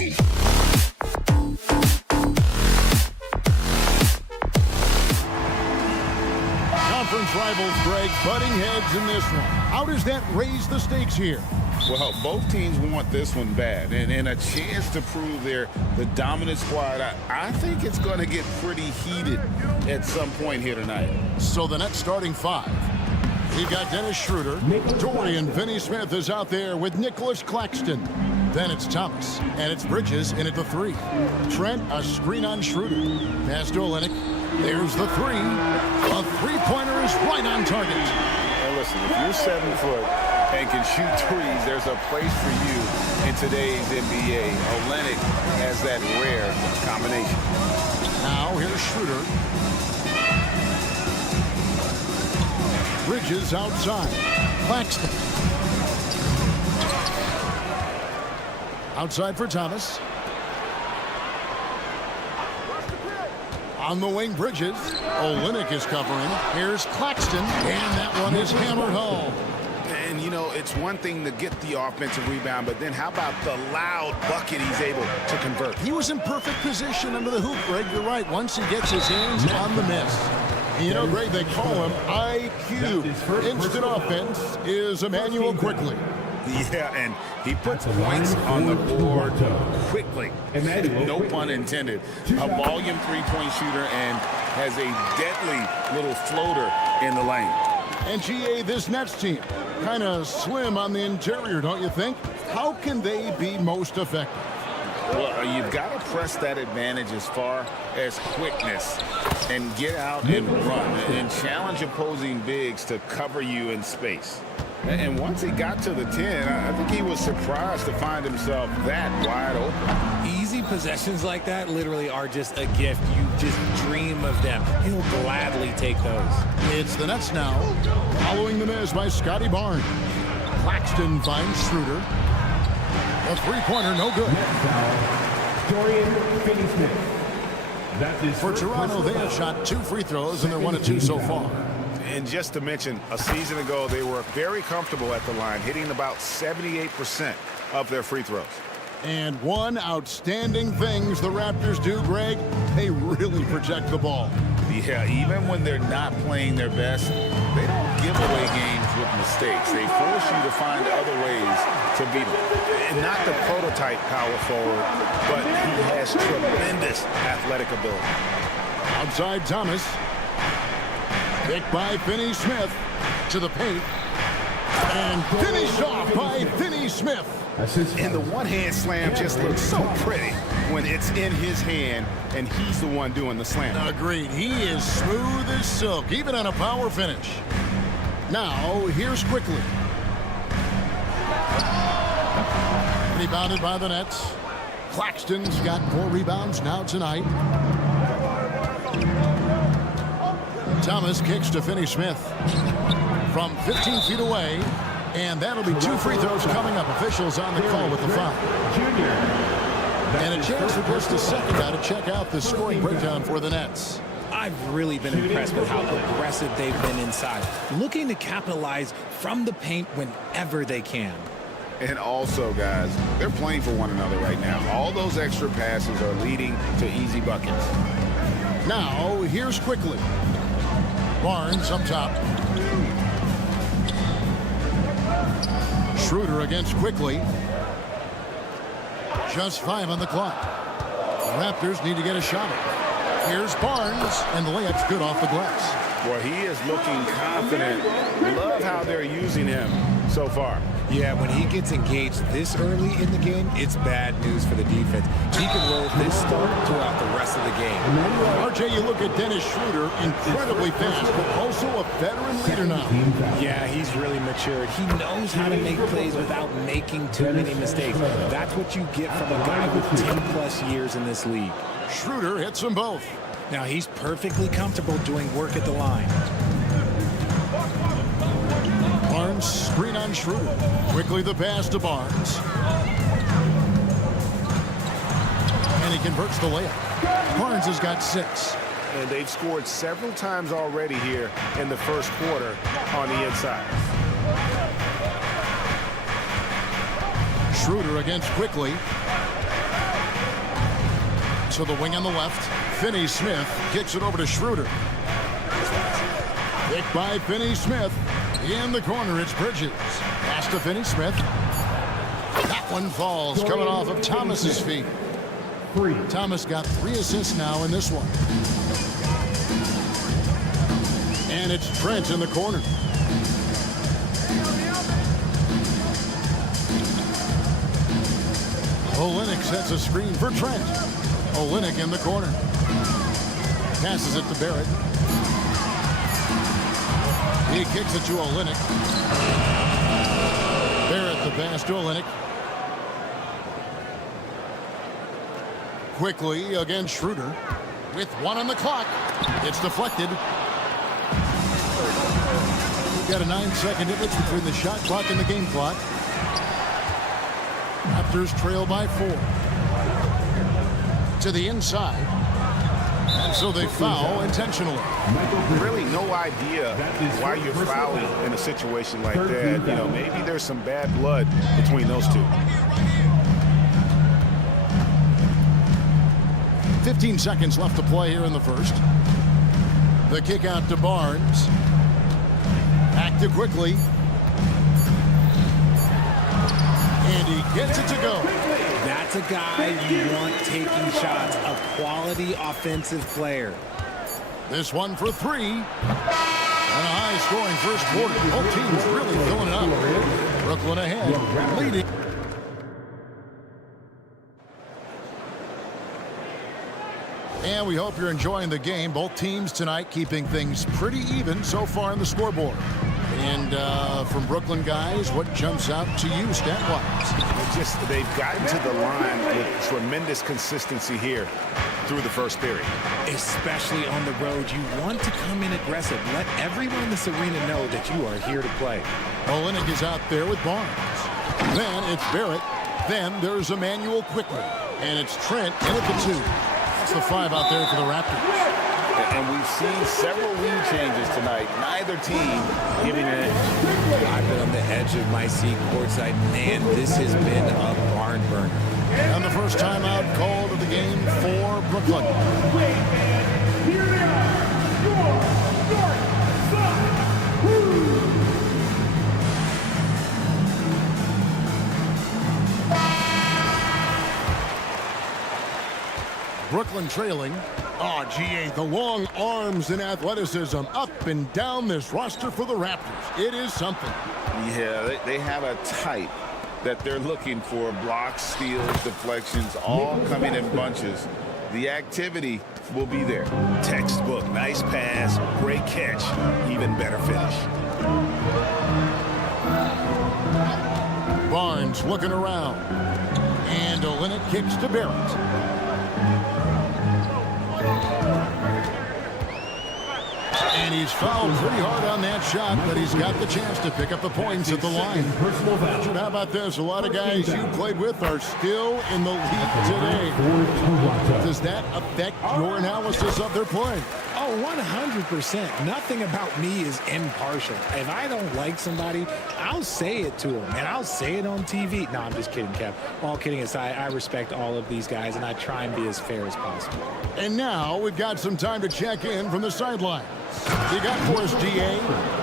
Conference rivals, Greg, butting heads in this one. How does that raise the stakes here? Well, both teams want this one bad, and a chance to prove they're the dominant squad. I think it's going to get pretty heated at some point here tonight. So the Nets starting five. We've got Dennis Schroeder. Dorian Finney-Smith is out there with Nicholas Claxton. Then it's Thomas, and it's Bridges in at the three. Trent, a screen on Schroeder. Pass to Olynyk. There's the three. A three-pointer is right on target. And listen, if you're 7 foot and can shoot threes, there's a place for you in today's NBA. Olynyk has that rare combination. Now here's Schroeder. Bridges outside. Claxton. Outside for Thomas. On the wing, Bridges. Olynyk is covering. Here's Claxton. And that one is hammered home. And, you know, it's one thing to get the offensive rebound, but then how about the loud bucket he's able to convert? He was in perfect position under the hoop, Greg. You're right. Once he gets his hands on the miss. You know, Greg, they call him IQ. Instant offense is Emmanuel Quickly. Yeah, and he puts points on the board quickly. No pun intended. A volume three-point shooter and has a deadly little floater in the lane. And GA, this Nets team, kind of slim on the interior, don't you think? How can they be most effective? Well, you've got to press that advantage as far as quickness and get out and run and challenge opposing bigs to cover you in space. And once he got to the 10, I think he was surprised to find himself that wide open. Easy possessions like that literally are just a gift. You just dream of them. He'll gladly take those. It's the Nets now, following the miss by Scotty Barnes. Claxton finds Schroeder. A three-pointer, no good. Dorian Finney-Smith. That's his For Toronto, they have shot 2 free throws, and they're 1 of 2 so far. And just to mention, a season ago, they were very comfortable at the line, hitting about 78% of their free throws. And one outstanding things the Raptors do, Greg, they really protect the ball. Yeah, even when they're not playing their best, they don't give away games with mistakes. They force you to find other ways to beat them. And not the prototype power forward, but he has tremendous athletic ability. Outside Thomas. Picked by Finney-Smith to the paint. And finished off by Finney-Smith. And the one-hand slam just looks so pretty when it's in his hand and he's the one doing the slam. Agreed. He is smooth as silk, even on a power finish. Now, here's Quickly. Rebounded by the Nets. Claxton's got 4 rebounds now tonight. Thomas kicks to Finney-Smith from 15 feet away, and that'll be 2 free throws coming up. Officials on the call with the foul. And a chance for just a second now to check out the scoring breakdown for the Nets. I've really been impressed with how aggressive they've been inside, looking to capitalize from the paint whenever they can. And also, guys, they're playing for one another right now. All those extra passes are leading to easy buckets. Now, here's Quickly. Barnes up top. Schroeder against Quickly. Just 5 on the clock. The Raptors need to get a shot. Here's Barnes, and the layup's good off the glass. Well, he is looking confident. Love how they're using him so far. Yeah, when he gets engaged this early in the game, it's bad news for the defense. He can roll this start throughout the rest of the game. RJ, you look at Dennis Schroeder, incredibly fast, but also a veteran leader now. Yeah, he's really matured. He knows how to make plays without making too many mistakes. That's what you get from a guy with 10-plus years in this league. Schroeder hits them both. Now, he's perfectly comfortable doing work at the line. Barnes screen on Schroeder. Quickly the pass to Barnes. And he converts the layup. Barnes has got 6. And they've scored several times already here in the first quarter on the inside. Schroeder against Quickly. To the wing on the left. Finney Smith kicks it over to Schroeder. Picked by Finney Smith. In the corner, it's Bridges. Pass to Finney Smith. That one falls, coming off of Thomas's feet. Thomas got 3 assists now in this one. And it's Trent in the corner. Olynyk sets a screen for Trent. Olynyk in the corner. Passes it to Barrett. He kicks it to Olynyk. Barrett the pass to Olynyk. Quickly against Schroeder. With 1 on the clock. It's deflected. We've got a 9-second difference between the shot clock and the game clock. Raptors trail by 4. To the inside. And so they foul intentionally. Really no idea why you're fouling in a situation like that. You know, maybe there's some bad blood between those two. 15 seconds left to play here in the first. The kick out to Barnes. Back to Quickly. And he gets it to go. That's a guy you want taking shots, a quality offensive player. This one for 3. And a high-scoring first quarter. Both teams really filling it up. Brooklyn ahead, leading. And we hope you're enjoying the game. Both teams tonight keeping things pretty even so far on the scoreboard. And from Brooklyn guys, what jumps out to you stat-wise? They've gotten to the line with tremendous consistency here through the first period. Especially on the road, you want to come in aggressive. Let everyone in this arena know that you are here to play. Olynyk is out there with Barnes. Then it's Barrett. Then there's Emmanuel Quickly. And it's Trent in at the 2. That's the 5 out there for the Raptors. And we've seen several lead changes tonight. Neither team giving an edge. I've been on the edge of my seat courtside. Man, this has been a barn burner. And the first timeout called of the game for Brooklyn. Here now, your start 5. Brooklyn trailing. Oh, GA, the long arms and athleticism up and down this roster for the Raptors. It is something. Yeah, they have a type that they're looking for. Blocks, steals, deflections, all coming in bunches. The activity will be there. Textbook, nice pass, great catch, even better finish. Barnes looking around. And Olynyk kicks to Barrett. And he's fouled pretty hard on that shot, but he's got the chance to pick up the points at the line. Richard, how about this? A lot of guys you played with are still in the league today. Does that affect your analysis of their play? Oh, 100%. Nothing about me is impartial. If I don't like somebody, I'll say it to them, and I'll say it on TV. No, I'm just kidding, Kev. All kidding aside, I respect all of these guys, and I try and be as fair as possible. And now we've got some time to check in from the sideline. You got for us, DA?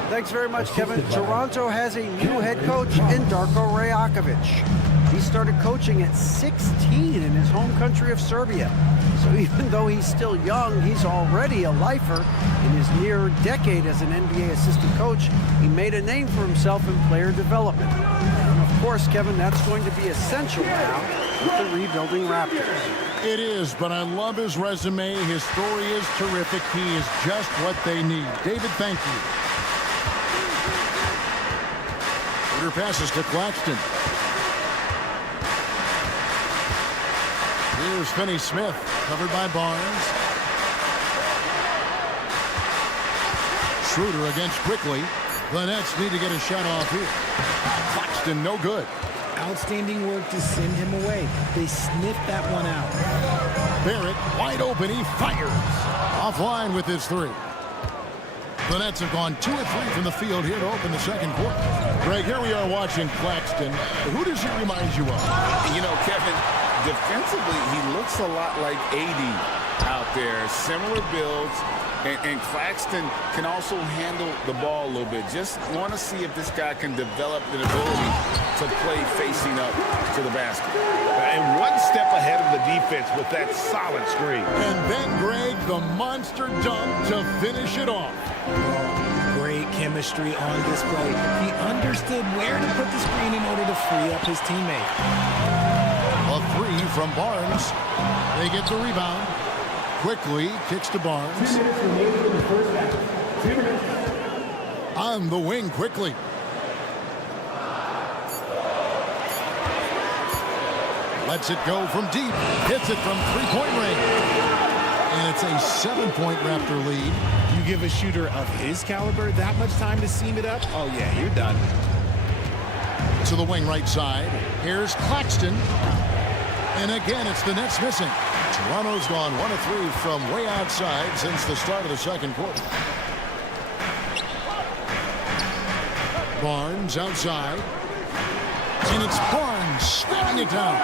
Thanks very much, Kevin. Toronto has a new head coach in Darko Rajakovic. He started coaching at 16 in his home country of Serbia. So even though he's still young, he's already a lifer. In his near decade as an NBA assistant coach, he made a name for himself in player development. And of course, Kevin, that's going to be essential now with the rebuilding Raptors. It is, but I love his resume. His story is terrific. He is just what they need. David, thank you. Order passes to Claxton. Here's Finney Smith, covered by Barnes. Schroeder against Quickly. The Nets need to get a shot off here. Claxton, no good. Outstanding work to send him away. They sniffed that one out. Barrett, wide open, he fires. Offline with his 3. The Nets have gone 2 of 3 from the field here to open the second quarter. Greg, here we are watching Claxton. Who does he remind you of? You know, Kevin, defensively, he looks a lot like AD out there. Similar builds. And Claxton can also handle the ball a little bit. Just want to see if this guy can develop the ability to play facing up to the basket. And one step ahead of the defense with that solid screen. And then, Greg, the monster dunk to finish it off. Great chemistry on display. He understood where to put the screen in order to free up his teammate. A three from Barnes. They get the rebound. Quickly kicks to Barnes. 2 minutes remaining in the first half. 2 minutes. On the wing quickly. Lets it go from deep. Hits it from three-point range. And it's a 7-point Raptor lead. You give a shooter of his caliber that much time to seam it up? Oh, yeah, you're done. To the wing right side. Here's Claxton. And again, it's the Nets missing. Toronto's gone 1 of 3 from way outside since the start of the second quarter. Barnes outside. And it's Barnes snapping it down.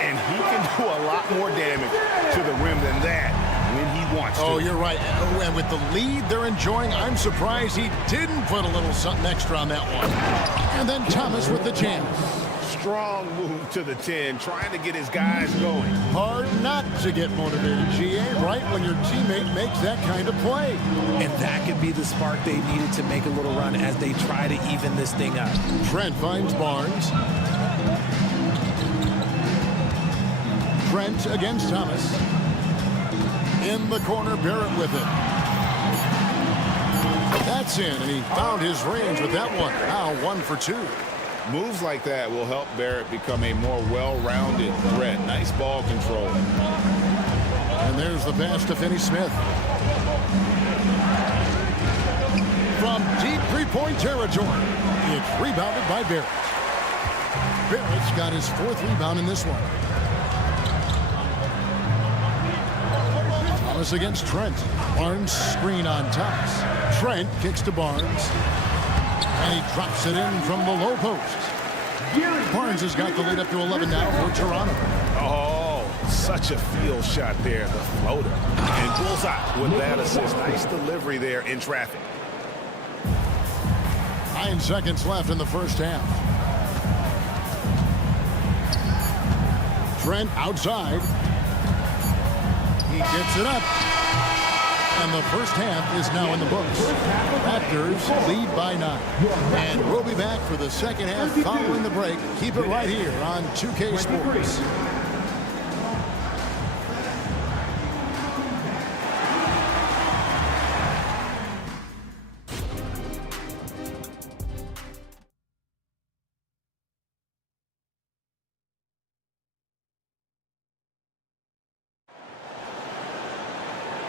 And he can do a lot more damage to the rim than that when he wants to. Oh, you're right. Oh, and with the lead they're enjoying, I'm surprised he didn't put a little something extra on that one. And then Thomas with the jam. Strong move to the 10, trying to get his guys going. Hard not to get motivated, GA, right when your teammate makes that kind of play. And that could be the spark they needed to make a little run as they try to even this thing up. Trent finds Barnes. Trent against Thomas. In the corner, Barrett with it. That's in, and he found his range with that one. Now 1 for 2. Moves like that will help Barrett become a more well-rounded threat. Nice ball control. And there's the pass to Finney-Smith. From deep three-point territory, it's rebounded by Barrett. Barrett's got his 4th rebound in this one. Thomas against Trent. Barnes screen on Thomas. Trent kicks to Barnes. And he drops it in from the low post. Barnes has got the lead up to 11 now for Toronto. Oh, such a field shot there, the floater. And bullseye with that assist. Nice delivery there in traffic. 9 seconds left in the first half. Trent outside. He gets it up. And the first half is now in the books. Raptors lead by 9. And we'll be back for the second half following the break. Keep it right here on 2K Sports.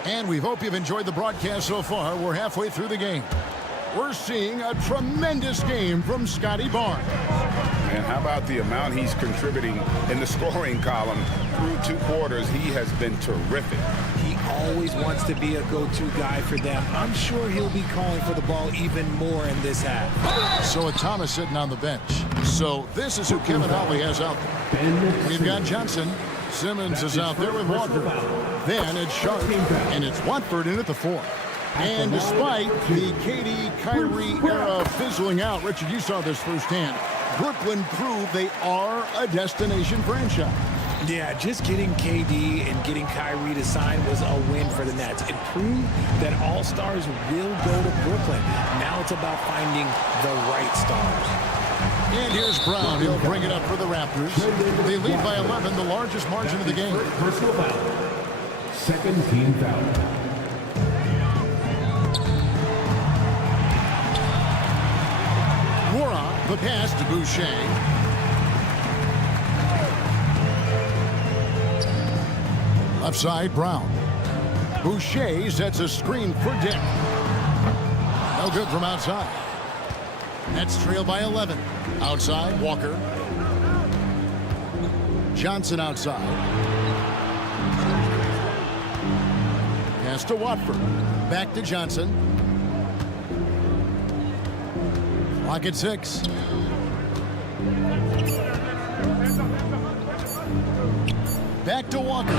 And we hope you've enjoyed the broadcast so far. We're halfway through the game. We're seeing a tremendous game from Scotty Barnes. And how about the amount he's contributing in the scoring column through 2 quarters? He has been terrific. He always wants to be a go-to guy for them. I'm sure he'll be calling for the ball even more in this half. So with Thomas sitting on the bench. So this is who Kevin Holly has out there. We've got Johnson. Simmons is out there with Walker. Then it's Sharp, and it's Watford in at the 4. And despite the KD-Kyrie era fizzling out, Richard, you saw this firsthand, Brooklyn proved they are a destination franchise. Yeah, just getting KD and getting Kyrie to sign was a win for the Nets. It proved that all-stars will go to Brooklyn. Now it's about finding the right stars. And here's Brown. He'll bring it up for the Raptors. They lead by 11, the largest margin of the game. Personal foul. Second team foul. Mora, the pass to Boucher. Left side, Brown. Boucher sets a screen for Dick. No good from outside. Nets trail by 11. Outside, Walker. Johnson outside. Pass to Watford. Back to Johnson. Clock at 6. Back to Walker.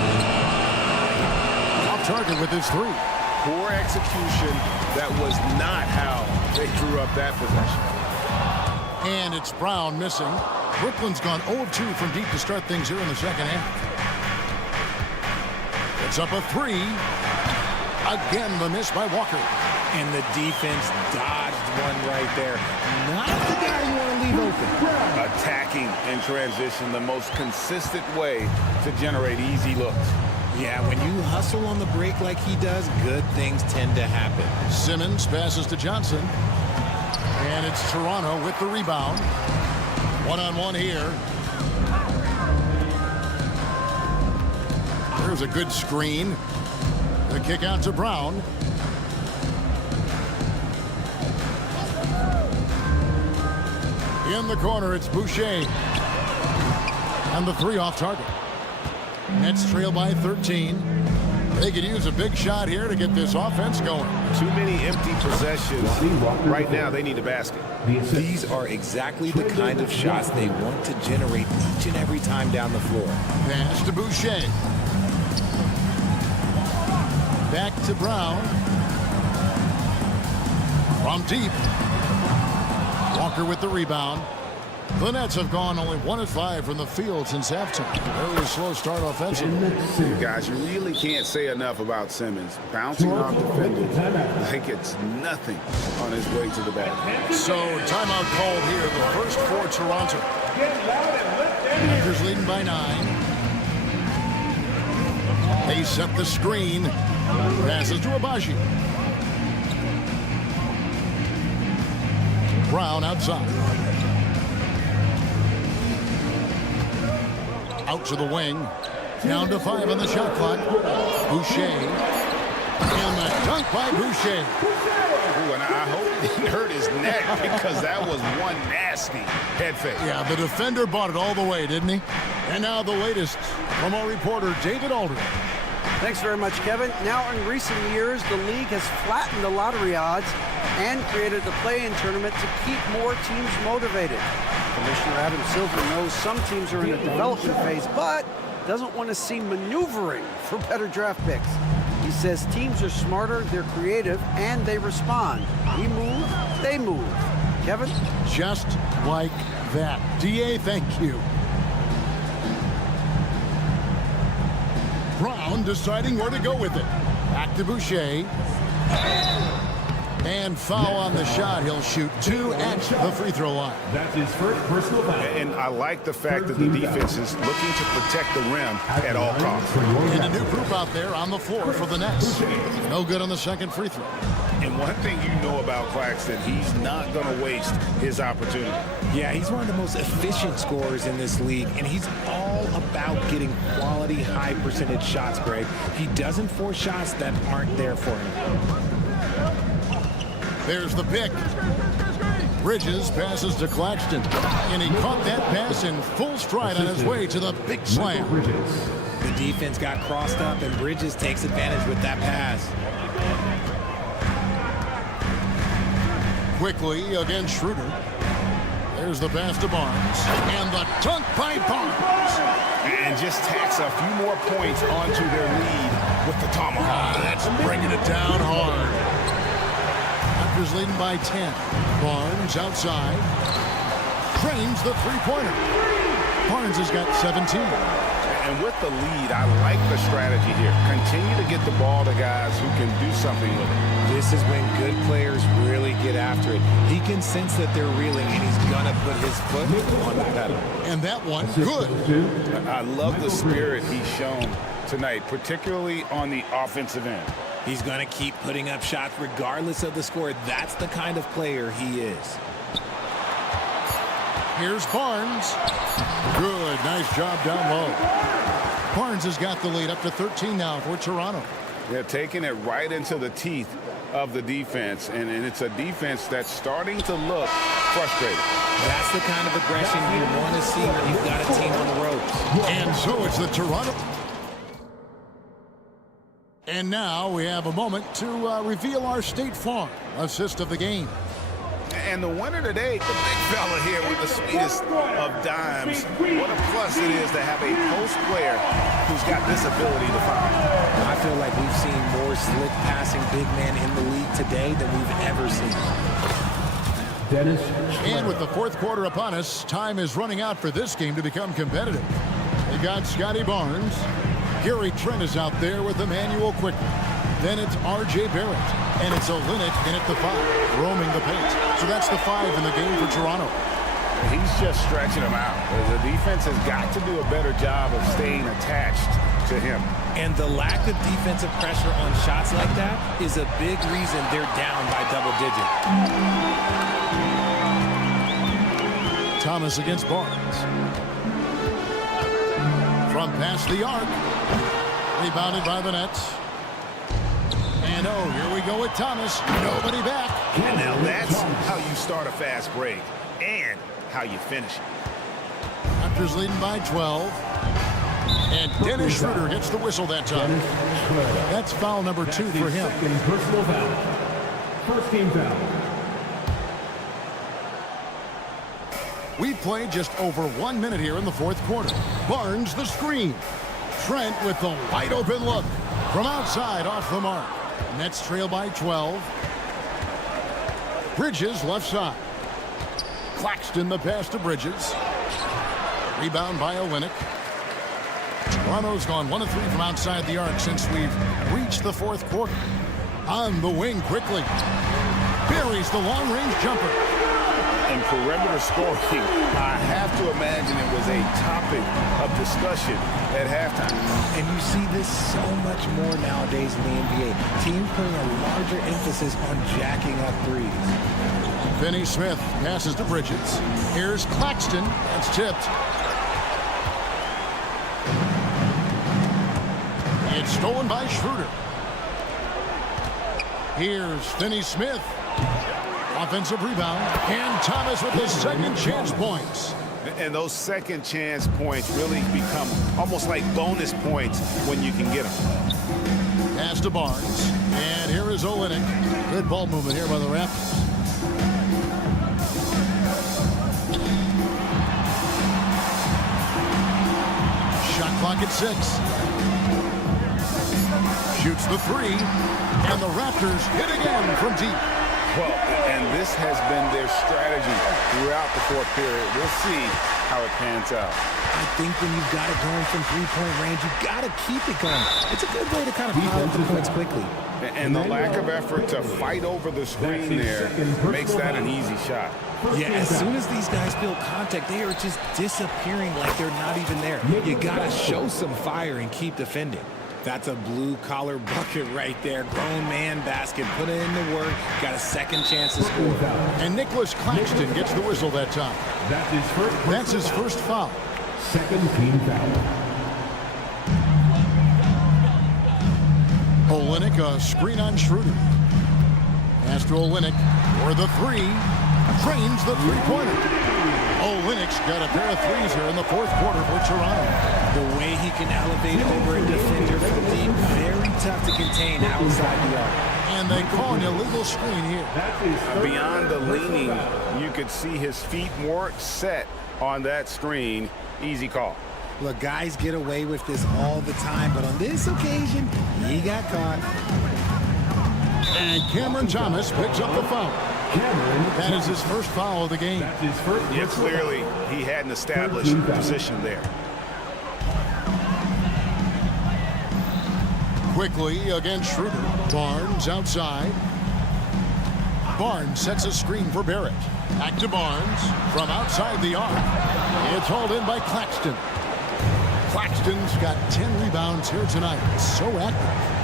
Off target with his 3. Poor execution. That was not how they drew up that possession. And it's Brown missing. Brooklyn's gone 0 of 2 from deep to start things here in the second half. It's up a 3. Again, the miss by Walker. And the defense dodged one right there. Not the guy you want to leave open. Attacking in transition, the most consistent way to generate easy looks. Yeah, when you hustle on the break like he does, good things tend to happen. Simmons passes to Johnson. And it's Toronto with the rebound. One-on-one here. There's a good screen. The kick out to Brown. In the corner, it's Boucher. And the 3 off target. Nets trail by 13. They could use a big shot here to get this offense going. Too many empty possessions. Right now, they need a basket. These are exactly the kind of shots they want to generate each and every time down the floor. Pass to Boucher. Back to Brown. From deep. Walker with the rebound. The Nets have gone only 1 of 5 from the field since halftime. Very slow start offensively. Guys, you really can't say enough about Simmons. Bouncing off defenders like it's nothing on his way to the basket. So, timeout called here. The first for Toronto. Raptors leading by 9. They set the screen. Passes to Abaji. Brown outside. Out to the wing. Down to 5 on the shot clock. Boucher. And the dunk by Boucher. Ooh, and I hope he didn't hurt his neck because that was one nasty head fake. Yeah, the defender bought it all the way, didn't he? And now the latest from our reporter, David Aldridge. Thanks very much, Kevin. Now, in recent years, the league has flattened the lottery odds and created the play-in tournament to keep more teams motivated. Commissioner Adam Silver knows some teams are in a development phase, but doesn't want to see maneuvering for better draft picks. He says teams are smarter, they're creative, and they respond. We move, they move. Kevin? Just like that. DA, thank you. Brown deciding where to go with it. Back to Boucher. And foul on the shot. He'll shoot 2 at the free throw line. That's his first personal foul. And I like the fact that the defense is looking to protect the rim at all costs. And a new group out there on the floor for the Nets. No good on the second free throw. And one thing you know about Claxton, he's not going to waste his opportunity. Yeah, he's one of the most efficient scorers in this league, and he's all about getting quality, high-percentage shots, Greg. He doesn't force shots that aren't there for him. There's the pick. Bridges passes to Claxton. And he caught that pass in full stride on his way to the big slam. The defense got crossed up, and Bridges takes advantage with that pass. Quickly against Schroeder. There's the pass to Barnes. And the dunk by Barnes. And just tacks a few more points onto their lead with the tomahawk. That's bringing it down hard. Raptors leading by 10. Barnes outside. Trains the three-pointer. Barnes has got 17. And with the lead, I like the strategy here. Continue to get the ball to guys who can do something with it. This is when good players really get after it. He can sense that they're reeling, and he's going to put his foot on the pedal. And that one, good. I love the spirit he's shown tonight, particularly on the offensive end. He's going to keep putting up shots regardless of the score. That's the kind of player he is. Here's Barnes. Good, nice job down low. Barnes has got the lead up to 13 now for Toronto. They're taking it right into the teeth of the defense, and it's a defense that's starting to look frustrated. That's the kind of aggression you want to see when you've got a team on the ropes. And so it's the Toronto. And now we have a moment to reveal our State Farm assist of the game. And the winner today, the big fella here with the sweetest of dimes. What a plus it is to have a post player who's got this ability to find. I feel like we've seen more slick passing big men in the league today than we've ever seen. And with the fourth quarter upon us, time is running out for this game to become competitive. They got Scotty Barnes. Gary Trent is out there with Emmanuel Quickly. Then it's R.J. Barrett. And it's Olynyk in at the 5, roaming the paint. So that's the 5 in the game for Toronto. He's just stretching them out. The defense has got to do a better job of staying attached to him. And the lack of defensive pressure on shots like that is a big reason they're down by double digit. Thomas against Barnes. From past the arc. Rebounded by the Nets. And oh, here we go with Thomas. Nobody back. And now that's how you start a fast break and how you finish it. Raptors leading by 12. And Dennis Schroeder gets the whistle that time. That's foul number 2 for him. Personal foul. First team foul. We played just over 1 minute here in the fourth quarter. Barnes the screen. Trent with the wide open look. From outside off the mark. Nets trail by 12. Bridges left side. Claxton the pass to Bridges. Rebound by Olynyk. Toronto's gone 1 of 3 from outside the arc since we've reached the fourth quarter. On the wing quickly. Buries the long-range jumper. And perimeter scoring, I have to imagine it was a topic of discussion at halftime. And you see this so much more nowadays in the NBA. Teams putting a larger emphasis on jacking up threes. Finney Smith passes to Bridges. Here's Claxton. That's tipped. It's stolen by Schroeder. Here's Finney Smith. Offensive rebound. And Thomas with his second chance points. And those second chance points really become almost like bonus points when you can get them. Pass to Barnes. And here is Olynyk. Good ball movement here by the Raptors. Shot clock at 6. Shoots the 3. And the Raptors hit again from deep. Well, and this has been their strategy throughout the fourth period. We'll see how it pans out. I think when you've got it going from three-point range, you've got to keep it going. It's a good way to kind of pile up the points quickly. And the lack of effort to fight over the screen there makes that an easy shot. Yeah, as soon as these guys feel contact, they are just disappearing like they're not even there. You got to show some fire and keep defending. That's a blue-collar bucket right there. Grown man basket. Put in the work. Got a second chance to score. And Nicholas Claxton gets the whistle that time. That's his first foul. Second team foul. Olynyk, a screen on Schroeder. Pass to Olynyk for the 3. Drains the three-pointer. Olynyk's got a pair of threes here in the fourth quarter for Toronto. The way he can elevate over a defender from deep, very tough to contain outside the arc. And they call an illegal screen here. Beyond the leaning, you could see his feet more set on that screen. Easy call. Look, guys get away with this all the time, but on this occasion, he got caught. And Cameron Thomas picks up the foul. That is his first foul of the game. Yeah, clearly he hadn't established position there. Quickly against Schroeder. Barnes outside. Barnes sets a screen for Barrett. Back to Barnes from outside the arc. It's hauled in by Claxton. Claxton's got 10 rebounds here tonight. So active.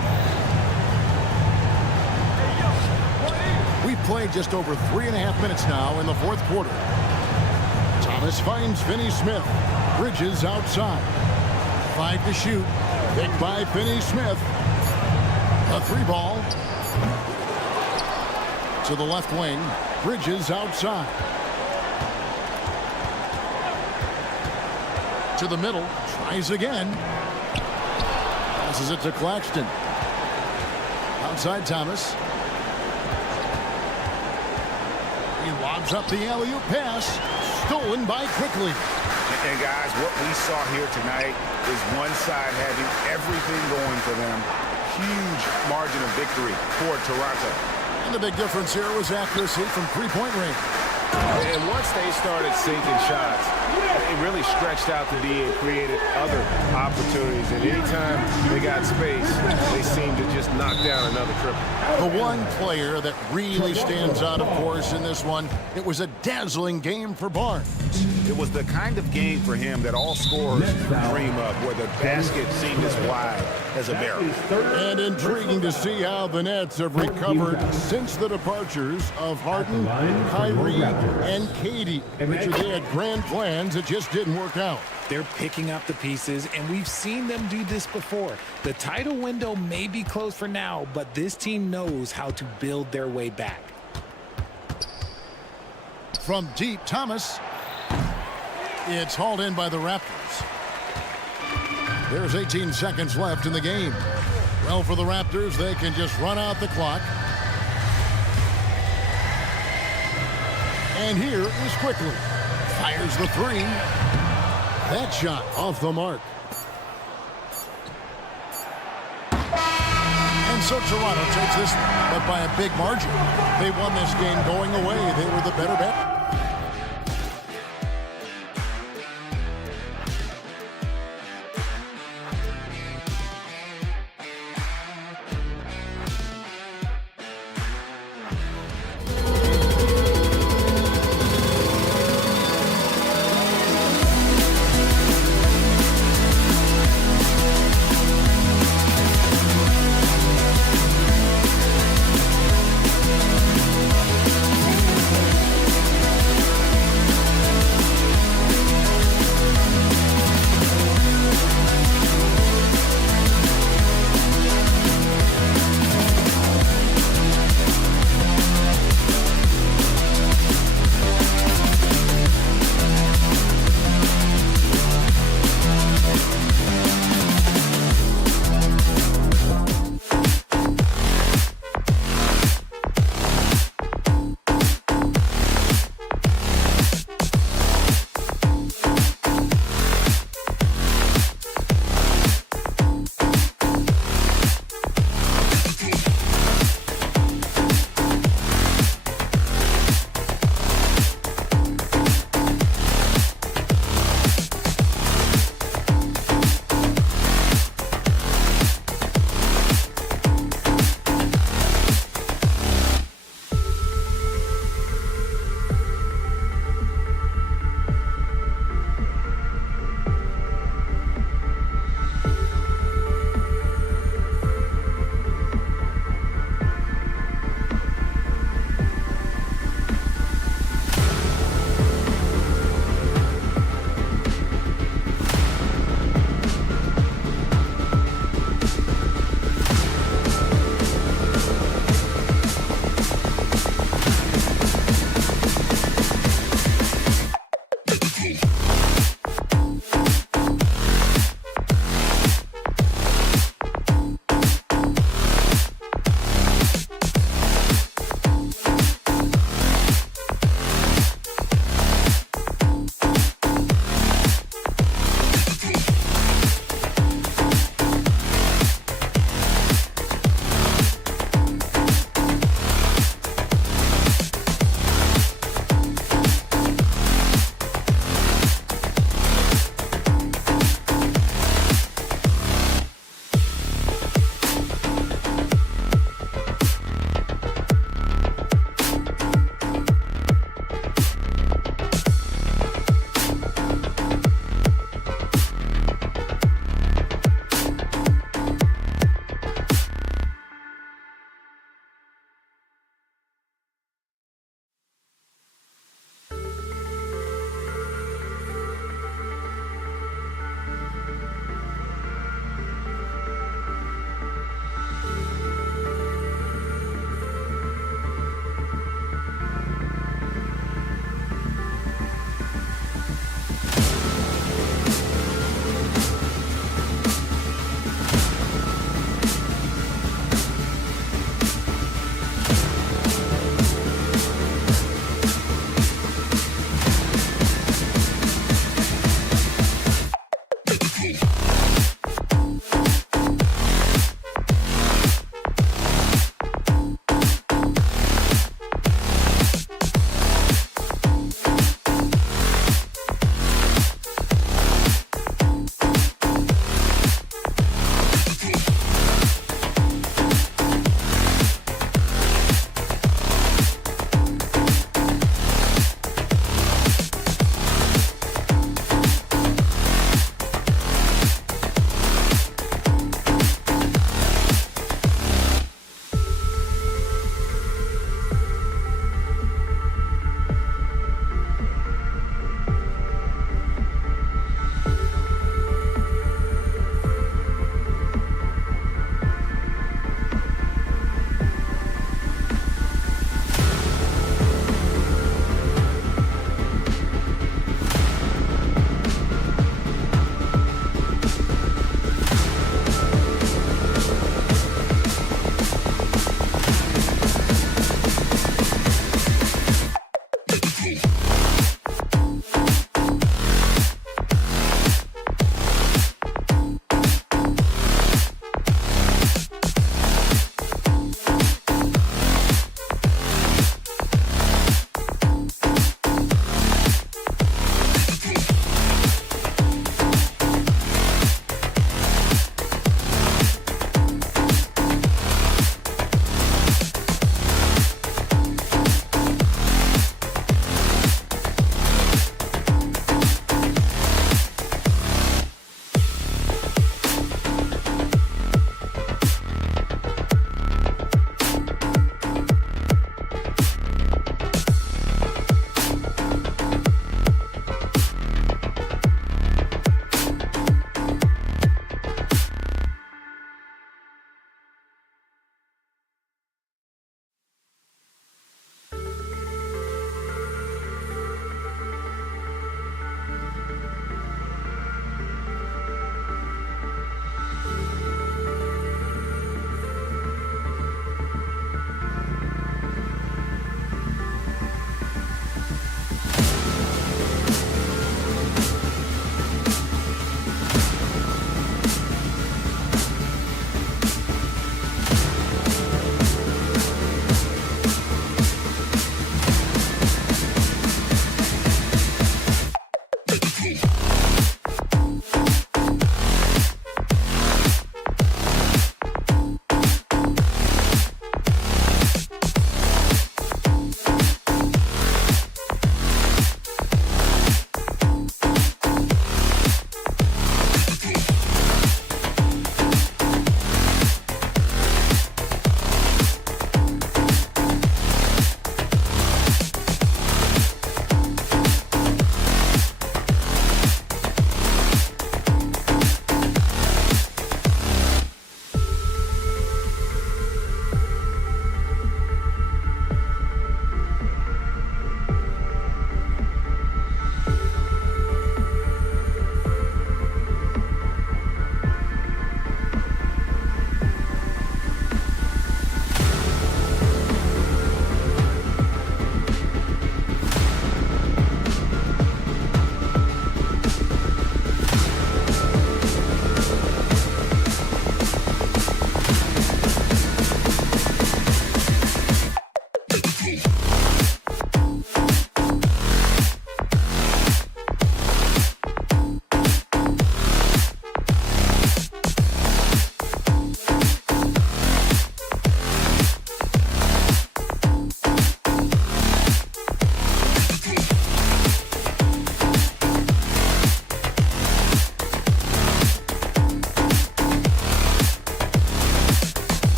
We've played just over 3.5 minutes now in the fourth quarter. Thomas finds Finney Smith. Bridges outside. 5 to shoot. Picked by Finney Smith. A 3-ball. To the left wing. Bridges outside. To the middle. Tries again. Passes it to Claxton. Outside Thomas. He lobs up the alley-oop pass, stolen by Quickly. And guys, what we saw here tonight is one side having everything going for them. Huge margin of victory for Toronto. And the big difference here was accuracy from three-point range. And once they started sinking shots, it really stretched out the D and created other opportunities. And anytime they got space, they seemed to just knock down another triple. The one player that really stands out, of course, in this one, it was a dazzling game for Barnes. It was the kind of game for him that all scorers dream of, where the basket seemed as wide as a barrel. And intriguing to see how the Nets have recovered since the departures of Harden, Kyrie, and Katie. Richard, they had grand plans that just didn't work out. They're picking up the pieces, and we've seen them do this before. The title window may be closed for now, but this team knows how to build their way back. From deep, Thomas. It's hauled in by the Raptors. There's 18 seconds left in the game. Well, for the Raptors, they can just run out the clock. And here is Quickly. Fires the three. That shot off the mark. And so Toronto takes this one, but by a big margin. They won this game going away. They were the better bet.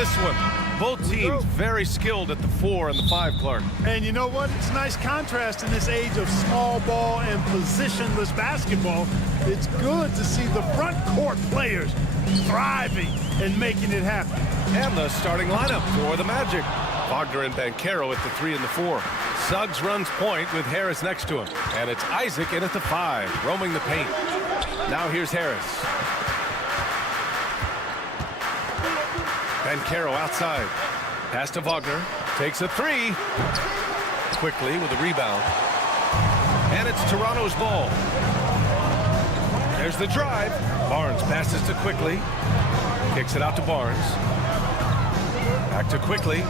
this one. Both teams very skilled at the 4 and the 5, Clark. And you know what? It's a nice contrast in this age of small ball and positionless basketball. It's good to see the front court players thriving and making it happen. And the starting lineup for the Magic. Wagner and Banchero at the 3 and the 4. Suggs runs point with Harris next to him. And it's Isaac in at the 5, roaming the paint. Now here's Harris. Banchero outside. Pass to Wagner. Takes a 3. Quickly with a rebound. And it's Toronto's ball. There's the drive. Barnes passes to Quickly. Kicks it out to Barnes. Back to Quickly.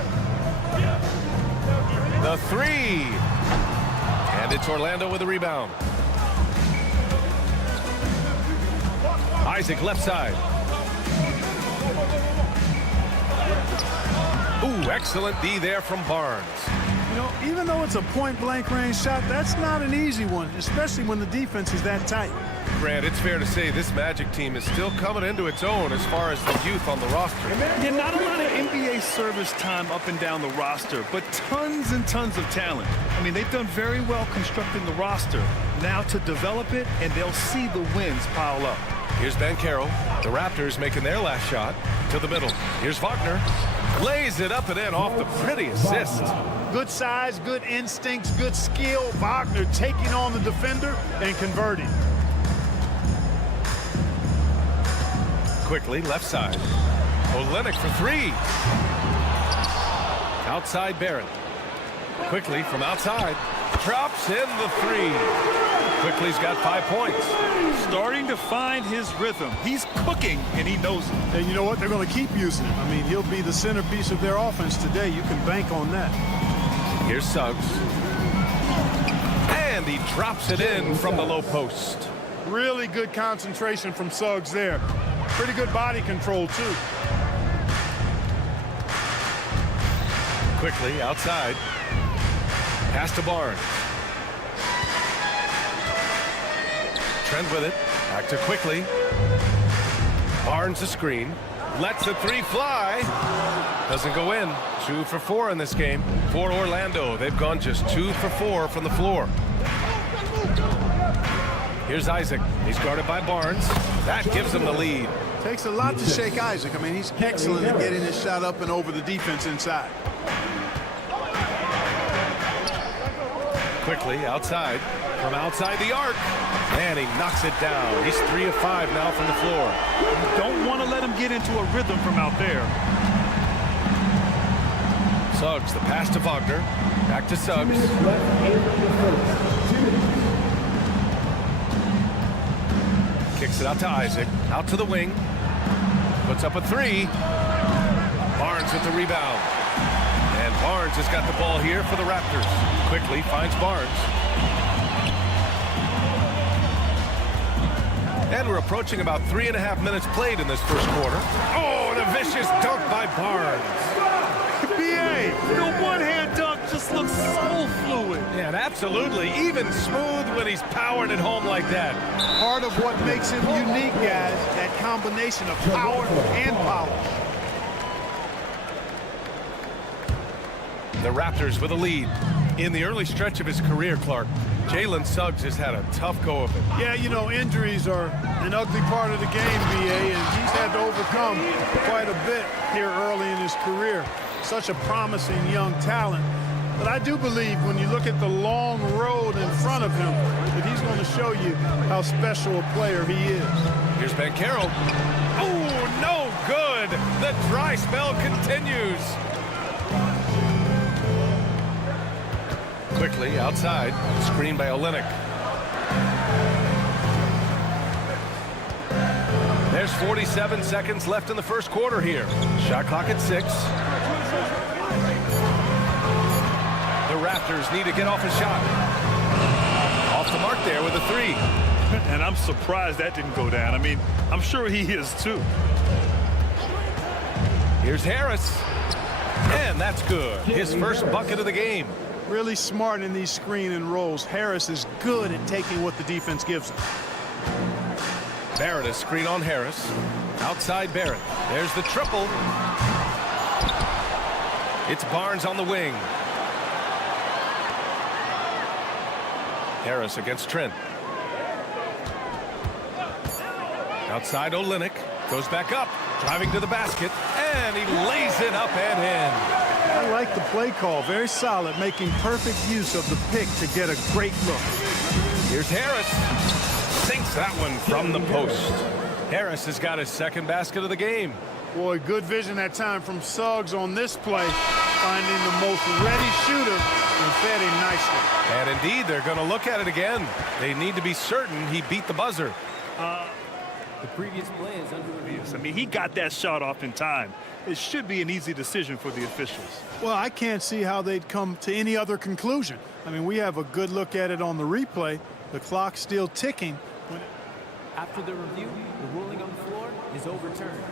The 3. And it's Orlando with a rebound. Isaac left side. Ooh, excellent D there from Barnes. You know, even though it's a point-blank range shot, that's not an easy one, especially when the defense is that tight. Grant, it's fair to say this Magic team is still coming into its own as far as the youth on the roster. Yeah, not a lot of NBA service time up and down the roster, but tons and tons of talent. I mean, they've done very well constructing the roster. Now to develop it, and they'll see the wins pile up. Here's Banchero. The Raptors making their last shot to the middle. Here's Wagner. Lays it up and in off the pretty assist. Good size, good instincts, good skill. Wagner taking on the defender and converting. Quickly, left side. Olynyk for 3. Outside Barrett. Quickly from outside. Drops in the 3. Quickly's got 5 points. Starting to find his rhythm. He's cooking, and he knows it. And you know what? They're going to keep using him. I mean, he'll be the centerpiece of their offense today. You can bank on that. Here's Suggs. And he drops it in from the low post. Really good concentration from Suggs there. Pretty good body control, too. Quickly outside. Pass to Barnes. Trent with it. Back to Quickly. Barnes a screen. Lets the 3 fly. Doesn't go in. 2 for 4 in this game. For Orlando, they've gone just 2 for 4 from the floor. Here's Isaac. He's guarded by Barnes. That gives him the lead. Takes a lot to shake Isaac. I mean, he's excellent at getting his shot up and over the defense inside. Quickly outside. From outside the arc. And he knocks it down. He's 3 of 5 now from the floor. You don't want to let him get into a rhythm from out there. Suggs, the pass to Wagner. Back to Suggs. Kicks it out to Isaac. Out to the wing. Puts up a 3. Barnes with the rebound. And Barnes has got the ball here for the Raptors. Quickly finds Barnes. And we're approaching about 3.5 minutes played in this first quarter. Oh, and a vicious dunk by Barnes. B.A., the one-hand dunk just looks so fluid. Yeah, and absolutely. Even smooth when he's powering it home like that. Part of what makes him unique, guys, that combination of power and polish. The Raptors with a lead. In the early stretch of his career, Clark, Jalen Suggs has had a tough go of it. Yeah, you know, injuries are an ugly part of the game, B.A., and he's had to overcome quite a bit here early in his career. Such a promising young talent. But I do believe when you look at the long road in front of him that he's going to show you how special a player he is. Here's Banchero. Oh, no good. The dry spell continues. Quickly outside. Screen by Olynyk. There's 47 seconds left in the first quarter here. Shot clock at 6. The Raptors need to get off a shot. Off the mark there with a 3. And I'm surprised that didn't go down. I mean, I'm sure he is too. Here's Harris. And that's good. His first bucket of the game. Really smart in these screen and rolls. Harris is good at taking what the defense gives him. Barrett is screen on Harris. Outside Barrett. There's the triple. It's Barnes on the wing. Harris against Trent. Outside Olynyk. Goes back up. Driving to the basket. And he lays it up and in. I like the play call. Very solid, making perfect use of the pick to get a great look. Here's Harris. Sinks that one from the post. Harris has got his second basket of the game. Boy, good vision that time from Suggs on this play, finding the most ready shooter and fed him nicely. And indeed, they're going to look at it again. They need to be certain he beat the buzzer. The previous play is under review. I mean, he got that shot off in time. It should be an easy decision for the officials. Well, I can't see how they'd come to any other conclusion. I mean, we have a good look at it on the replay. The clock's still ticking. After the review, the ruling on the floor is overturned.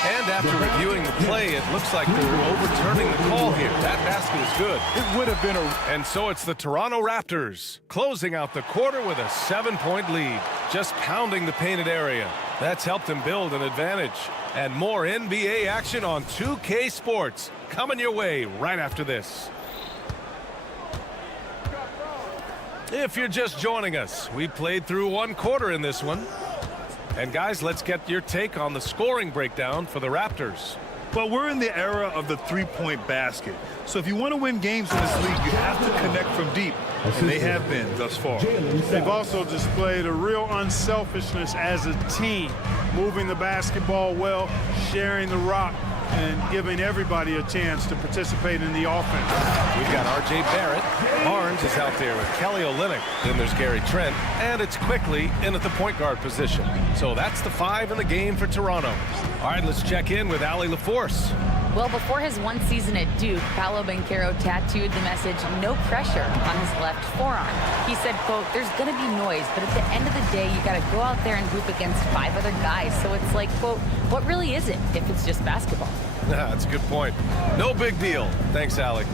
And after reviewing the play, it looks like they're overturning the call here. That basket is good. It would have been a... And so it's the Toronto Raptors closing out the quarter with a 7-point lead, just pounding the painted area. That's helped them build an advantage. And more NBA action on 2K Sports coming your way right after this. If you're just joining us, we played through one quarter in this one. And guys, let's get your take on the scoring breakdown for the Raptors. Well, we're in the era of the three-point basket. So if you want to win games in this league, you have to connect from deep. And they have been thus far. They've also displayed a real unselfishness as a team, moving the basketball well, sharing the rock, and giving everybody a chance to participate in the offense. We've got R.J. Barrett. Barnes is out there with Kelly Olynyk. Then there's Gary Trent. And it's quickly in at the point guard position. So that's the 5 in the game for Toronto. All right, let's check in with Allie LaForce. Well, before his one season at Duke, Paolo Banchero tattooed the message, "No pressure," on his left forearm. He said, quote, "There's going to be noise, but at the end of the day, you got to go out there and hoop against 5 other guys. So it's like, quote, what really is it if it's just basketball?" That's a good point. No big deal. Thanks, Allie.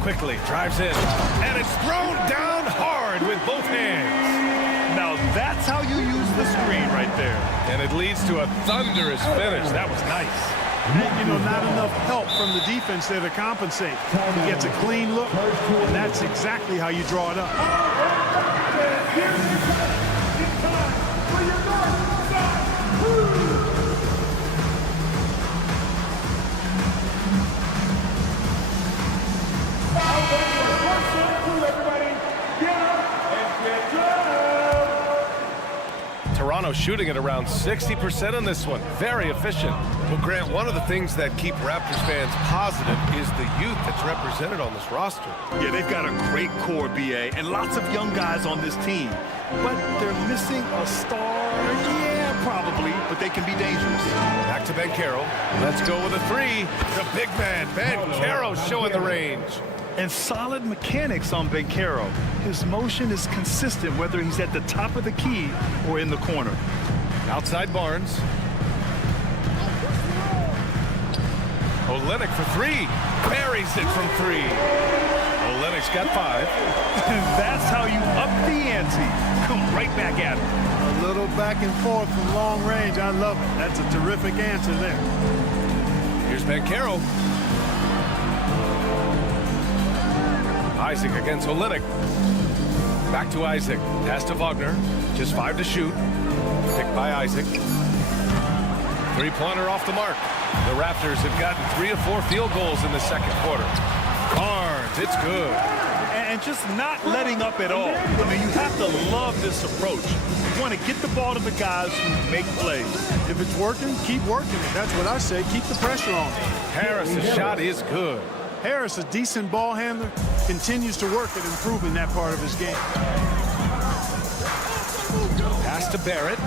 Quickly drives in, and it's thrown down hard with both hands. Now that's how you use the screen right there. And it leads to a thunderous finish. That was nice. And, you know, not enough help from the defense there to compensate. He gets a clean look, and that's exactly how you draw it up. Toronto shooting at around 60% on this one. Very efficient. Well, Grant, one of the things that keep Raptors fans positive is the youth that's represented on this roster. Yeah, they've got a great core, BA, and lots of young guys on this team. But they're missing a star. Yeah, probably, but they can be dangerous. Back to Banchero. Let's go with a 3. The big man, Banchero, showing the range. And solid mechanics on Banchero. His motion is consistent whether he's at the top of the key or in the corner. Outside Barnes. Olynyk for 3. Buries it from 3. Olynyk's got 5. That's how you up the ante. Come right back at him. A little back and forth from long range. I love it. That's a terrific answer there. Here's Banchero. Isaac against Olynyk. Back to Isaac. Pass to Wagner. Just 5 to shoot. Picked by Isaac. 3-pointer off the mark. The Raptors have gotten 3 or 4 field goals in the second quarter. Barnes, it's good. And just not letting up at all. I mean, you have to love this approach. You want to get the ball to the guys who make plays. If it's working, keep working it. That's what I say. Keep the pressure on. Harris' shot is good. Harris, a decent ball handler, continues to work at improving that part of his game. Pass to Barrett.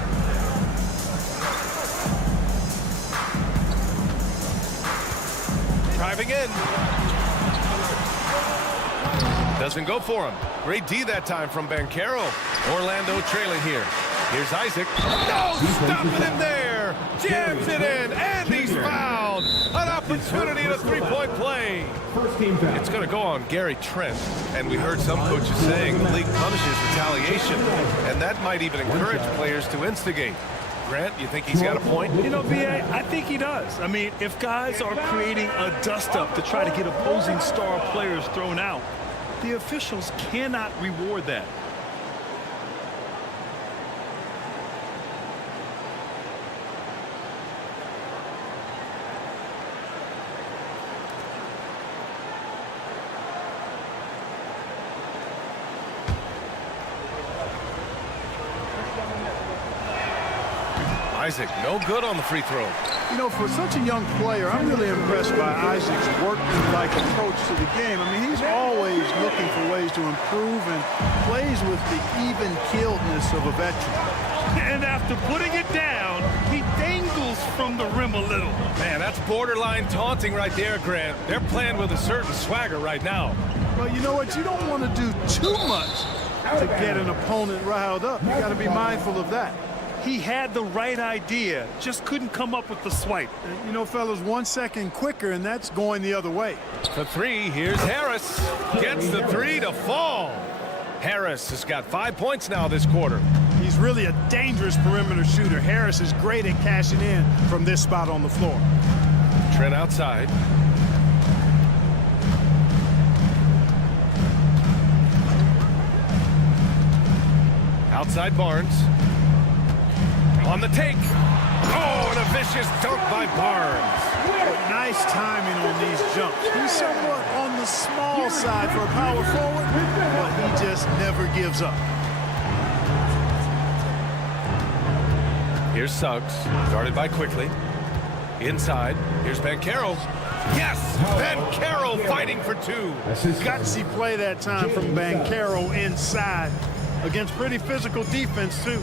Driving in. Doesn't go for him. Great D that time from Banchero. Orlando trailing here. Here's Isaac. No, stopping him there. Jams it in, and he's fouled. An opportunity in a 3-point play. It's going to go on Gary Trent. And we heard some coaches saying the league punishes retaliation. And that might even encourage players to instigate. Grant, you think he's got a point? You know, VA, I think he does. I mean, if guys are creating a dust-up to try to get opposing star players thrown out, the officials cannot reward that. Isaac, no good on the free throw. You know, for such a young player, I'm really impressed by Isaac's workman-like approach to the game. I mean, he's always looking for ways to improve and plays with the even-keeledness of a veteran. And after putting it down, he dangles from the rim a little. Man, that's borderline taunting right there, Grant. They're playing with a certain swagger right now. Well, you know what? You don't want to do too much to get an opponent riled up. You got to be mindful of that. He had the right idea, just couldn't come up with the swipe. You know, fellas, 1 second quicker, and that's going the other way. For three, here's Harris. Gets the three to fall. Harris has got 5 points now this quarter. He's really a dangerous perimeter shooter. Harris is great at cashing in from this spot on the floor. Trent outside. Outside Barnes. On the take. Oh, and a vicious dunk by Barnes. Nice timing on these jumps. He's somewhat on the small side for a power forward, but he just never gives up. Here's Suggs, guarded by Quickly. Inside, here's Banchero. Yes, Banchero fighting for two. Gutsy play that time from Banchero inside against pretty physical defense, too.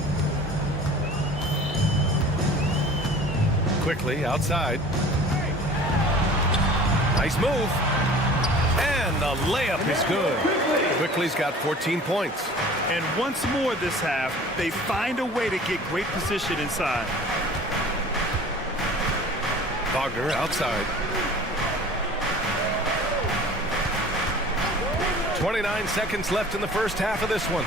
Quickly outside. Nice move. And the layup is good. Quickly's got 14 points. And once more this half, they find a way to get great position inside. Wagner outside. 29 seconds left in the first half of this one.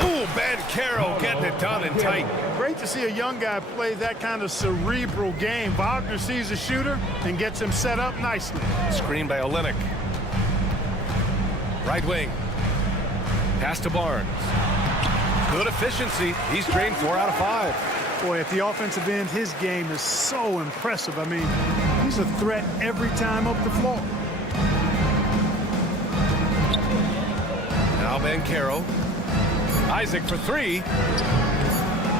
Ooh, Banchero getting it done and tight. Great to see a young guy play that kind of cerebral game. Wagner sees a shooter and gets him set up nicely. Screen by Olenek. Right wing. Pass to Barnes. Good efficiency. He's drained 4 out of 5. Boy, at the offensive end, his game is so impressive. I mean, he's a threat every time up the floor. Now Banchero. Isaac for three.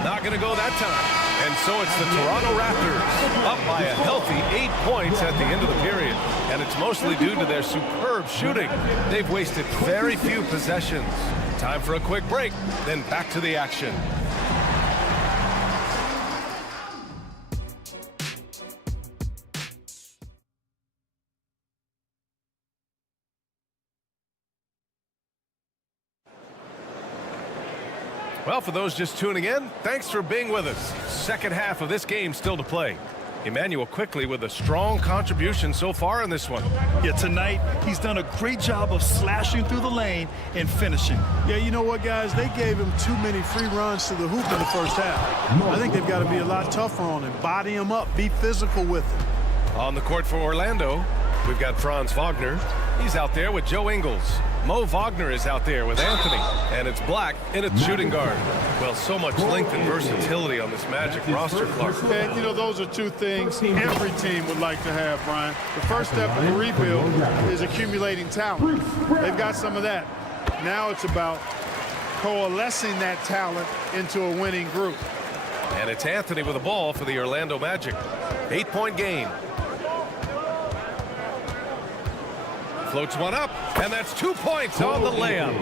Not going to go that time. And so it's the Toronto Raptors up by a healthy 8 points at the end of the period. And it's mostly due to their superb shooting. They've wasted very few possessions. Time for a quick break, then back to the action. Well, for those just tuning in, thanks for being with us. Second half of this game still to play. Emmanuel Quickly with a strong contribution so far in this one. Yeah, tonight he's done a great job of slashing through the lane and finishing. Yeah, you know what, guys? They gave him too many free runs to the hoop in the first half. I think they've got to be a lot tougher on him. Body him up. Be physical with him. On the court for Orlando, we've got Franz Wagner. He's out there with Joe Ingles. Mo Wagner is out there with Anthony, and it's Black in its shooting guard. Well, so much length and versatility on this Magic roster, Clark. And, you know, those are two things every team would like to have, Brian. The first step of the rebuild is accumulating talent. They've got some of that. Now it's about coalescing that talent into a winning group. And it's Anthony with the ball for the Orlando Magic. 8-point game. Floats one up, and that's 2 points on the layup.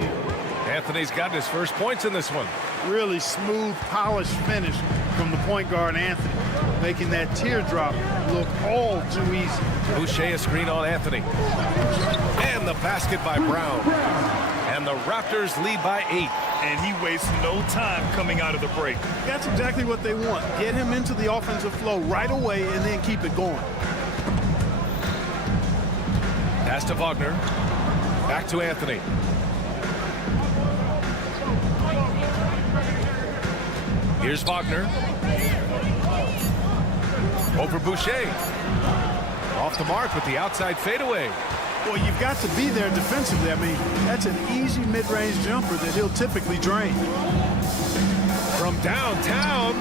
Anthony's gotten his first points in this one. Really smooth, polished finish from the point guard, Anthony, making that teardrop look all too easy. Boucher a screen on Anthony. And the basket by Brown. And the Raptors lead by 8. And he wastes no time coming out of the break. That's exactly what they want. Get him into the offensive flow right away and then keep it going. Pass to Wagner. Back to Anthony. Here's Wagner. Over Boucher. Off the mark with the outside fadeaway. Well, you've got to be there defensively. I mean, that's an easy mid-range jumper that he'll typically drain. From downtown,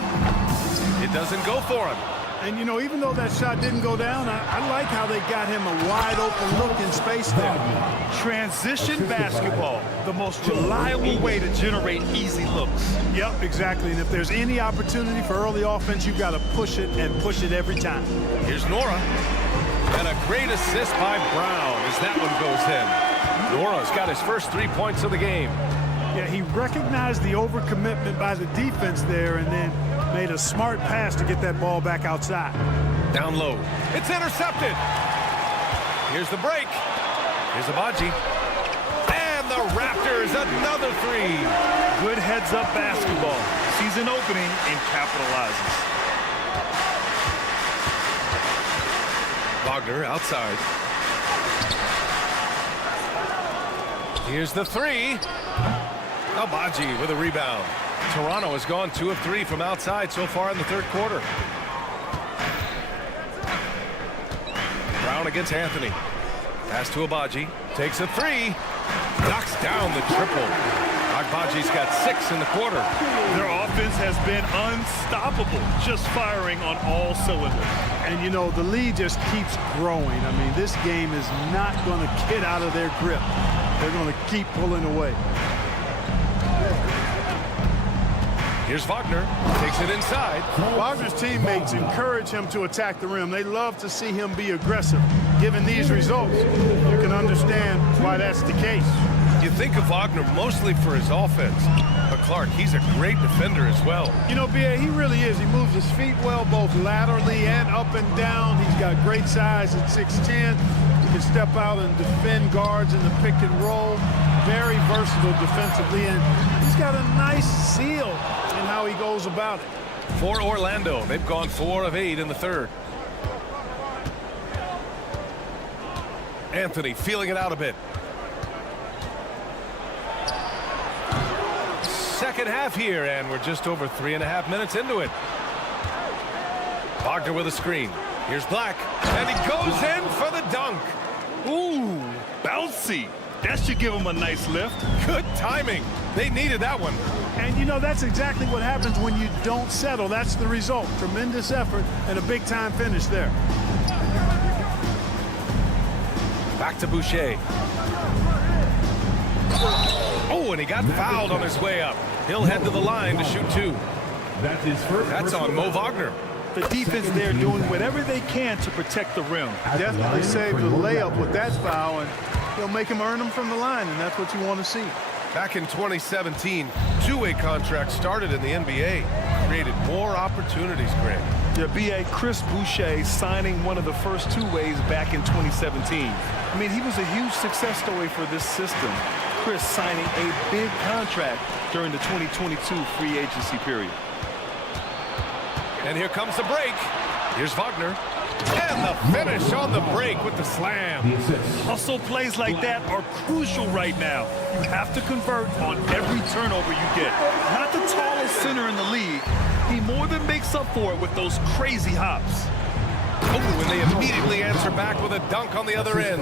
it doesn't go for him. And, you know, even though that shot didn't go down, I like how they got him a wide-open look in space there. Transition basketball, the most reliable way to generate easy looks. Yep, exactly. And if there's any opportunity for early offense, you've got to push it and push it every time. Here's Nora. And a great assist by Brown as that one goes in. Nora's got his first 3 points of the game. Yeah, he recognized the overcommitment by the defense there and then made a smart pass to get that ball back outside. Down low. It's intercepted. Here's the break. Here's Abaji. And the Raptors, another three. Good heads-up basketball. Sees an opening and capitalizes. Wagner outside. Here's the three. Abaji with a rebound. Toronto has gone 2 of 3 from outside so far in the third quarter. Brown against Anthony. Pass to Abaji. Takes a three. Knocks down the triple. Agbaji's got 6 in the quarter. Their offense has been unstoppable, just firing on all cylinders. And, you know, the lead just keeps growing. I mean, this game is not going to get out of their grip. They're going to keep pulling away. Here's Wagner. Takes it inside. Wagner's teammates encourage him to attack the rim. They love to see him be aggressive. Given these results, you can understand why that's the case. You think of Wagner mostly for his offense, but Clark, he's a great defender as well. You know, B.A., he really is. He moves his feet well, both laterally and up and down. He's got great size at 6'10". He can step out and defend guards in the pick and roll. Very versatile defensively, and he's got a nice seal in how he goes about it. For Orlando, they've gone 4 of 8 in the third. Anthony feeling it out a bit. Second half here, and we're just over 3.5 minutes into it. Wagner with a screen. Here's Black, and he goes in for the dunk. Ooh, bouncy. That should give him a nice lift. Good timing. They needed that one. And, you know, that's exactly what happens when you don't settle. That's the result. Tremendous effort and a big-time finish there. Back to Boucher. Oh, and he got fouled on his way up. He'll head to the line to shoot 2. That's on Mo Wagner. The defense there doing whatever they can to protect the rim. Definitely saved the layup with that foul, and he'll make him earn them from the line, and that's what you want to see. Back in 2017, two-way contracts started in the NBA. Created more opportunities, Greg. Yeah, B.A. Chris Boucher signing one of the first two-ways back in 2017. I mean, he was a huge success story for this system. Chris signing a big contract during the 2022 free agency period. And here comes the break. Here's Wagner. And the finish on the break with the slam. Hustle plays like that are crucial right now. You have to convert on every turnover you get. Not the tallest center in the league. He more than makes up for it with those crazy hops. Oh, and they immediately answer back with a dunk on the other end.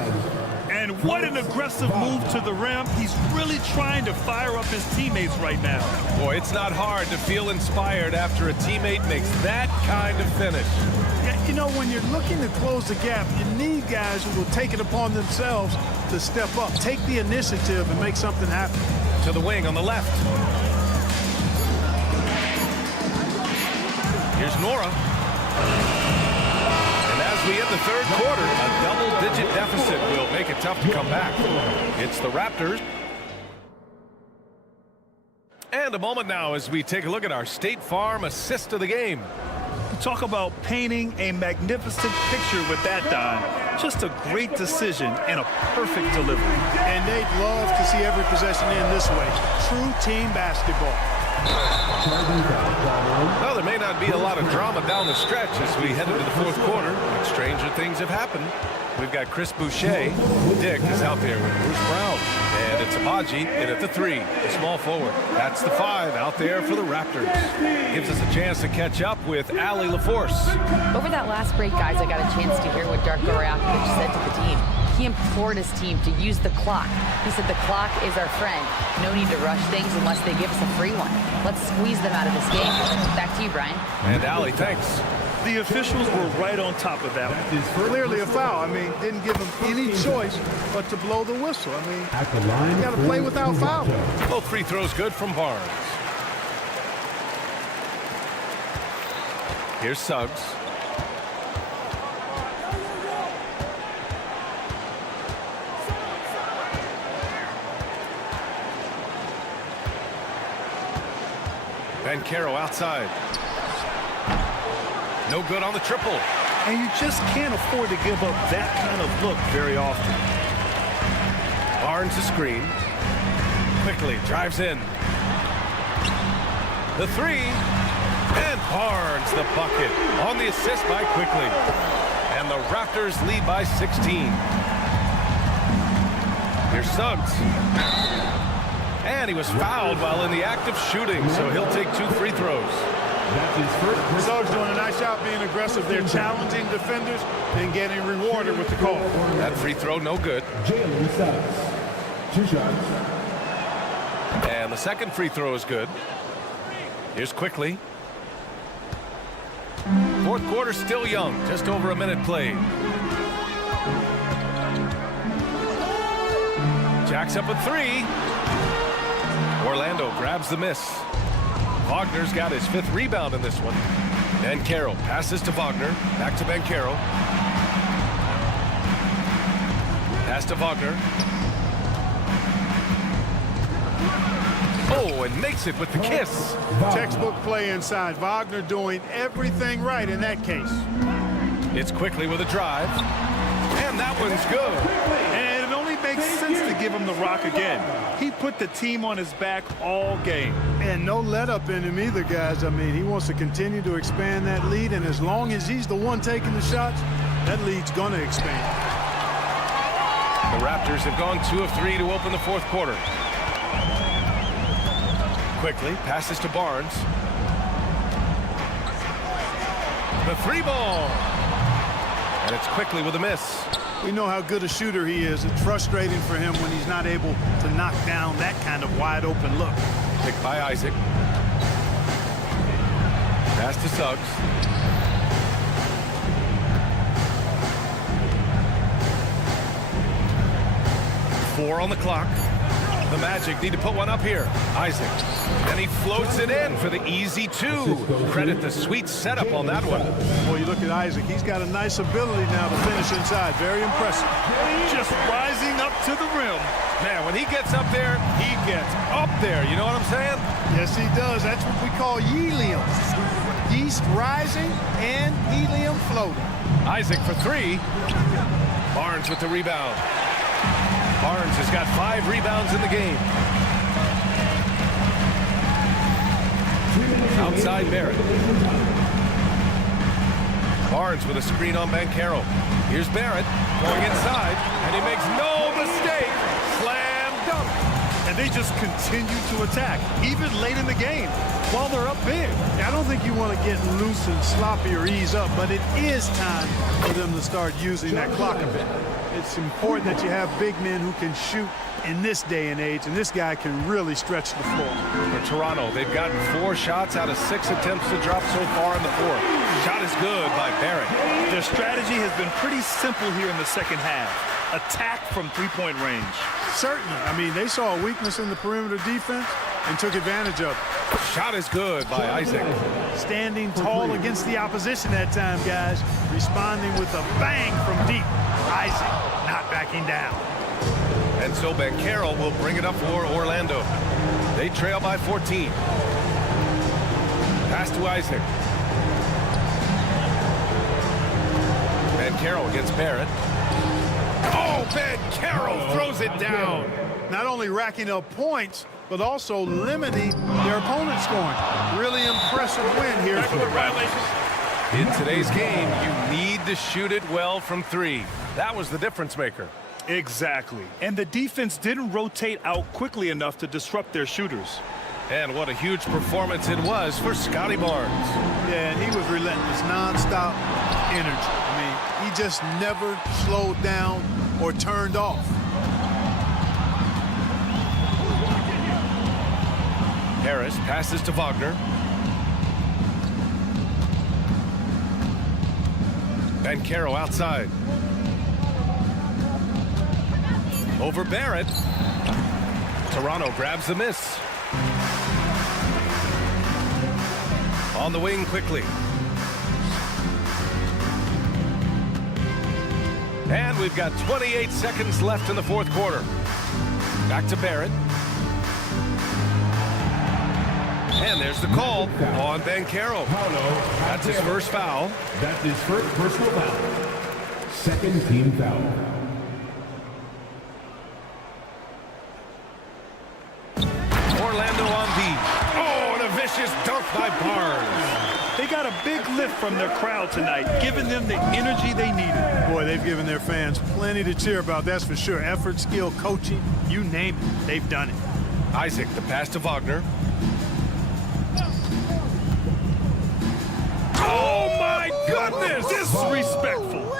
And what an aggressive move to the rim. He's really trying to fire up his teammates right now. Boy, it's not hard to feel inspired after a teammate makes that kind of finish. Yeah, you know, when you're looking to close the gap, you need guys who will take it upon themselves to step up, take the initiative, and make something happen. To the wing on the left. Here's Nora. And as we hit the third quarter, a double-digit deficit will make it tough to come back. It's the Raptors. And a moment now as we take a look at our State Farm assist of the game. Talk about painting a magnificent picture with that, Don. Just a great decision and a perfect delivery. And they'd love to see every possession in this way. True team basketball. Well, there may not be a lot of drama down the stretch as we head into the fourth quarter. But stranger things have happened. We've got Chris Boucher. Dick is out there with Bruce Brown. And it's Sabaji in at the 3, the small forward. That's the 5 out there for the Raptors. Gives us a chance to catch up with Ali LaForce. Over that last break, guys, I got a chance to hear what Darko Rajakovic said to the team. He implored his team to use the clock. He said the clock is our friend. No need to rush things unless they give us a free one. Let's squeeze them out of this game. Back to you, Brian. And Ali, thanks. The officials were right on top of that one. Clearly a foul. I mean, didn't give him any choice but to blow the whistle. I mean, you got to play without foul. Both free throws good from Barnes. Here's Suggs. Bankero outside. No good on the triple. And you just can't afford to give up that kind of look very often. Barnes the screen. Quickly drives in. The 3. And Barnes the bucket on the assist by Quickly. And the Raptors lead by 16. Here's Suggs. And he was fouled while in the act of shooting, so he'll take 2 free throws. Suggs doing a nice job being aggressive. They're challenging defenders and getting rewarded with the call. That free throw, no good. And the second free throw is good. Here's Quickly. Fourth quarter still young, just over a minute played. Jacks up a 3. Orlando grabs the miss. Wagner's got his 5th rebound in this one. Bankero passes to Wagner. Back to Bankero. Pass to Wagner. Oh, and makes it with the kiss. Textbook play inside. Wagner doing everything right in that case. It's Quickly with a drive. And that one's good. And it only makes sense to give him the rock again. He put the team on his back all game. And no let up in him either, guys. I mean, he wants to continue to expand that lead, and as long as he's the one taking the shots, that lead's going to expand. The Raptors have gone 2 of 3 to open the fourth quarter. Quickly passes to Barnes. The 3 ball. And it's Quickly with a miss. We know how good a shooter he is. It's frustrating for him when he's not able to knock down that kind of wide open look. Picked by Isaac. Pass to Suggs. Four on the clock. The Magic need to put one up here. Isaac. And he floats it in for the easy 2. Credit the sweet setup on that one. Well, you look at Isaac. He's got a nice ability now to finish inside. Very impressive. Just rising up to the rim. Man, when he gets up there, he gets up there. You know what I'm saying? Yes, he does. That's what we call helium. Yeast rising and helium floating. Isaac for 3. Barnes with the rebound. Barnes has got 5 rebounds in the game. Outside Barrett. Barnes with a screen on Bankero. Here's Barrett going inside, and he makes no mistake. Slam dunk. And they just continue to attack, even late in the game, while they're up big. I don't think you want to get loose and sloppy or ease up, but it is time for them to start using that clock a bit. It's important that you have big men who can shoot in this day and age, and this guy can really stretch the floor. For Toronto, they've gotten 4 shots out of 6 attempts to drop so far in the fourth. Shot is good by Barrett. Their strategy has been pretty simple here in the second half. Attack from 3-point range. Certainly. I mean, they saw a weakness in the perimeter defense and took advantage of it. Shot is good by Isaac. Standing tall against the opposition that time, guys. Responding with a bang from deep. Isaac not backing down. And so Bankero will bring it up for Orlando. They trail by 14. Pass to Isaac. Bankero against Barrett. Oh, Bankero throws it down. Not only racking up points, but also limiting their opponent's scoring. Really impressive win here for the Raptors. In today's game, you need to shoot it well from 3. That was the difference maker. Exactly. And the defense didn't rotate out quickly enough to disrupt their shooters. And what a huge performance it was for Scotty Barnes. Yeah, and he was relentless, nonstop energy. I mean, he just never slowed down or turned off. Harris passes to Wagner. Banchero outside. Over Barrett. Toronto grabs the miss. On the wing quickly. And we've got 28 seconds left in the fourth quarter. Back to Barrett. And there's the call on Banchero. That's his first foul. That's his first personal foul. Second team foul. Orlando on the. Oh, and a vicious dunk by Barnes. They got a big lift from their crowd tonight, giving them the energy they needed. Boy, they've given their fans plenty to cheer about, that's for sure. Effort, skill, coaching, you name it, they've done it. Isaac, the pass to Wagner. Oh, my goodness! Disrespectful.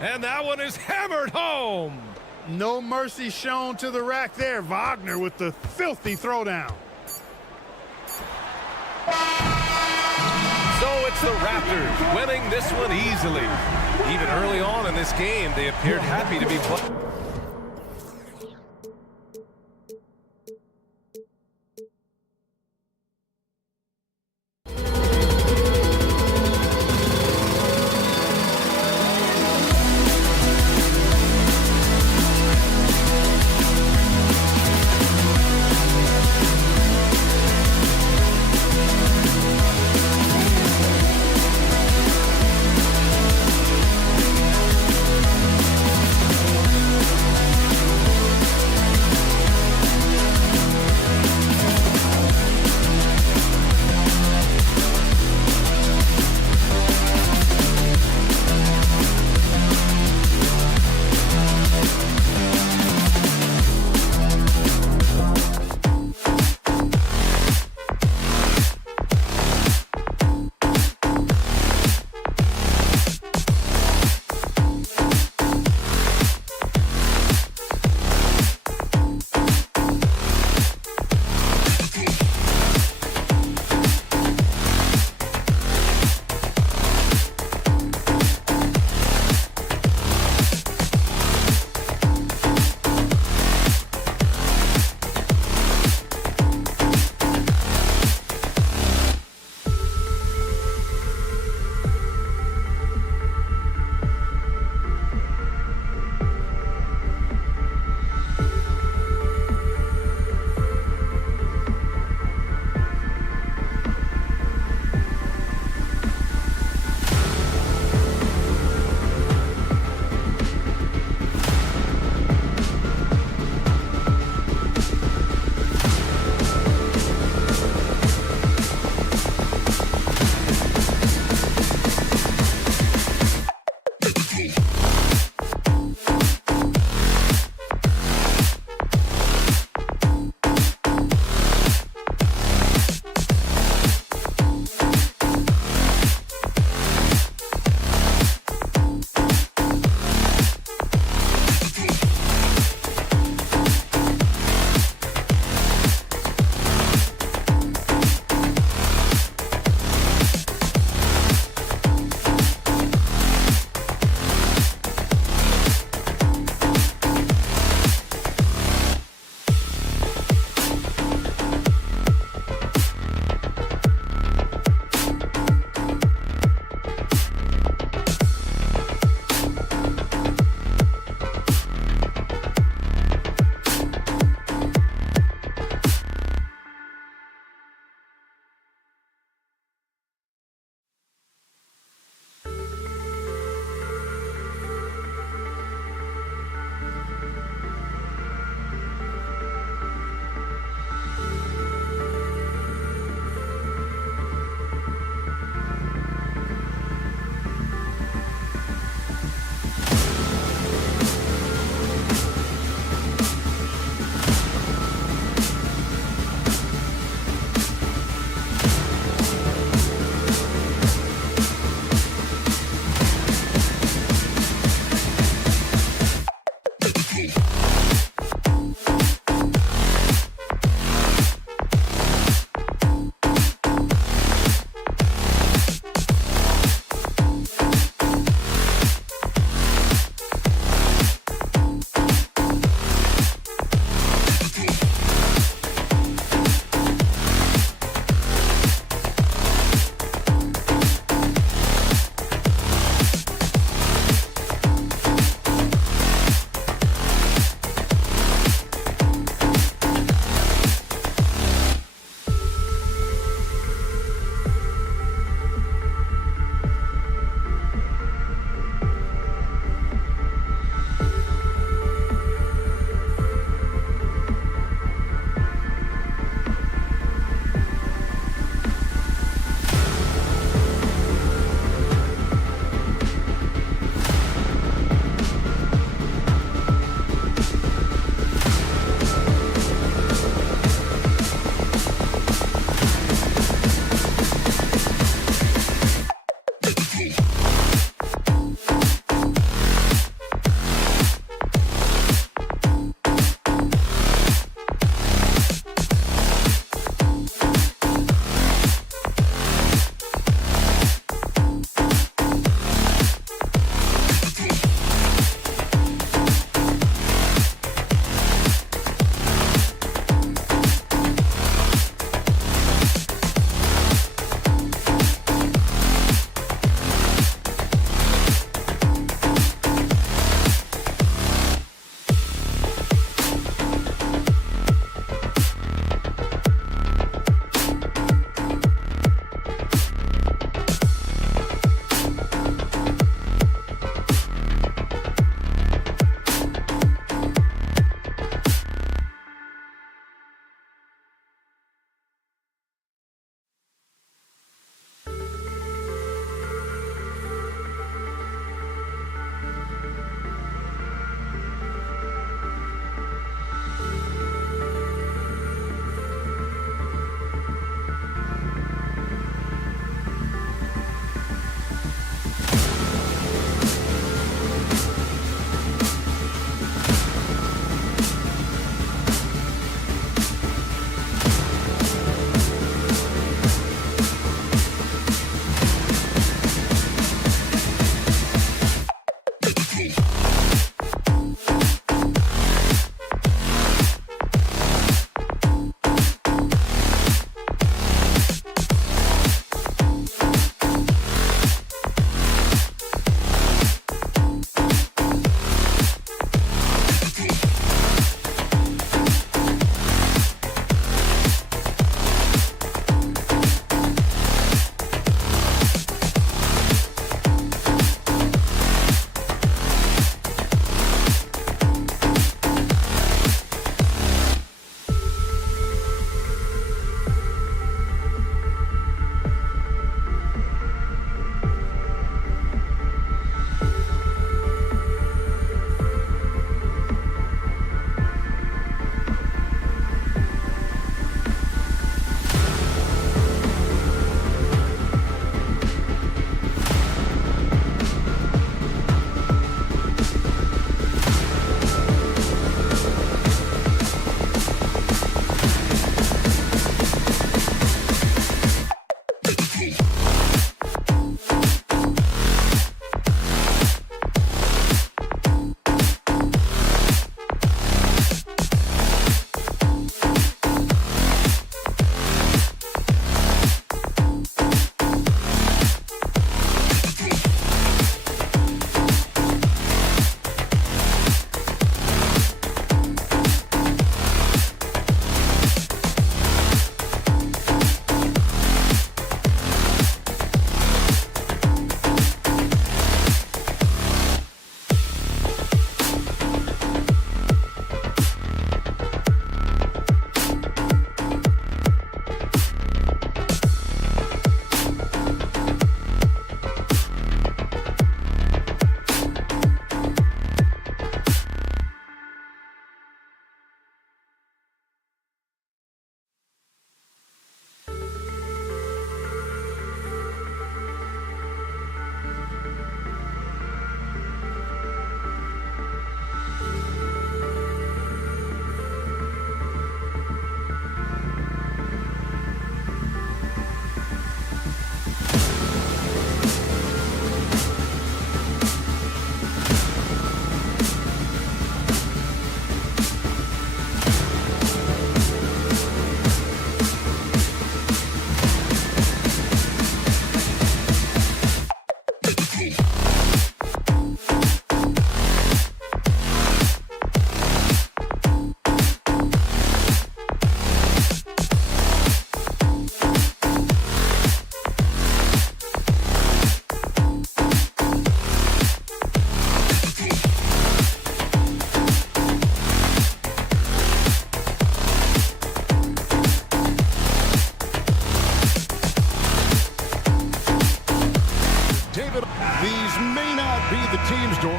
And that one is hammered home. No mercy shown to the rack there. Wagner with the filthy throwdown. So it's the Raptors winning this one easily. Even early on in this game, they appeared happy to be playing.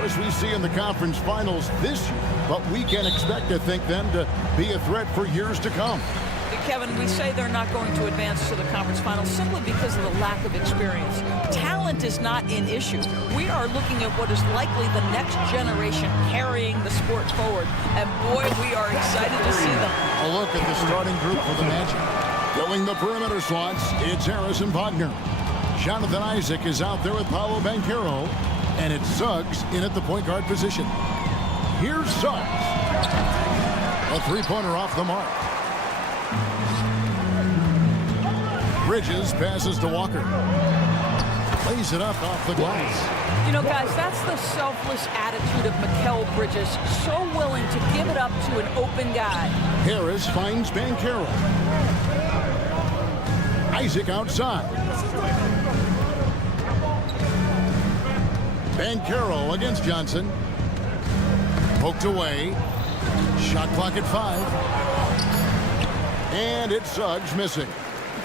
Doris, we see in the conference finals this year, but we can expect to think them to be a threat for years to come. Kevin, we say they're not going to advance to the conference finals simply because of the lack of experience. Talent is not an issue. We are looking at what is likely the next generation carrying the sport forward. And boy, we are excited to see them. A look at the starting group for the Magic. Filling the perimeter slots, it's Harrison Wagner. Jonathan Isaac is out there with Paolo Banchero. And it's Suggs in at the point guard position. Here's Suggs. A three-pointer off the mark. Bridges passes to Walker. Lays it up off the glass. You know, guys, that's the selfless attitude of Mikal Bridges. So willing to give it up to an open guy. Harris finds Banchero. Isaac outside. Banchero against Johnson. Poked away. Shot clock at 5. And it's Suggs missing.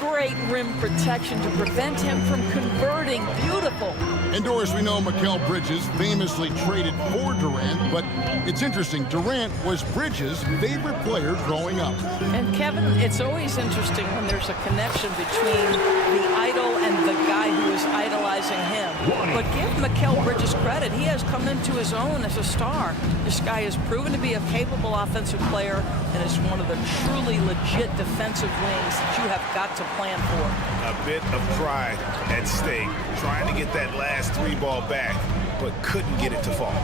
Great rim protection to prevent him from converting. Beautiful. And Doris, we know Mikal Bridges famously traded for Durant, but it's interesting. Durant was Bridges' favorite player growing up. And Kevin, it's always interesting when there's a connection between the idol and the guy who is idolizing him. But give Mikal Bridges credit. He has come into his own as a star. This guy has proven to be a capable offensive player and is one of the truly legit defensive wings that you have got to plan for. A bit of pride at stake, trying to get that last 3-ball back, but couldn't get it to fall.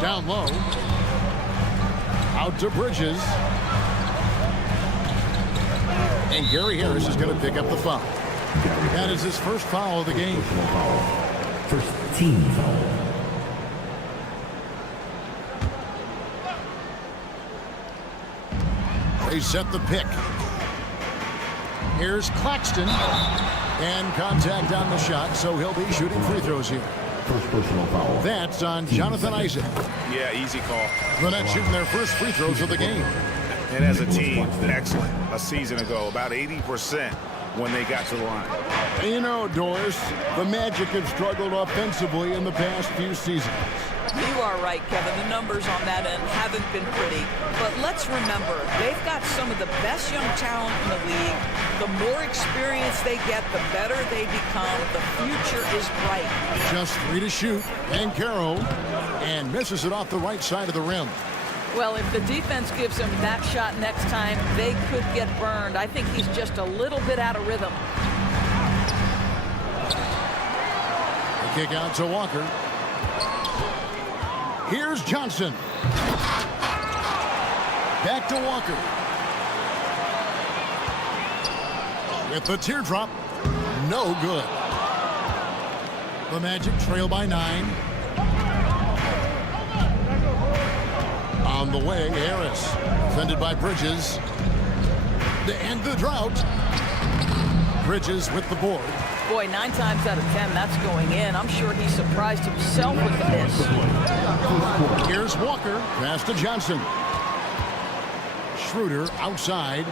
Down low. Out to Bridges. And Gary Harris is going to pick up the foul. That is his first foul of the game. First team foul. They set the pick. Here's Claxton. And contact on the shot, so he'll be shooting free throws here. First personal foul. That's on Jonathan Isaac. Yeah, easy call. The Nets shooting their first free throws of the game. And as a team, excellent. A season ago, about 80% when they got to the line. And you know, Doris, the Magic have struggled offensively in the past few seasons. You are right, Kevin. The numbers on that end haven't been pretty. But let's remember, they've got some of the best young talent in the league. The more experience they get, the better they become. The future is bright. Just 3 to shoot. Banchero. And misses it off the right side of the rim. Well, if the defense gives him that shot next time, they could get burned. I think he's just a little bit out of rhythm. The kick out to Walker. Here's Johnson. Back to Walker. With the teardrop, no good. The Magic trail by 9. On the way, Harris. Defended by Bridges. To end the drought. Bridges with the board. Boy, 9 times out of 10, that's going in. I'm sure he surprised himself with the miss. Here's Walker. Pass to Johnson. Schroeder outside.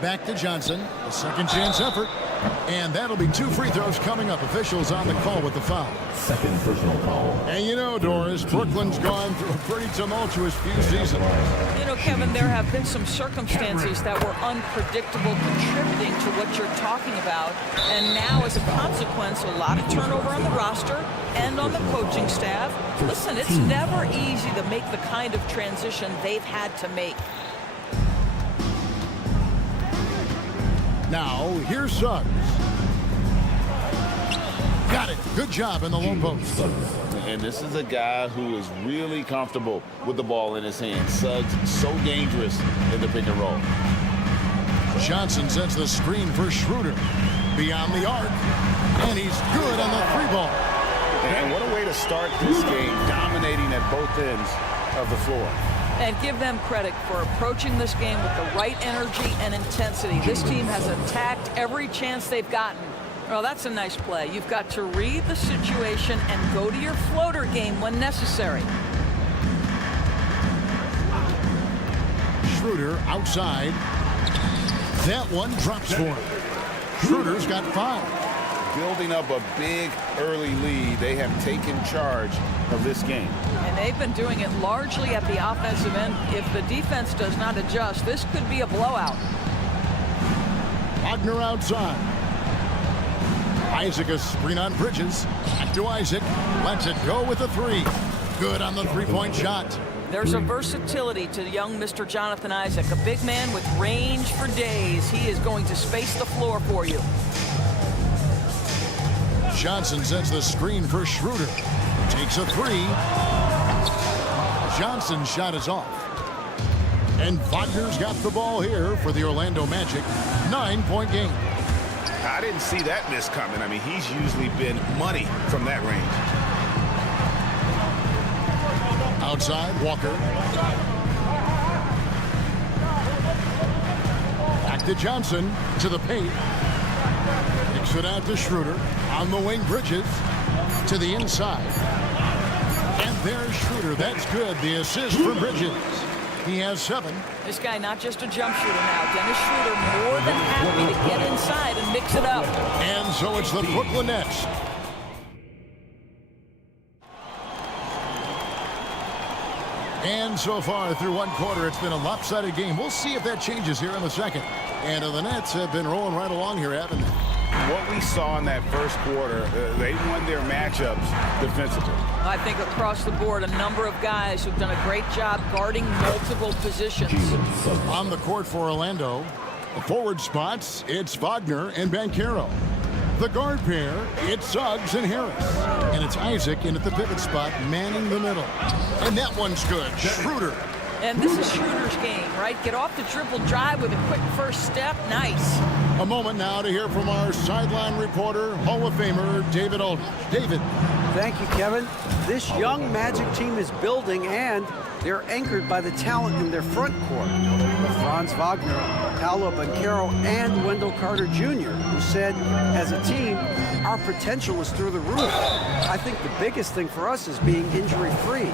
Back to Johnson. A second chance effort. And that'll be 2 free throws coming up. Officials on the call with the foul. Second personal foul. And you know, Doris, Brooklyn's gone through a pretty tumultuous few seasons. You know, Kevin, there have been some circumstances that were unpredictable contributing to what you're talking about. And now, as a consequence, a lot of turnover on the roster and on the coaching staff. Listen, it's never easy to make the kind of transition they've had to make. Now, here's Suggs. Got it. Good job in the low post. And this is a guy who is really comfortable with the ball in his hands. Suggs, so dangerous in the pick and roll. Johnson sets the screen for Schroeder. Beyond the arc. And he's good on the 3-ball. And what a way to start this game, dominating at both ends of the floor. And give them credit for approaching this game with the right energy and intensity. This team has attacked every chance they've gotten. Well, that's a nice play. You've got to read the situation and go to your floater game when necessary. Schroeder outside. That one drops for him. Schroeder's got 5. building up a big early lead. They have taken charge of this game. And they've been doing it largely at the offensive end. If the defense does not adjust, this could be a blowout. Wagner outside. Isaac a screen on Bridges. Back to Isaac. Lets it go with a three. Good on the three-point shot. There's a versatility to young Mr. Jonathan Isaac, a big man with range for days. He is going to space the floor for you. Johnson sets the screen for Schroeder. Takes a three. Johnson's shot is off. And Wagner's got the ball here for the Orlando Magic. 9-point game. I didn't see that miss coming. I mean, he's usually been money from that range. Outside, Walker. Back to Johnson, to the paint. Kicks it out to Schroeder. On the wing, Bridges. To the inside. And there's Schroeder. That's good. The assist for Bridges. He has 7. This guy not just a jump shooter now. Dennis Schroeder more than happy to get inside and mix it up. And so it's the Brooklyn Nets. And so far through one quarter, it's been a lopsided game. We'll see if that changes here in the second. And the Nets have been rolling right along here, haven't they? What we saw in that first quarter, they won their matchups defensively. I think across the board, a number of guys who've done a great job guarding multiple positions. On the court for Orlando, the forward spots, it's Wagner and Banchero. The guard pair, it's Suggs and Harris. And it's Isaac in at the pivot spot, manning the middle. And that one's good. Schroeder. And this is Schroeder's game, right? Get off the dribble drive with a quick first step. Nice. A moment now to hear from our sideline reporter, Hall of Famer, David Aldridge. David. Thank you, Kevin. This young Magic team is building, and they're anchored by the talent in their front court. Franz Wagner, Paolo Banchero, and Wendell Carter Jr., who said, as a team, our potential is through the roof. I think the biggest thing for us is being injury-free.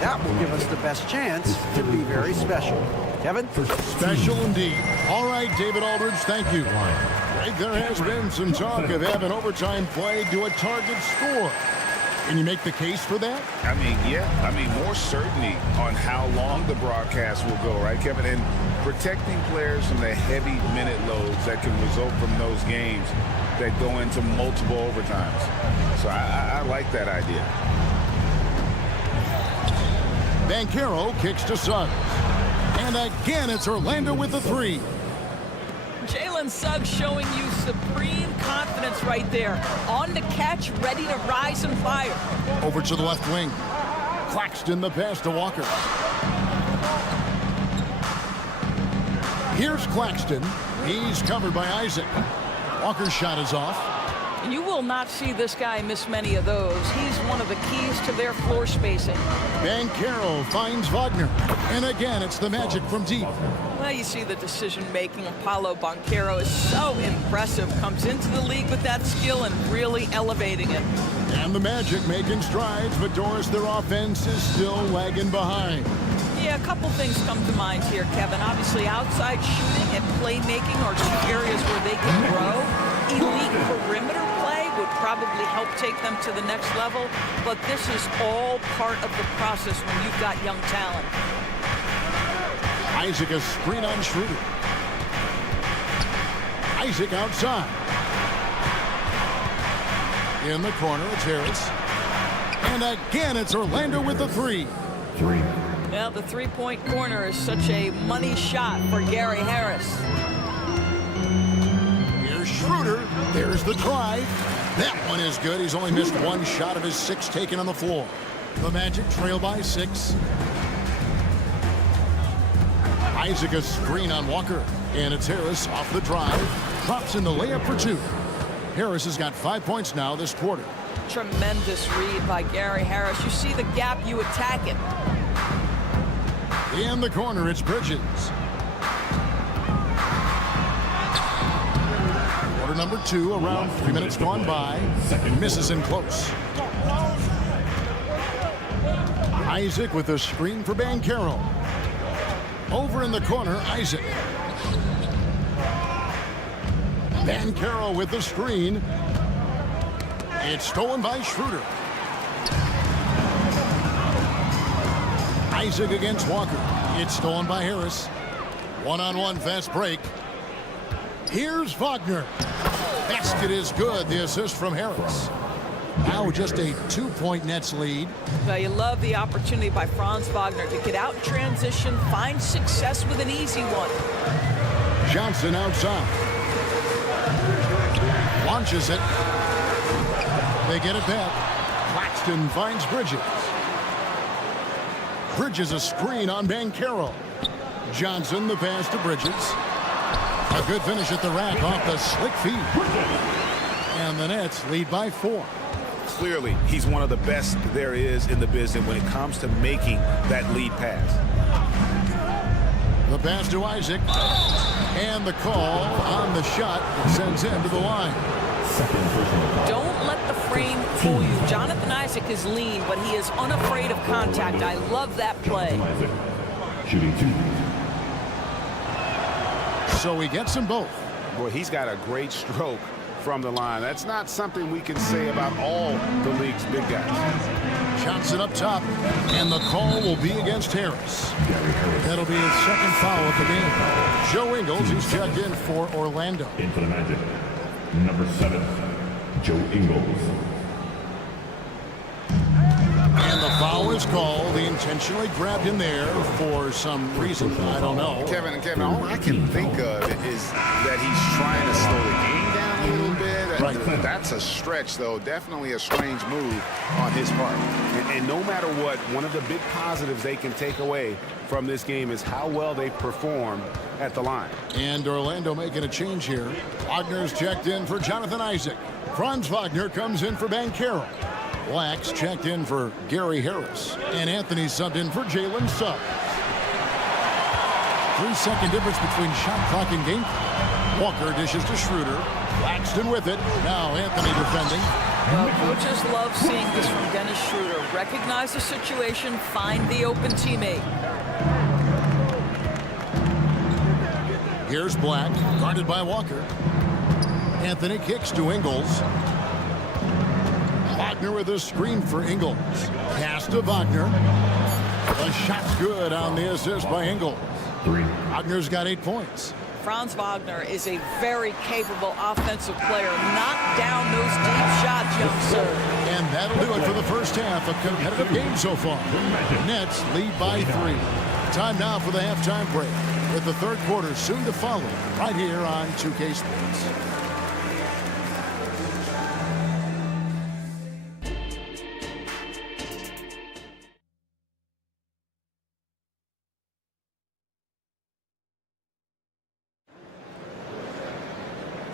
That will give us the best chance to be very special. Kevin? Special indeed. All right, David Aldridge, thank you. Right, there has been some talk of having overtime played to a target score. Can you make the case for that? I mean, yeah. I mean, more certainty on how long the broadcast will go, right, Kevin? And protecting players from the heavy minute loads that can result from those games that go into multiple overtimes. So I like that idea. Banchero kicks to Suggs. And again, it's Orlando with the three. Jalen Suggs showing you supreme confidence right there. On the catch, ready to rise and fire. Over to the left wing. Claxton the pass to Walker. Here's Claxton. He's covered by Isaac. Walker's shot is off. You will not see this guy miss many of those. He's one of the keys to their floor spacing. Banchero finds Wagner. And again, it's the Magic from deep. Well, you see the decision-making of Paolo Banchero is so impressive. Comes into the league with that skill and really elevating it. And the Magic making strides, but Doris, their offense is still lagging behind. Yeah, a couple things come to mind here, Kevin. Obviously, outside shooting and playmaking are two areas where they can grow. Elite perimeter play would probably help take them to the next level, but this is all part of the process when you've got young talent. Isaac a screen on Schroeder. Isaac outside. In the corner, it's Harris. And again, it's Orlando with the three. Well, the three-point corner is such a money shot for Gary Harris. Here's Schroeder. There's the drive. That one is good. He's only missed one shot of his 6 taken on the floor. The Magic trail by 6. Isaac a screen on Walker. And it's Harris off the drive. Drops in the layup for 2. Harris has got 5 points now this quarter. Tremendous read by Gary Harris. You see the gap, you attack it. In the corner, it's Bridges. Quarter number 2, around 3 minutes gone by. Misses in close. Isaac with a screen for Banchero. Over in the corner, Isaac. Banchero with the screen. It's stolen by Schroeder. Isaac against Walker. It's stolen by Harris. One-on-one fast break. Here's Wagner. Basket is good. The assist from Harris. Now just a 2-point Nets lead. Well, you love the opportunity by Franz Wagner to get out in transition, find success with an easy one. Johnson outside. Launches it. They get it back. Claxton finds Bridges. Bridges a screen on Banchero. Johnson the pass to Bridges. A good finish at the rack off the slick feed. And the Nets lead by 4. Clearly, he's one of the best there is in the business when it comes to making that lead pass. The pass to Isaac. And the call on the shot that sends him to the line. Don't let the frame fool you. Jonathan Isaac is lean, but he is unafraid of contact. I love that play. Shooting 2. So he gets them both. Boy, he's got a great stroke from the line. That's not something we can say about all the league's big guys. Johnson up top, and the call will be against Harris. That'll be his second foul of the game. Joe Ingles, who's checked in for Orlando. In for the Magic, number 7, Joe Ingles. And the foul is called. He intentionally grabbed him there for some reason. I don't know. Kevin, all I can think of is that he's trying to slow the game down a little bit. Right. That's a stretch, though. Definitely a strange move on his part. And no matter what, one of the big positives they can take away from this game is how well they perform at the line. And Orlando making a change here. Wagner's checked in for Jonathan Isaac. Franz Wagner comes in for Banchero. Black's checked in for Gary Harris. And Anthony subbed in for Jalen Suggs. 3-second difference between shot clock and game clock. Walker dishes to Schroeder. Claxton with it. Now Anthony defending. Well, coaches love seeing this from Dennis Schroeder. Recognize the situation, find the open teammate. Here's Black, guarded by Walker. Anthony kicks to Ingles. Wagner with a screen for Ingles. Pass to Wagner. The shot's good on the assist by Ingles. 3. Wagner's got 8 points. Franz Wagner is a very capable offensive player. Knock down those deep shots, young sir. And that'll do it for the first half of competitive game so far. Nets lead by 3. Time now for the halftime break, with the third quarter soon to follow right here on 2K Sports.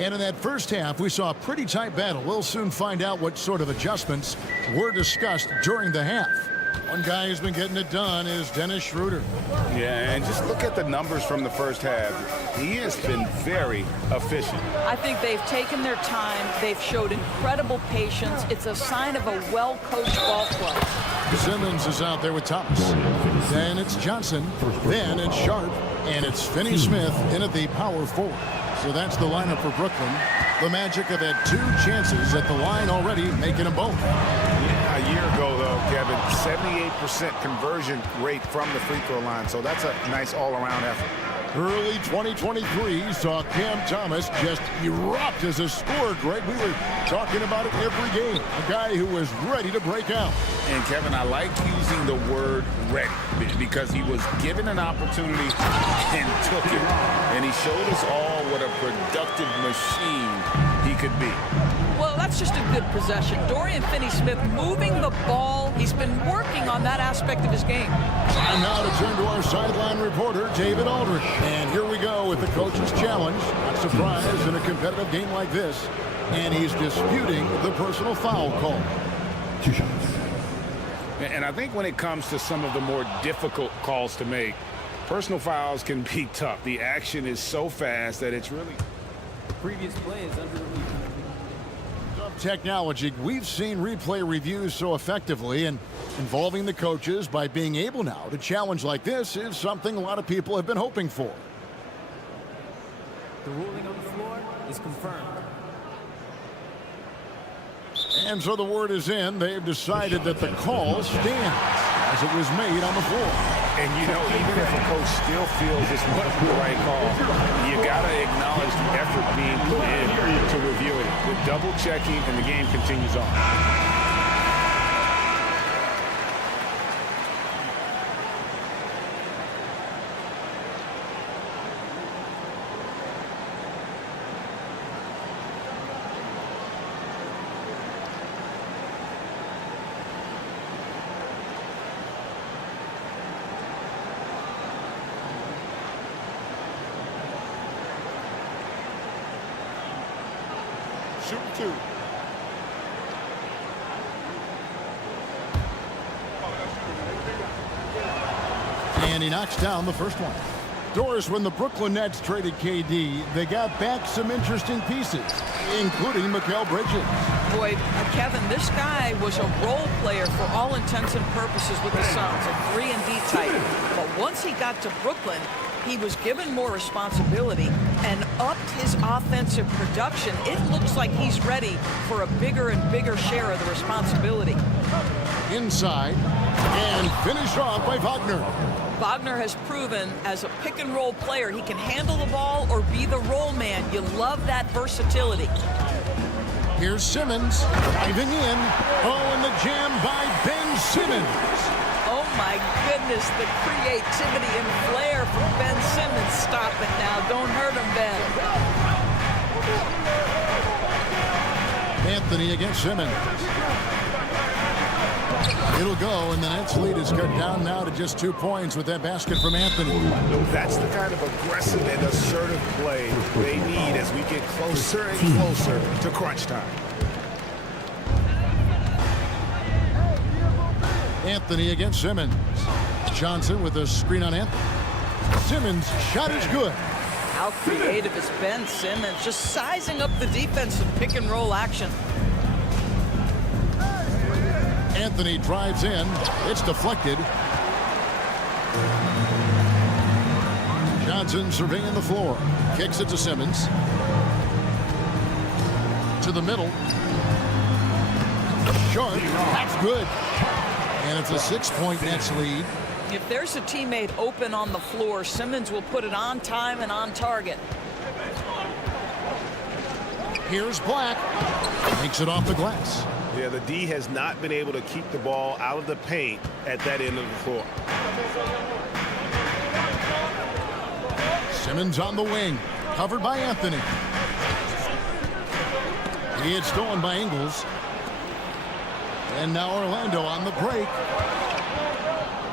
And in that first half, we saw a pretty tight battle. We'll soon find out what sort of adjustments were discussed during the half. One guy who's been getting it done is Dennis Schroeder. Yeah, and just look at the numbers from the first half. He has been very efficient. I think they've taken their time. They've showed incredible patience. It's a sign of a well-coached ball club. Simmons is out there with Thomas. Then it's Johnson. Then it's Sharp. And it's Finney Smith in at the power forward. So that's the lineup for Brooklyn. The Magic have had 2 chances at the line already, making them both. Yeah, a year ago, though, Kevin, 78% conversion rate from the free throw line. So that's a nice all-around effort. Early 2023 saw Cam Thomas just erupt as a scorer, Greg. We were talking about it every game. A guy who was ready to break out. And, Kevin, I like using the word ready because he was given an opportunity and took it. And he showed us all what a productive machine he could be. Well, that's just a good possession. Dorian Finney-Smith moving the ball. He's been working on that aspect of his game. Time now to turn to our sideline reporter, David Aldridge. And here we go with the coach's challenge. Not surprised in a competitive game like this. And he's disputing the personal foul call. 2 shots. And I think when it comes to some of the more difficult calls to make, personal fouls can be tough. The action is so fast that it's really... Previous play is under review. Technology, we've seen replay reviews so effectively, and involving the coaches by being able now to challenge like this is something a lot of people have been hoping for. The ruling on the floor is confirmed. And so the word is in. They've decided that the call stands as it was made on the floor. And, you know, even if a coach still feels this wasn't the right call, you got to acknowledge the effort being put in to review it. With double checking, and the game continues on. Shoot two. And he knocks down the first one. Doris, when the Brooklyn Nets traded KD, they got back some interesting pieces, including Mikal Bridges. Boy, Kevin, this guy was a role player for all intents and purposes with the Suns, a 3-and-D type. But once he got to Brooklyn, he was given more responsibility and upped his offensive production. It looks like he's ready for a bigger and bigger share of the responsibility. Inside, and finished off by Wagner. Wagner has proven as a pick-and-roll player he can handle the ball or be the roll man. You love that versatility. Here's Simmons driving in. Oh, and the jam by Ben Simmons. Oh, my goodness, the creativity and flair from Ben Simmons. Stop it now. Don't hurt him, Ben. Anthony against Simmons. It'll go, and the Nets lead is cut down now to just 2 points with that basket from Anthony. That's the kind of aggressive and assertive play they need as we get closer and closer to crunch time. Anthony against Simmons. Johnson with a screen on Anthony. Simmons' shot is good. How creative is Ben Simmons, just sizing up the defense and pick-and-roll action. Anthony drives in. It's deflected. Johnson surveying the floor. Kicks it to Simmons. To the middle. Short. That's good. And it's a 6-point Nets lead. If there's a teammate open on the floor, Simmons will put it on time and on target. Here's Black. Takes it off the glass. Yeah, the D has not been able to keep the ball out of the paint at that end of the floor. Simmons on the wing. Covered by Anthony. It's stolen by Ingles. And now Orlando on the break.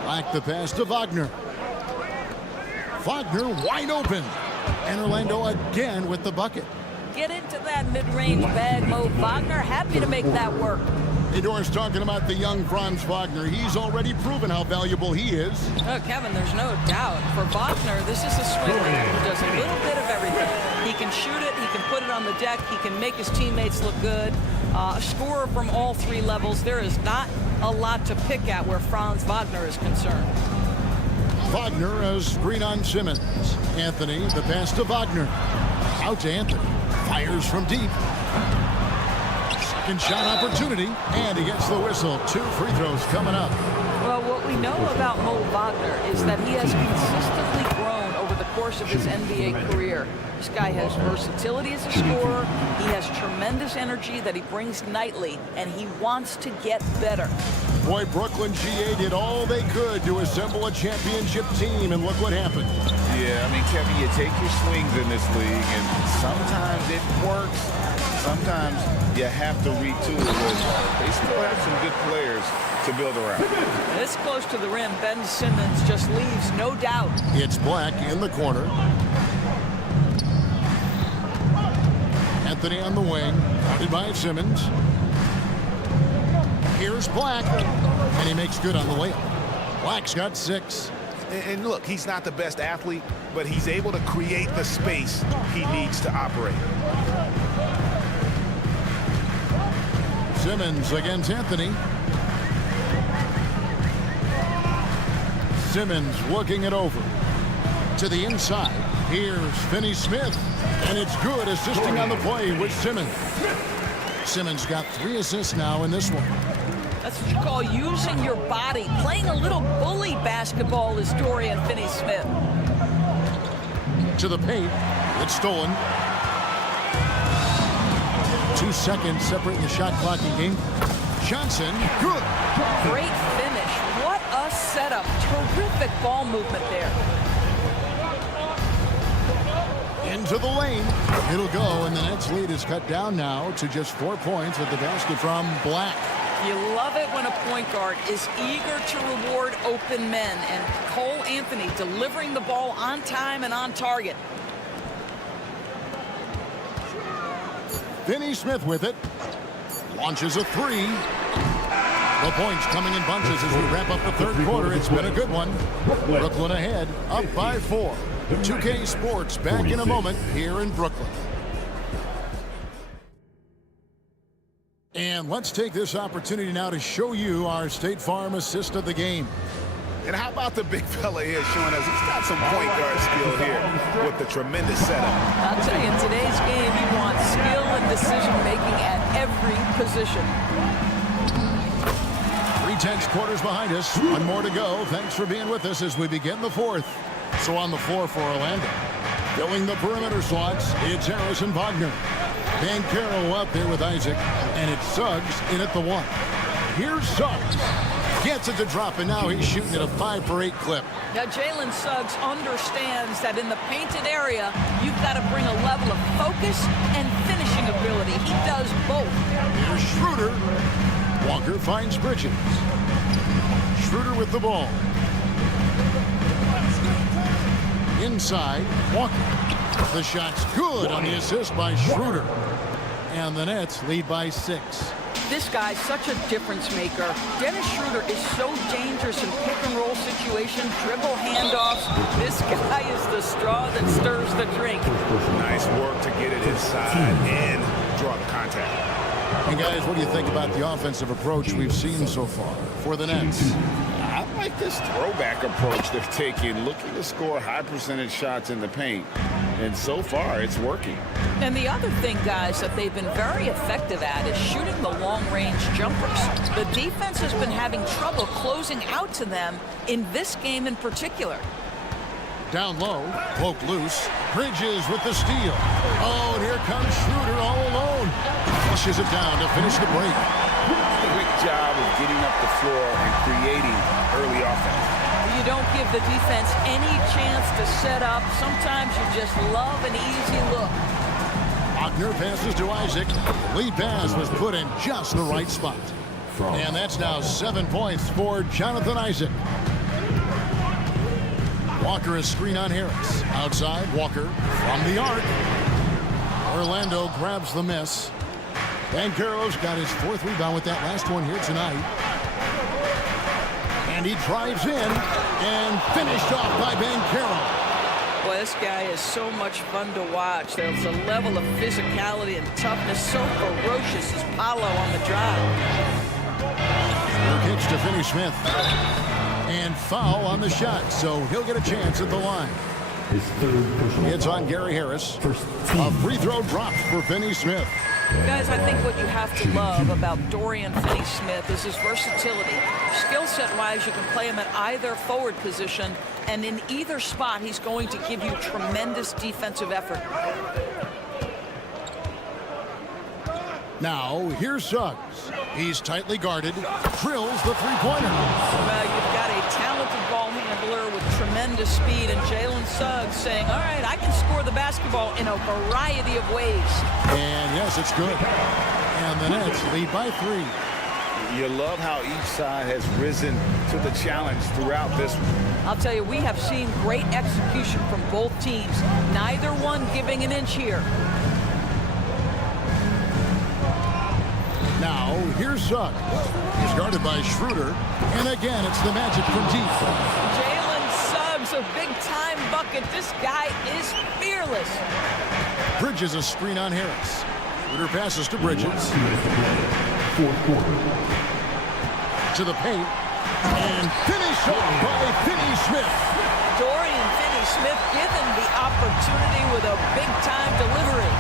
Black the pass to Wagner. Wagner wide open. And Orlando again with the bucket. Get into that mid-range bag, Mo. Wagner happy to make that work. Hey, Doris, talking about the young Franz Wagner. He's already proven how valuable he is. Oh, Kevin, there's no doubt. For Wagner, this is a swing leader who does a little bit of everything. He can shoot it, he can put it on the deck, he can make his teammates look good. A scorer from all 3 levels. There is not a lot to pick at where Franz Wagner is concerned. Wagner a screen on Simmons. Anthony, the pass to Wagner. Out to Anthony. Fires from deep. Second shot opportunity, and he gets the whistle. 2 free throws coming up. Well, what we know about Mo Wagner is that he has consistently grown over the course of his NBA career. This guy has versatility as a scorer. He has tremendous energy that he brings nightly, and he wants to get better. Boy, Brooklyn GA did all they could to assemble a championship team, and look what happened. Yeah, I mean, Kevin, you take your swings in this league, and sometimes it works. Sometimes you have to retool it. They still have some good players to build around. This close to the rim, Ben Simmons just leaves no doubt. It's Black in the corner. Anthony on the wing, guarded by Simmons. Here's Black, and he makes good on the layup. Black's got 6. And look, he's not the best athlete, but he's able to create the space he needs to operate. Simmons against Anthony. Simmons looking it over. To the inside. Here's Finney Smith. And it's good, assisting on the play with Simmons. Simmons got 3 assists now in this one. That's what you call using your body. Playing a little bully basketball is Dorian Finney-Smith. To the paint. It's stolen. 2 seconds separating the shot clock in game. Johnson, good. Great finish. What a setup. Terrific ball movement there. Into the lane. It'll go, and the Nets lead is cut down now to just 4 points with the basket from Black. You love it when a point guard is eager to reward open men, and Cole Anthony delivering the ball on time and on target. Finney-Smith with it. Launches a 3. The points coming in bunches as we wrap up the third quarter. It's been a good one. Brooklyn ahead, up by 4. 2K Sports back in a moment here in Brooklyn. And let's take this opportunity now to show you our State Farm assist of the game. And how about the big fella here showing us he's got some point guard skill here with the tremendous setup. I'll tell you, in today's game, you want skill and decision-making at every position. 3/10 quarters behind us. 1 more to go. Thanks for being with us as we begin the fourth. So on the floor for Orlando. Filling the perimeter slots, it's Harrison Wagner. Banchero out there with Isaac. And it's Suggs in at the 1. Here's Suggs. Gets it to drop, and now he's shooting at a 5 for 8 clip. Now, Jalen Suggs understands that in the painted area, you've got to bring a level of focus and finishing ability. He does both. Here's Schroeder. Walker finds Bridges. Schroeder with the ball. Inside, Walker. The shot's good on the assist by Schroeder. And the Nets lead by 6. This guy's such a difference maker. Dennis Schroeder is so dangerous in pick-and-roll situations, dribble handoffs. This guy is the straw that stirs the drink. Nice work to get it inside and draw the contact. And guys, what do you think about the offensive approach we've seen so far for the Nets? I like this throwback approach they're taking, looking to score high percentage shots in the paint. And so far, it's working. And the other thing, guys, that they've been very effective at is shooting the long-range jumpers. The defense has been having trouble closing out to them in this game in particular. Down low, poke loose. Bridges with the steal. Oh, and here comes Schroeder all alone. Flushes it down to finish the break. Quick job of getting up the floor and creating early offense. You don't give the defense any chance to set up. Sometimes you just love an easy look. Wagner passes to Isaac. Lead pass was put in just the right spot. And that's now 7 points for Jonathan Isaac. Walker is screen on Harris. Outside, Walker from the arc. Orlando grabs the miss. Banchero's got his 4th rebound with that last one here tonight. And he drives in and finished off by Banchero. Boy, this guy is so much fun to watch. There's a level of physicality and toughness so ferocious as Paolo on the drive. Pitch to Finney-Smith. And foul on the shot, so he'll get a chance at the line. It's on Gary Harris. A free throw drops for Finney-Smith. Guys, I think what you have to love about Dorian Finney-Smith is his versatility. Skill set-wise, you can play him at either forward position, and in either spot, he's going to give you tremendous defensive effort. Now, here's Suggs. He's tightly guarded, drills the three-pointer. Well, you've got a talented ball handler with tremendous speed, and Jalen Suggs saying, all right, I can score the basketball in a variety of ways. And yes, it's good. And the Nets lead by 3. You love how each side has risen to the challenge throughout this one. I'll tell you, we have seen great execution from both teams. Neither one giving an inch here. Now, here's Suggs. He's guarded by Schroeder. And again, it's the Magic from deep. Jalen Suggs, a big-time bucket. This guy is fearless. Bridges a screen on Harris. Schroeder passes to Bridges. To the paint. And finish off by Finney-Smith. Dorian Finney-Smith given the opportunity with a big-time delivery.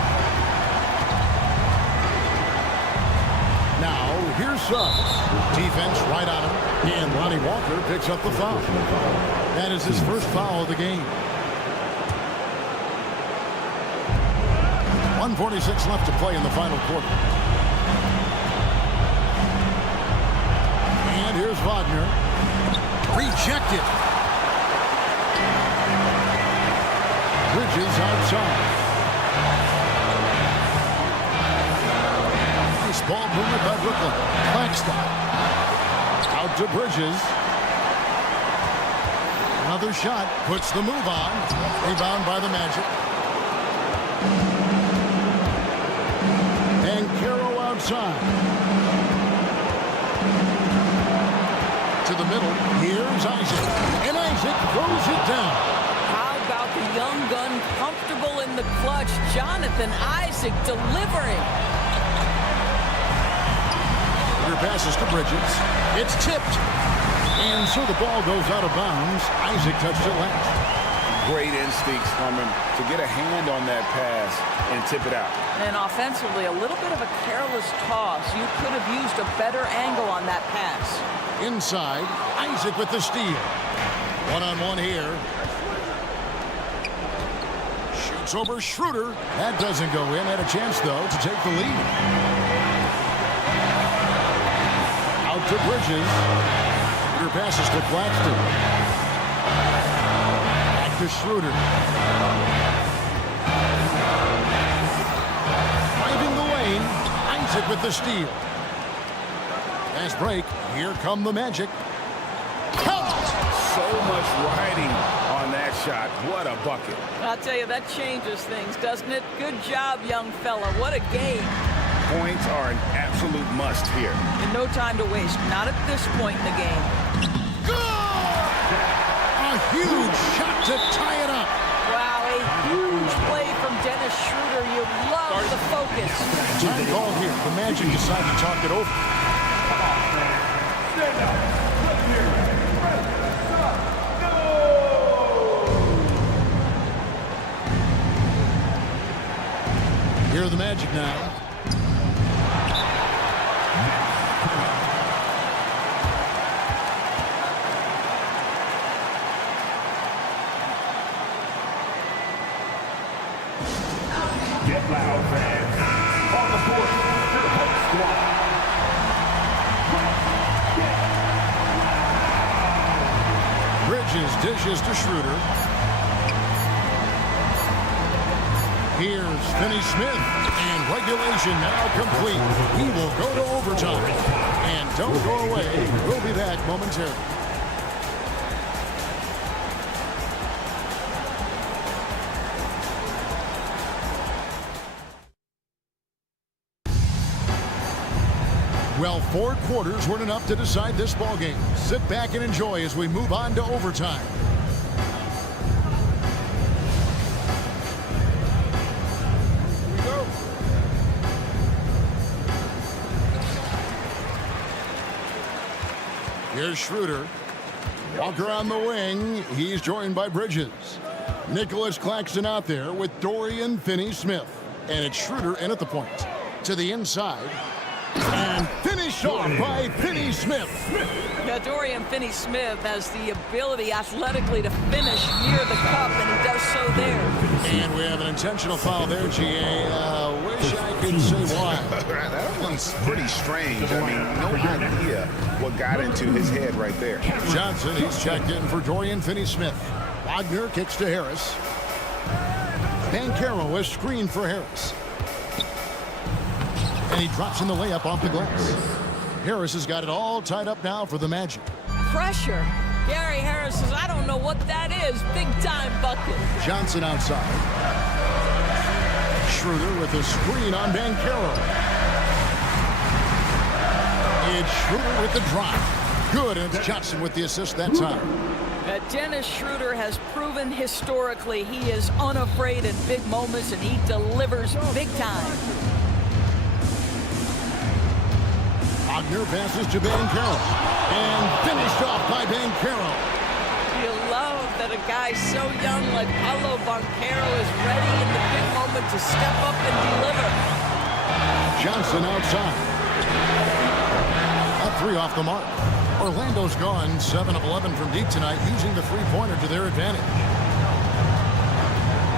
here's Suggs. Defense right on him. And Lonnie Walker picks up the foul. That is his first foul of the game. 1:46 left to play in the final quarter. And here's Wagner. Rejected. Bridges outside. Nice ball movement by Brooklyn. Claxton. Out to Bridges. Another shot. Puts the move on. Rebound by the Magic. And Caro outside. To the middle. Here's Isaac. And Isaac throws it down. How about the young gun comfortable in the clutch? Jonathan Isaac delivering. Your passes to Bridges. It's tipped. And so the ball goes out of bounds. Isaac touched it last. Great instincts from him to get a hand on that pass and tip it out. And offensively, a little bit of a careless toss. You could have used a better angle on that pass. Inside, Isaac with the steal. One-on-one here. Shoots over Schroeder. That doesn't go in. Had a chance, though, to take the lead. Out to Bridges. Schroeder passes to Claxton. Back to Schroeder. Driving the lane. Isaac with the steal. Fast break. Here come the Magic. So much riding on that shot. What a bucket. I'll tell you, that changes things, doesn't it? Good job, young fella. What a game. Points are an absolute must here. And no time to waste. Not at this point in the game. Good! A huge shot to tie it up. Wow, a huge play from Dennis Schroeder. You love the focus. Time call here. The Magic decide to talk it over. Stand up. Let's hear it. Here are the Magic now. Get loud, fans. On the court, to the Hope Squad. Bridges dishes to Schroeder. Here's Finney-Smith, and regulation now complete. We will go to overtime. And don't go away. We'll be back momentarily. Well, 4 quarters weren't enough to decide this ballgame. Sit back and enjoy as we move on to overtime. Here's Schroeder. Walker on the wing. He's joined by Bridges. Nicholas Claxton out there with Dorian Finney-Smith. And it's Schroeder in at the point. To the inside. And finished off by Finney-Smith. Yeah, Dorian Finney-Smith has the ability athletically to finish near the cup, and he does so there. And we have an intentional foul there, GA. Wish I could say why. That one's pretty strange. I mean, no idea what got into his head right there. Johnson, he's checked in for Dorian Finney-Smith. Wagner kicks to Harris. Banchero is screened for Harris. And he drops in the layup off the glass. Harris has got it all tied up now for the Magic. Pressure. Gary Harris says, I don't know what that is. Big time bucket. Johnson outside. Schroeder with a screen on Banchero. It's Schroeder with the drop. Good, and it's Johnson with the assist that time. Dennis Schroeder has proven historically he is unafraid in big moments, and he delivers big time. Wagner passes to Banchero. And finished off by Banchero. You love that a guy so young like Paolo Banchero is ready in the big moment to step up and deliver. Johnson outside. three off the mark. Orlando's gone 7 of 11 from deep tonight, using the three-pointer to their advantage.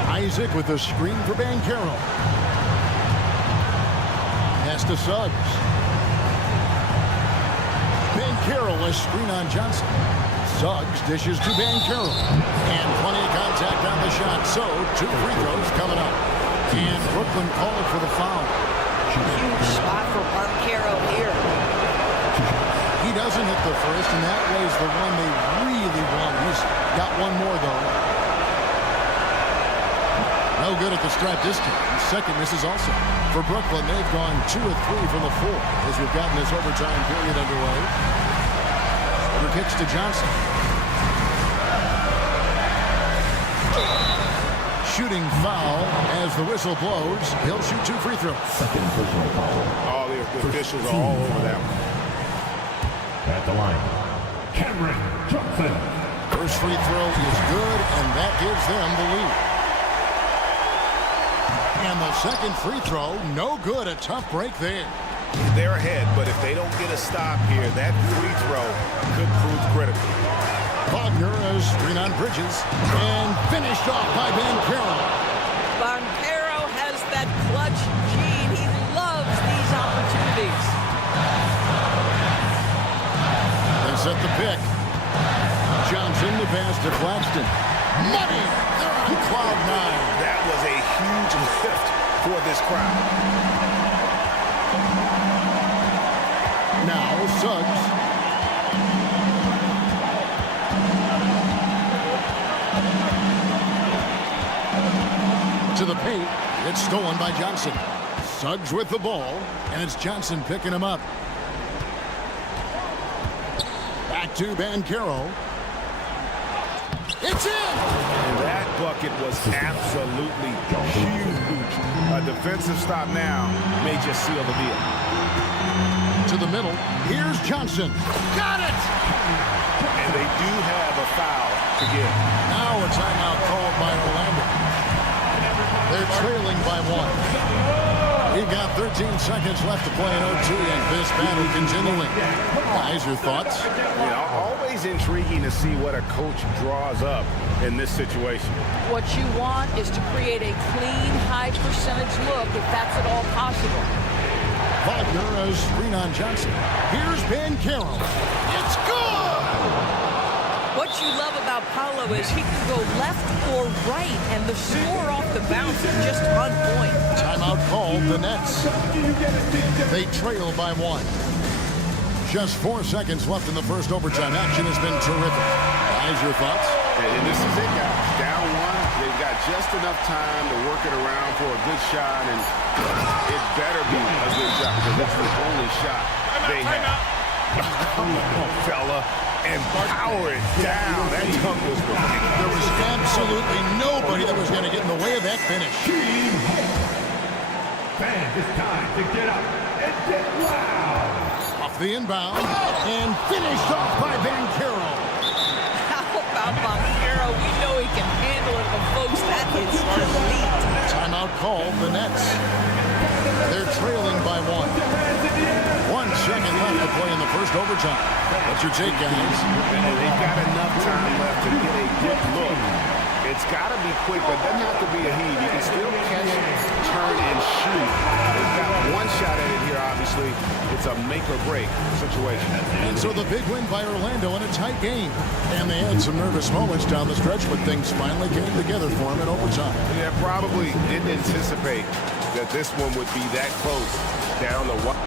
Isaac with the screen for Banchero. Pass to Suggs. Banchero a screen on Johnson. Suggs dishes to Banchero. And plenty of contact on the shot. So, 2 free throws coming up. And Brooklyn called for the foul. Huge spot for Banchero here. He doesn't hit the first, and that was the one they really want. He's got one more, though. No good at the stripe this time. Second misses also. For Brooklyn, they've gone 2 of 3 from the floor as we've gotten this overtime period underway. Over kicks to Johnson. Shooting foul as the whistle blows. He'll shoot 2 free throws. All the officials are all over that one. At the line, Cameron Johnson. First free throw is good, and that gives them the lead. And the second free throw, no good. A tough break there. They're ahead, but if they don't get a stop here, that free throw could prove critical. Wagner a screen on Bridges, and finished off by Banchero. Banchero has that clutch gene. He loves these opportunities. They set the pick. Johnson the pass to Claxton. Money! They're on cloud 9. That was a huge lift for this crowd. Now Suggs. To the paint. It's stolen by Johnson. Suggs with the ball, and it's Johnson picking him up. Back to Banchero. It's in! And that bucket was absolutely huge. A defensive stop now may just seal the deal. To the middle. Here's Johnson. Got it! And they do have a foul to give. Now a timeout called by Orlando. They're trailing by 1. We've got 13 seconds left to play in OT, and this battle continuing. Guys, your thoughts? Always intriguing to see what a coach draws up in this situation. What you want is to create a clean, high percentage look if that's at all possible. Wagner a screen on Johnson. Here's Banchero. It's good! What you love about Paolo is he can go left or right, and the score off the bounce is just on point. Timeout called, the Nets. They trail by 1. Just 4 seconds left in the first overtime. Action has been terrific. Guys, your thoughts? And this is it, guys. Down 1. They've got just enough time to work it around for a good shot, and it better be a good shot because it's the only shot they have. Come on, fella. And power it down. That dunk was ridiculous. There was absolutely nobody that was going to get in the way of that finish. Fans, it's time to get up and get loud. Off the inbound and finished off by Banchero. How about Banchero? We know he can handle it, but folks, that hits are elite. Timeout called, the Nets. They're trailing by 1. 1 second left to play in the first overtime. What's your take, guys? They've got enough time left to get a good look. It's got to be quick, but it doesn't have to be a heave. You can still catch, turn, and shoot. They've got one shot at it here, obviously. It's a make-or-break situation. And so the big win by Orlando in a tight game. And they had some nervous moments down the stretch, but things finally came together for them in overtime. Yeah, probably didn't anticipate that this one would be that close down the wire.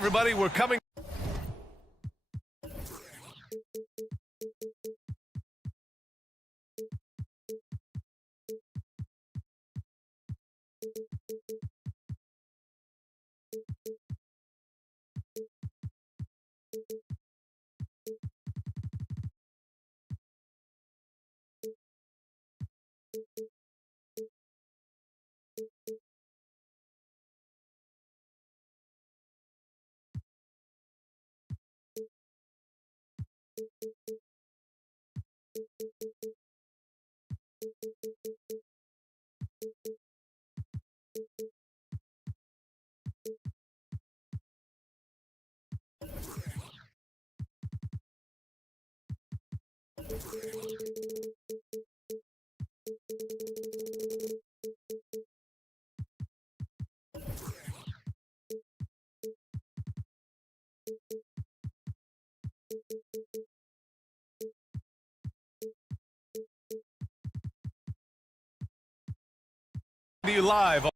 everybody. We're coming. You live.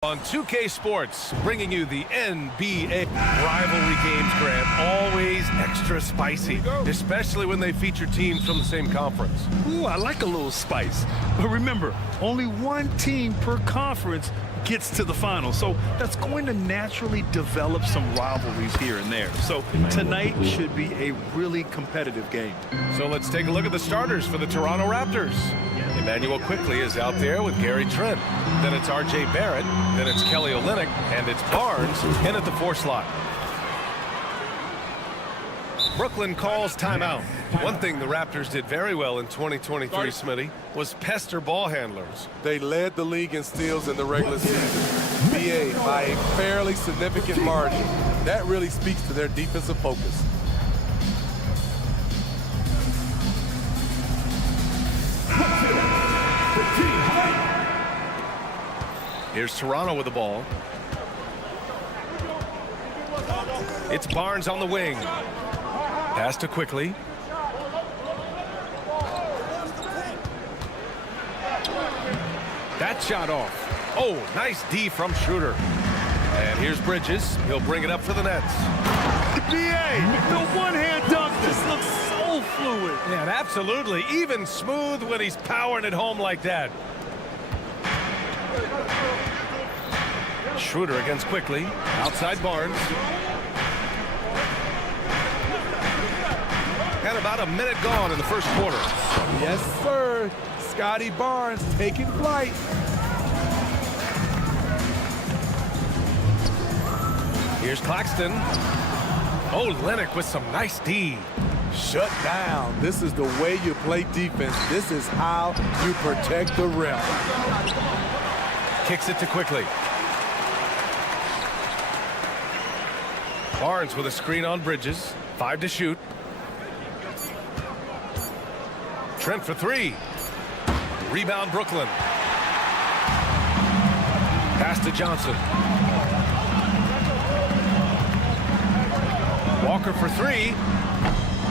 On 2K Sports, bringing you the NBA rivalry games, Grant. Always extra spicy, especially when they feature teams from the same conference. Ooh, I like a little spice. But remember, only one team per conference gets to the final. So that's going to naturally develop some rivalries here and there. So tonight should be a really competitive game. So let's take a look at the starters for the Toronto Raptors. Emmanuel Quickley is out there with Gary Trent. Then it's R.J. Barrett. Then it's Kelly Olynyk. And it's Barnes in at the 4 slot. Brooklyn calls timeout. One thing the Raptors did very well in 2023, Smitty, was pester ball handlers. They led the league in steals in the regular season. BA by a fairly significant margin. That really speaks to their defensive focus. Here's Toronto with the ball. It's Barnes on the wing. Pass to Quickley. That shot off. Oh, nice D from Schroeder. And here's Bridges. He'll bring it up for the Nets. BA, the one-hand dunk just looks so fluid. Yeah, and absolutely. Even smooth when he's powering it home like that. Schroeder against Quickley. Outside Barnes. And about a minute gone in the first quarter. Yes, sir. Scotty Barnes taking flight. Here's Claxton. Oh, Olynyk with some nice D. Shut down. This is the way you play defense. This is how you protect the rim. Kicks it to Quickley. Barnes with a screen on Bridges. 5 to shoot. Trent for 3. Rebound Brooklyn. Pass to Johnson. Walker for 3.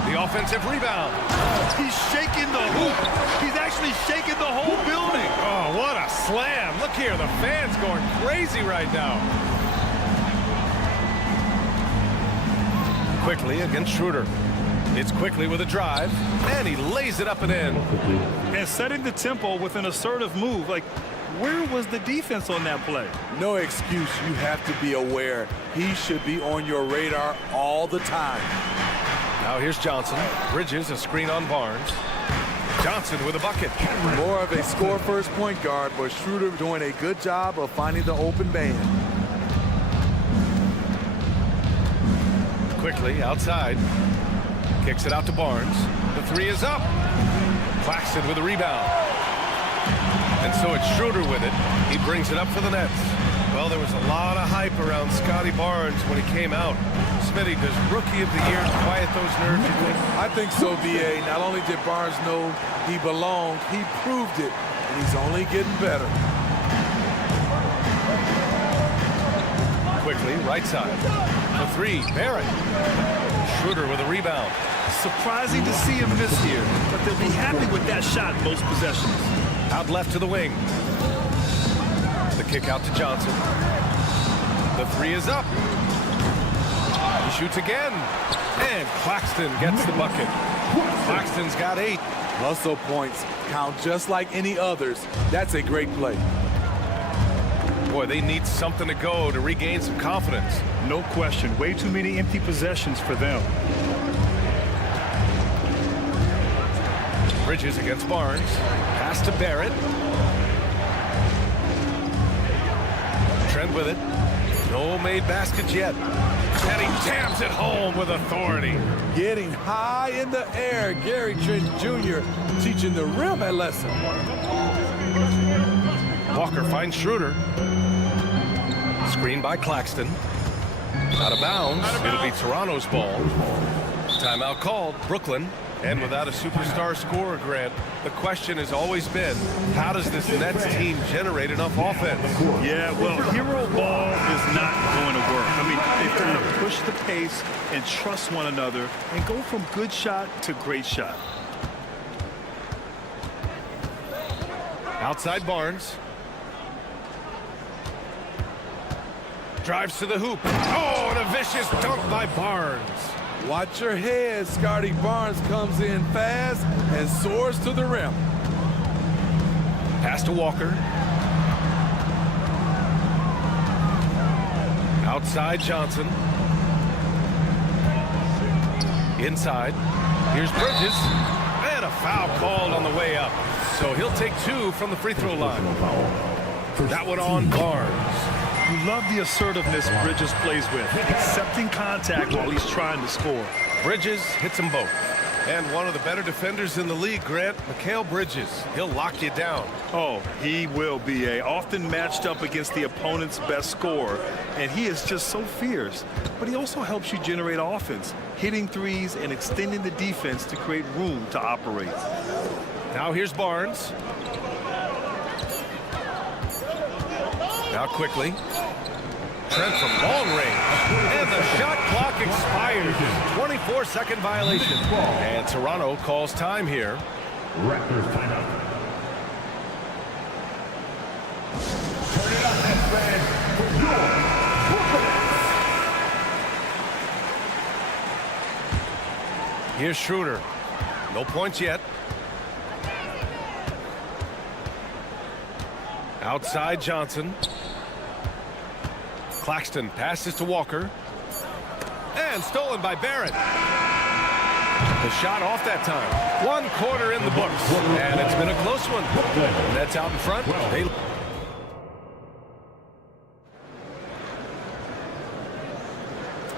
The offensive rebound. He's shaking the hoop. He's actually shaking the whole building. Oh, what a slam. Look here, the fans going crazy right now. Quickley against Schroeder. It's Quickley with a drive, and he lays it up and in. And setting the tempo with an assertive move. Like, where was the defense on that play? No excuse. You have to be aware. He should be on your radar all the time. Now here's Johnson. Bridges, a screen on Barnes. Johnson with a bucket. More of a score-first point guard, but Schroeder doing a good job of finding the open man. Quickly outside. Kicks it out to Barnes. The three is up. Claxton with a rebound. And so it's Schroeder with it. He brings it up for the Nets. Well, there was a lot of hype around Scotty Barnes when he came out. Smitty, does Rookie of the Year quiet those nerves, you think? I think so, B.A. Not only did Barnes know he belonged, he proved it, and he's only getting better. Quickly, right side. The three, Barrett. Schroeder with a rebound. Surprising to see him this year, but they'll be happy with that shot most possessions. Out left to the wing. The kick out to Johnson. The three is up. He shoots again. And Claxton gets the bucket. Claxton's got 8. Hustle points count just like any others. That's a great play. Boy, they need something to go to regain some confidence. No question. Way too many empty possessions for them. Bridges against Barnes. Pass to Barrett. Trent with it. No made baskets yet. And he jams it home with authority. Getting high in the air. Gary Trent Jr. teaching the rim a lesson. Walker finds Schroeder. Screen by Claxton. Out of bounds. It'll be Toronto's ball. Timeout called. Brooklyn. And without a superstar scorer, Grant, the question has always been, how does this Nets team generate enough offense? Yeah, well, hero ball is not going to work. I mean, they've got to push the pace and trust one another and go from good shot to great shot. Outside Barnes. Drives to the hoop. Oh, and a vicious dunk by Barnes. Watch your head. Scotty Barnes comes in fast and soars to the rim. Pass to Walker. Outside Johnson. Inside. Here's Bridges. And a foul called on the way up. So he'll take 2 from the free throw line. That one on Barnes. You love the assertiveness Bridges plays with, accepting contact while he's trying to score. Bridges hits them both. And one of the better defenders in the league, Grant, Mikal Bridges. He'll lock you down. Oh, he will be often matched up against the opponent's best scorer, and he is just so fierce. But he also helps you generate offense, hitting threes and extending the defense to create room to operate. Now here's Barnes. Now quickly. Trent from long range. And the shot clock expires. 24-second violation. And Toronto calls time here. Raptors timeout. Turn it up, Nets fans, for your Brooklyn. Here's Schroeder. No points yet. Outside Johnson. Claxton passes to Walker. And stolen by Barrett. The shot off that time. 1 quarter in the books. And it's been a close one. Nets out in front.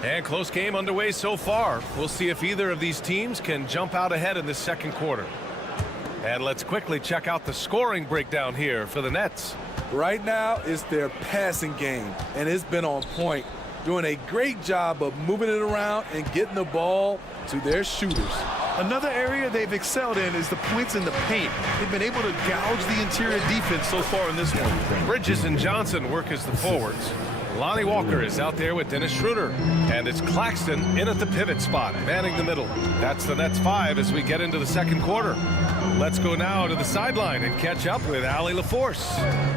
And close game underway so far. We'll see if either of these teams can jump out ahead in this second quarter. And let's quickly check out the scoring breakdown here for the Nets. Right now, it's their passing game, and it's been on point, doing a great job of moving it around and getting the ball to their shooters. Another area they've excelled in is the points in the paint. They've been able to gouge the interior defense so far in this one. Bridges and Johnson work as the forwards. Lonnie Walker is out there with Dennis Schroeder. And it's Claxton in at the pivot spot, manning the middle. That's the Nets 5 as we get into the second quarter. Let's go now to the sideline and catch up with Allie LaForce.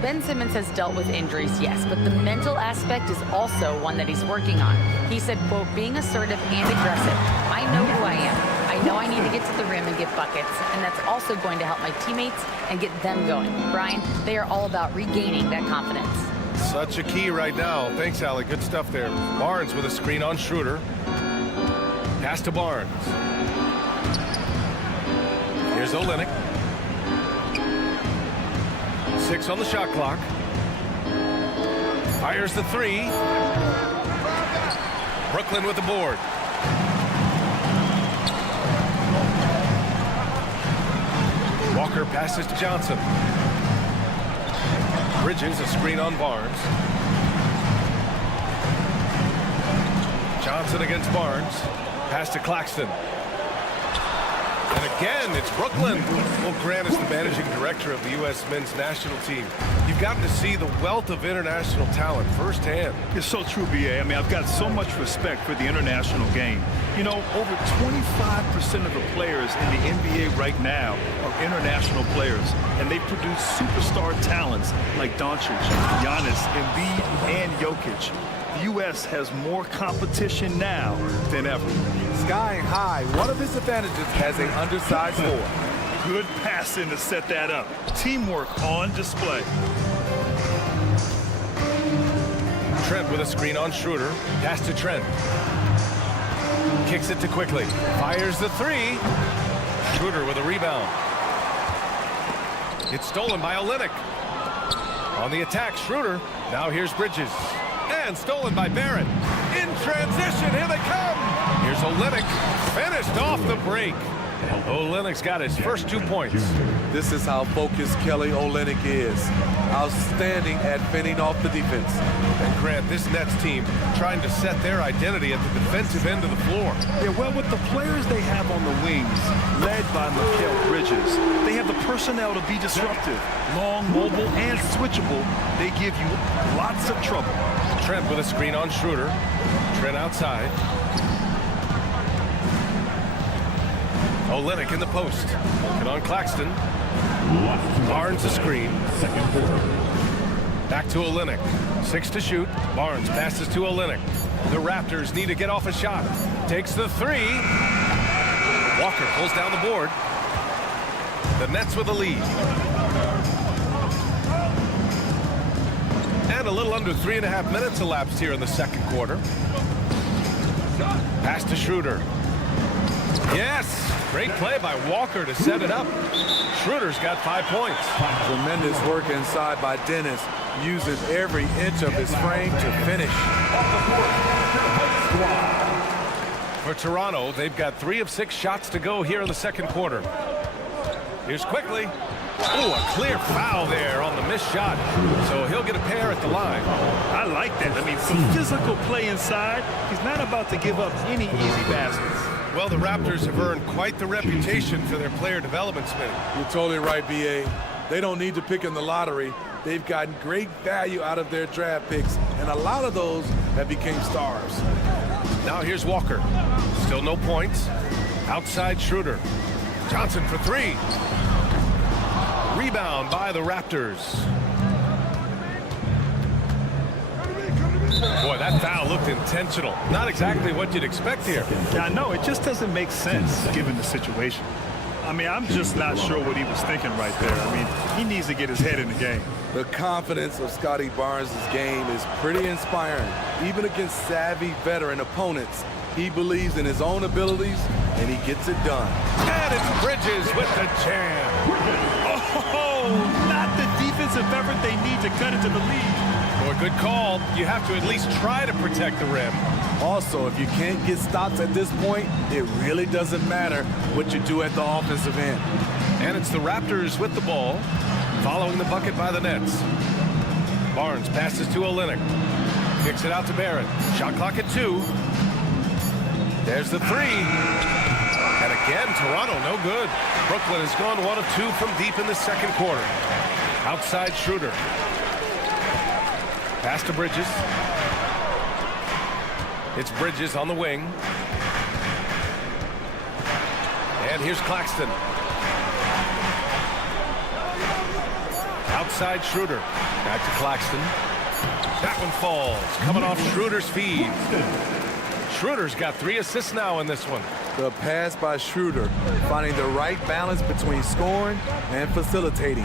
Ben Simmons has dealt with injuries, yes, but the mental aspect is also one that he's working on. He said, quote, being assertive and aggressive. I know who I am. I know I need to get to the rim and get buckets, and that's also going to help my teammates and get them going. Brian, they are all about regaining that confidence. Such a key right now. Thanks, Allie. Good stuff there. Barnes with a screen on Schroeder. Pass to Barnes. Here's Olynyk. 6 on the shot clock. Fires the 3. Brooklyn with the board. Walker passes to Johnson. Bridges, a screen on Barnes. Johnson against Barnes. Pass to Claxton. And again, it's Brooklyn. Well, Grant is the managing director of the U.S. men's national team. You've gotten to see the wealth of international talent firsthand. It's so true, B.A. I mean, I've got so much respect for the international game. You know, over 25% of the players in the NBA right now are international players, and they produce superstar talents like Doncic, Giannis, Embiid, and Jokic. The U.S. has more competition now than ever. Skying high, one of his advantages has an undersized forward. Good passing to set that up. Teamwork on display. Trent with a screen on Schroeder. Pass to Trent. Kicks it to Quickly. Fires the 3. Schroeder with a rebound. It's stolen by Olynyk. On the attack, Schroeder. Now here's Bridges. And stolen by Barrett. In transition, here they come. Here's Olynyk. Finished off the break. Olynyk's got his first 2 points. This is how focused Kelly Olynyk is. Outstanding at fending off the defense. And Grant, this Nets team trying to set their identity at the defensive end of the floor. Yeah, well, with the players they have on the wings, led by Mikal Bridges, they have the personnel to be disruptive. Long, mobile, and switchable, they give you lots of trouble. Trent with a screen on Schroeder. Trent outside. Olynyk in the post. And on Claxton. Barnes a screen. Back to Olynyk. 6 to shoot. Barnes passes to Olynyk. The Raptors need to get off a shot. Takes the 3. Walker pulls down the board. The Nets with the lead. And a little under 3.5 minutes elapsed here in the second quarter. Pass to Schroeder. Yes! Great play by Walker to set it up. Schroeder's got 5 points. Tremendous work inside by Dennis, using every inch of his frame to finish. For Toronto, they've got 3 of 6 shots to go here in the second quarter. Here's Quickly. Oh, a clear foul there on the missed shot. So he'll get a pair at the line. I like that. I mean, some physical play inside. He's not about to give up any easy baskets. Well, the Raptors have earned quite the reputation for their player development spending. You're totally right, B.A. They don't need to pick in the lottery. They've gotten great value out of their draft picks, and a lot of those have become stars. Now here's Walker. Still no points. Outside Schroeder. Johnson for 3. Rebound by the Raptors. Boy, that foul looked intentional. Not exactly what you'd expect here. Yeah, I know. It just doesn't make sense given the situation. I mean, I'm just not sure what he was thinking right there. I mean, he needs to get his head in the game. The confidence of Scotty Barnes' game is pretty inspiring. Even against savvy veteran opponents, he believes in his own abilities, and he gets it done. And it's Bridges with the jam. Oh, not the defensive effort they need to cut into the lead. Boy, good call. You have to at least try to protect the rim. Also, if you can't get stops at this point, it really doesn't matter what you do at the offensive end. And it's the Raptors with the ball, following the bucket by the Nets. Barnes passes to Olynyk. Kicks it out to Barrett. Shot clock at 2. There's the 3. And again, Toronto no good. Brooklyn has gone 1 of 2 from deep in the second quarter. Outside Schroeder. Pass to Bridges. It's Bridges on the wing. And here's Claxton. Outside Schroeder. Back to Claxton. That one falls. Coming off Schroeder's feed. Schroeder's got 3 assists now in this one. The pass by Schroeder, finding the right balance between scoring and facilitating.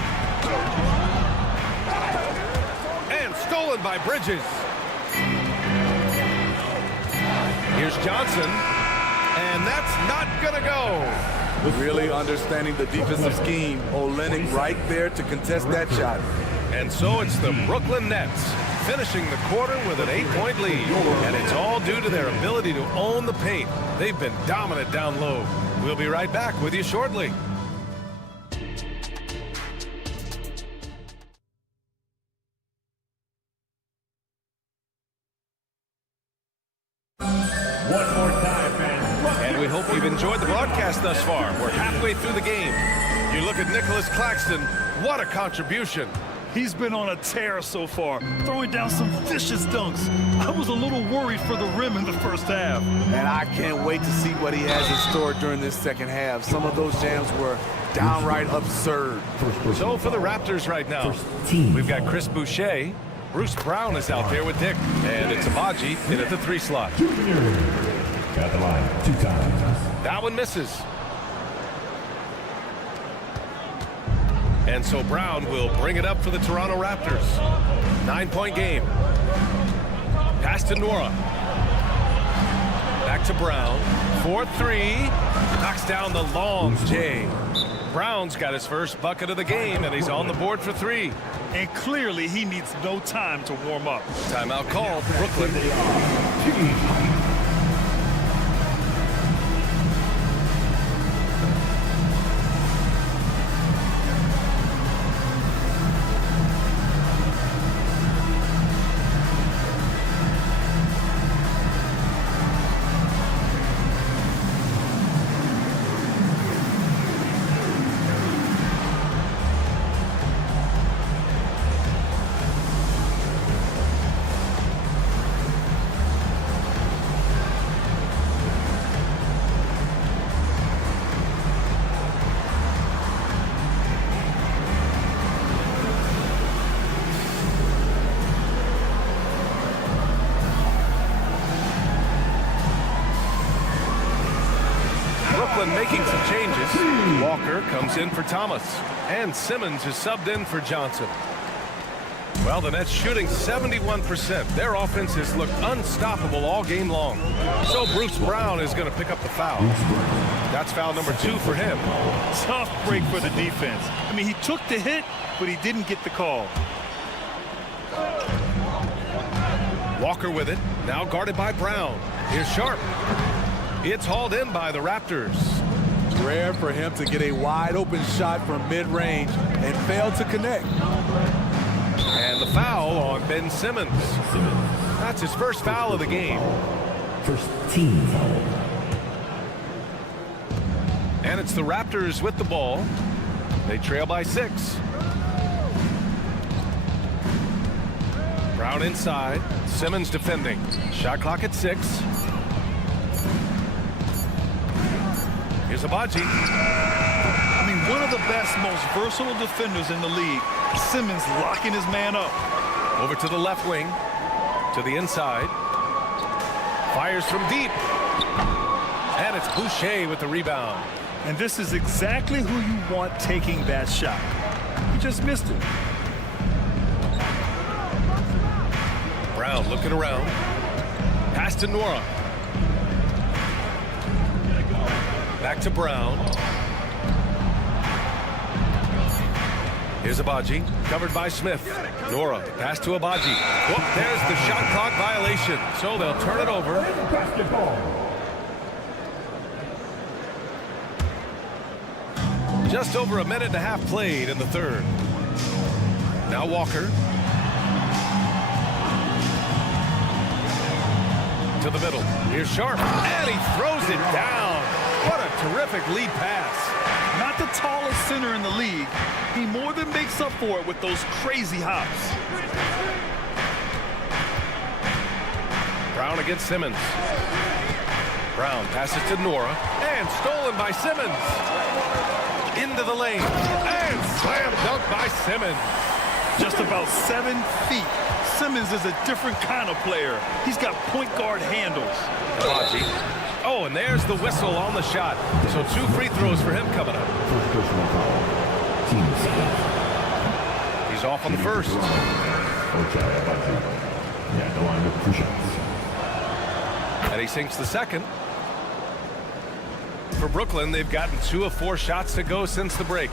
And stolen by Bridges. Here's Johnson. And that's not gonna go. Really understanding the defensive scheme. Olynyk right there to contest that shot. And so it's the Brooklyn Nets finishing the quarter with an 8-point lead. And it's all due to their ability to own the paint. They've been dominant down low. We'll be right back with you shortly. One more time, fans. And we hope you've enjoyed the broadcast thus far. We're halfway through the game. You look at Nicholas Claxton, what a contribution. He's been on a tear so far, throwing down some vicious dunks. I was a little worried for the rim in the first half. And I can't wait to see what he has in store during this second half. Some of those jams were downright absurd. So for the Raptors right now, we've got Chris Boucher. Bruce Brown is out there with Dick. And it's Abaji in at the 3 slot. Got the line 2 times. That one misses. And so Brown will bring it up for the Toronto Raptors. 9-point game. Pass to Nora. Back to Brown. 4-3. Knocks down the long J. Brown's got his first bucket of the game, and he's on the board for 3. And clearly he needs no time to warm up. Timeout called, Brooklyn. Making some changes. Walker comes in for Thomas. And Simmons is subbed in for Johnson. Well, the Nets shooting 71%. Their offense has looked unstoppable all game long. So Bruce Brown is going to pick up the foul. That's foul number 2 for him. Tough break for the defense. I mean, he took the hit, but he didn't get the call. Walker with it. Now guarded by Brown. Here's Sharp. It's hauled in by the Raptors. Rare for him to get a wide open shot from mid-range and fail to connect. And the foul on Ben Simmons. That's his first foul of the game. First team foul. And it's the Raptors with the ball. They trail by 6. Brown inside. Simmons defending. Shot clock at 6. Here's Abaji. I mean, one of the best, most versatile defenders in the league. Simmons locking his man up. Over to the left wing. To the inside. Fires from deep. And it's Boucher with the rebound. And this is exactly who you want taking that shot. He just missed it. Brown looking around. Pass to Nora. Back to Brown. Here's Abaji, covered by Smith. Nora, pass to Abaji. Whoop, there's the shot clock violation. So they'll turn it over. Just over a minute and a half played in the third. Now Walker. To the middle. Here's Sharp. And he throws it down. What a terrific lead pass. Not the tallest center in the league. He more than makes up for it with those crazy hops. Brown against Simmons. Brown passes to Nora. And stolen by Simmons. Into the lane. And slam dunk by Simmons. Just about 7 feet. Simmons is a different kind of player. He's got point guard handles. Abaji. Oh, and there's the whistle on the shot. So 2 free throws for him coming up. First personal foul. Team He's off on the first. Yeah, the line with 2 shots. And he sinks the second. For Brooklyn, they've gotten 2 of 4 shots to go since the break.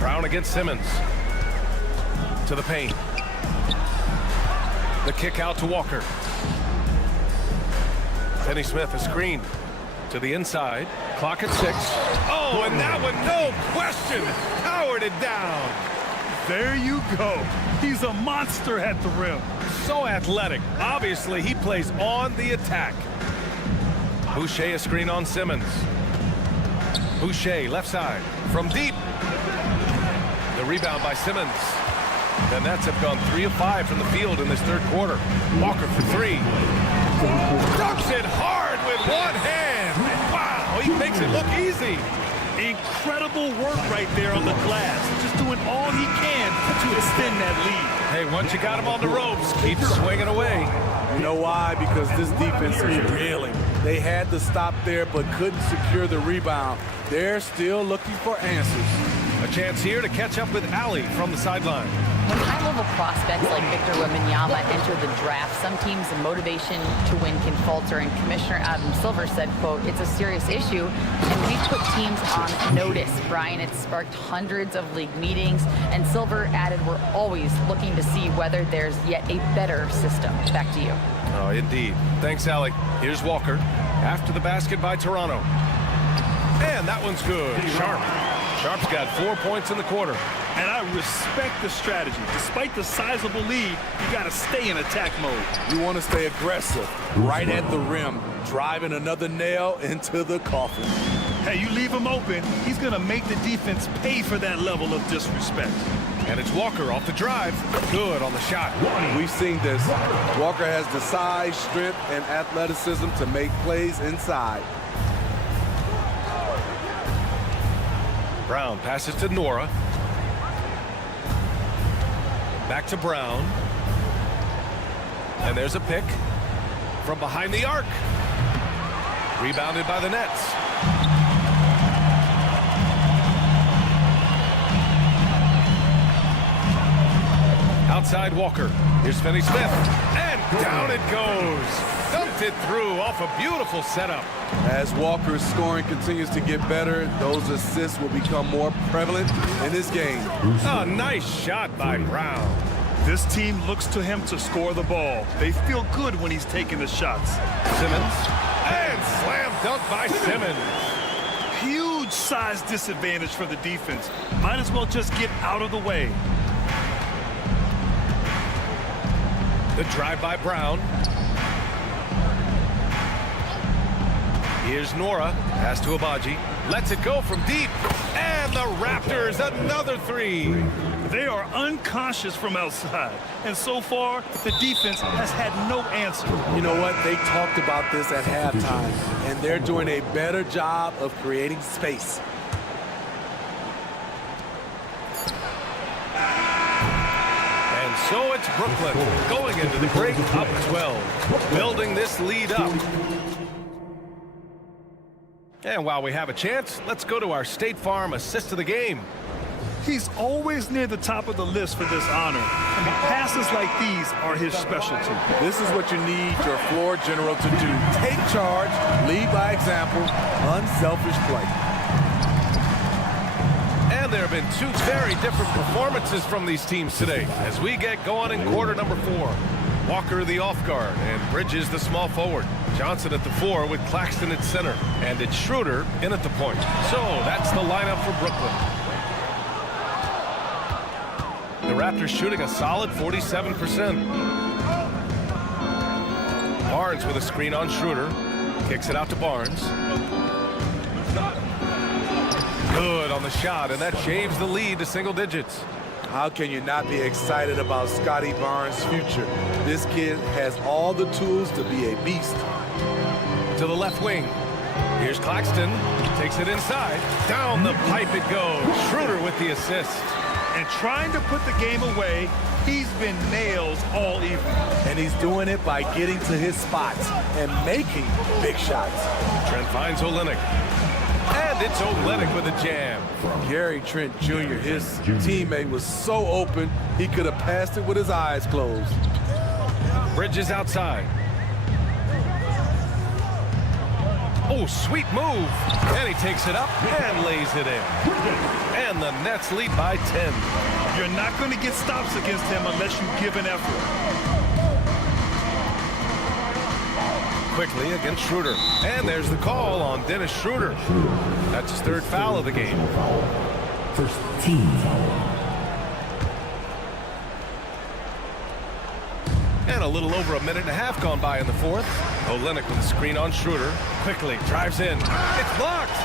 Brown against Simmons. To the paint. The kick out to Walker. Finney Smith, a screen. To the inside. Clock at 6. Oh, and that one, no question, powered it down. There you go. He's a monster at the rim. So athletic. Obviously, he plays on the attack. Boucher, a screen on Simmons. Boucher, left side, from deep. The rebound by Simmons. The Nets have gone 3 of 5 from the field in this third quarter. Walker for 3. Dunks it hard with one hand. Wow, he makes it look easy. Incredible work right there on the glass. Just doing all he can to extend that lead. Hey, once you got him on the ropes, keep swinging away. You know why? Because this defense is reeling. They had to stop there but couldn't secure the rebound. They're still looking for answers. A chance here to catch up with Allie from the sideline. When high-level prospects like Victor Wembanyama enter the draft, some teams' motivation to win can falter, and Commissioner Adam Silver said, quote, "It's a serious issue, and we put teams on notice." Brian, it's sparked hundreds of league meetings, and Silver added, "We're always looking to see whether there's yet a better system." Back to you. Oh, indeed. Thanks, Allie. Here's Walker. After the basket by Toronto. And that one's good. Sharp. Sharp's got 4 points in the quarter. And I respect the strategy. Despite the sizable lead, you got to stay in attack mode. You want to stay aggressive, right at the rim, driving another nail into the coffin. Hey, you leave him open, he's going to make the defense pay for that level of disrespect. And it's Walker off the drive. Good on the shot. We've seen this. Walker has the size, strength, and athleticism to make plays inside. Brown passes to Nora. Back to Brown. And there's a pick from behind the arc. Rebounded by the Nets. Outside Walker. Here's Finney Smith. And down it goes. Dumped it through off a beautiful setup. As Walker's scoring continues to get better, those assists will become more prevalent in this game. A nice shot by Brown. This team looks to him to score the ball. They feel good when he's taking the shots. Simmons. And slam dunk by Simmons. Huge size disadvantage for the defense. Might as well just get out of the way. The drive by Brown. Here's Nora. Pass to Abaji. Lets it go from deep. And the Raptors, another 3. They are unconscious from outside. And so far, the defense has had no answer. You know what? They talked about this at halftime, and they're doing a better job of creating space. And so it's Brooklyn going into the break up 12, building this lead up. And while we have a chance, let's go to our State Farm assist of the game. He's always near the top of the list for this honor. I mean, passes like these are his specialty. This is what you need your floor general to do. Take charge, lead by example, unselfish play. And there have been 2 very different performances from these teams today as we get going in quarter number 4. Walker the off guard and Bridges the small forward. Johnson at the 4 with Claxton at center. And it's Schroeder in at the point. So that's the lineup for Brooklyn. The Raptors shooting a solid 47%. Barnes with a screen on Schroeder. Kicks it out to Barnes. Good on the shot, and that shaves the lead to single digits. How can you not be excited about Scotty Barnes' future? This kid has all the tools to be a beast. To the left wing. Here's Claxton. Takes it inside. Down the pipe it goes. Schroeder with the assist. And trying to put the game away, he's been nails all evening. And he's doing it by getting to his spots and making big shots. Trent finds Olynyk. And it's Olynyk with a jam. Gary Trent Jr., his teammate, was so open, he could have passed it with his eyes closed. Bridges outside. Oh, sweet move. And he takes it up and lays it in. And the Nets lead by 10. You're not going to get stops against him unless you give an effort. Quickly against Schroeder. And there's the call on Dennis Schroeder. That's his third foul of the game. First team foul. And a little over a minute and a half gone by in the fourth. Olynyk with a screen on Schroeder. Quickly drives in. It's blocked.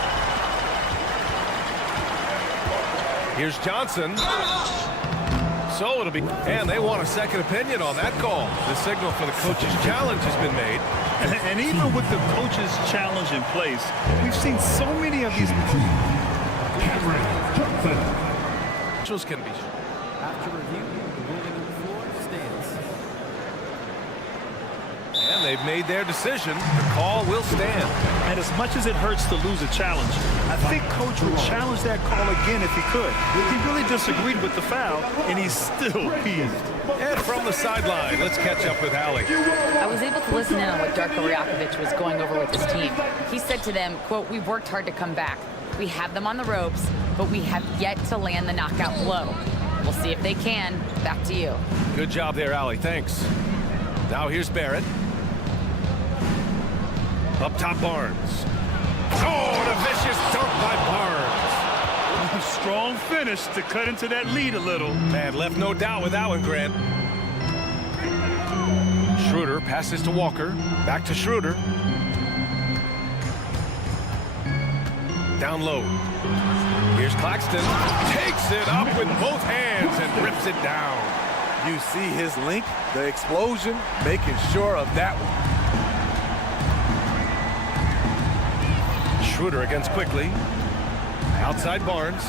Here's Johnson. So it'll be, and they want a second opinion on that call. The signal for the coach's challenge has been made. And even with the coach's challenge in place, we've seen so many of these. Can be. After review, the ruling on the floor stands. And they've made their decision. The call will stand. And as much as it hurts to lose a challenge, I think Coach would challenge that call again if he could. He really disagreed with the foul, and he's still peeved. And from the sideline, let's catch up with Allie. I was able to listen in on what Darko Rajakovic was going over with his team. He said to them, quote, "We've worked hard to come back. We have them on the ropes, but we have yet to land the knockout blow. We'll see if they can." Back to you. Good job there, Allie. Thanks. Now here's Barrett. Up top, Barnes. Oh, and a vicious dunk by Barnes. Strong finish to cut into that lead a little. Man, left no doubt with that one, Grant. Schroeder passes to Walker. Back to Schroeder. Down low. Here's Claxton. Takes it up with both hands and rips it down. You see his link, the explosion, making sure of that one. Schroeder against Quickly. Outside Barnes.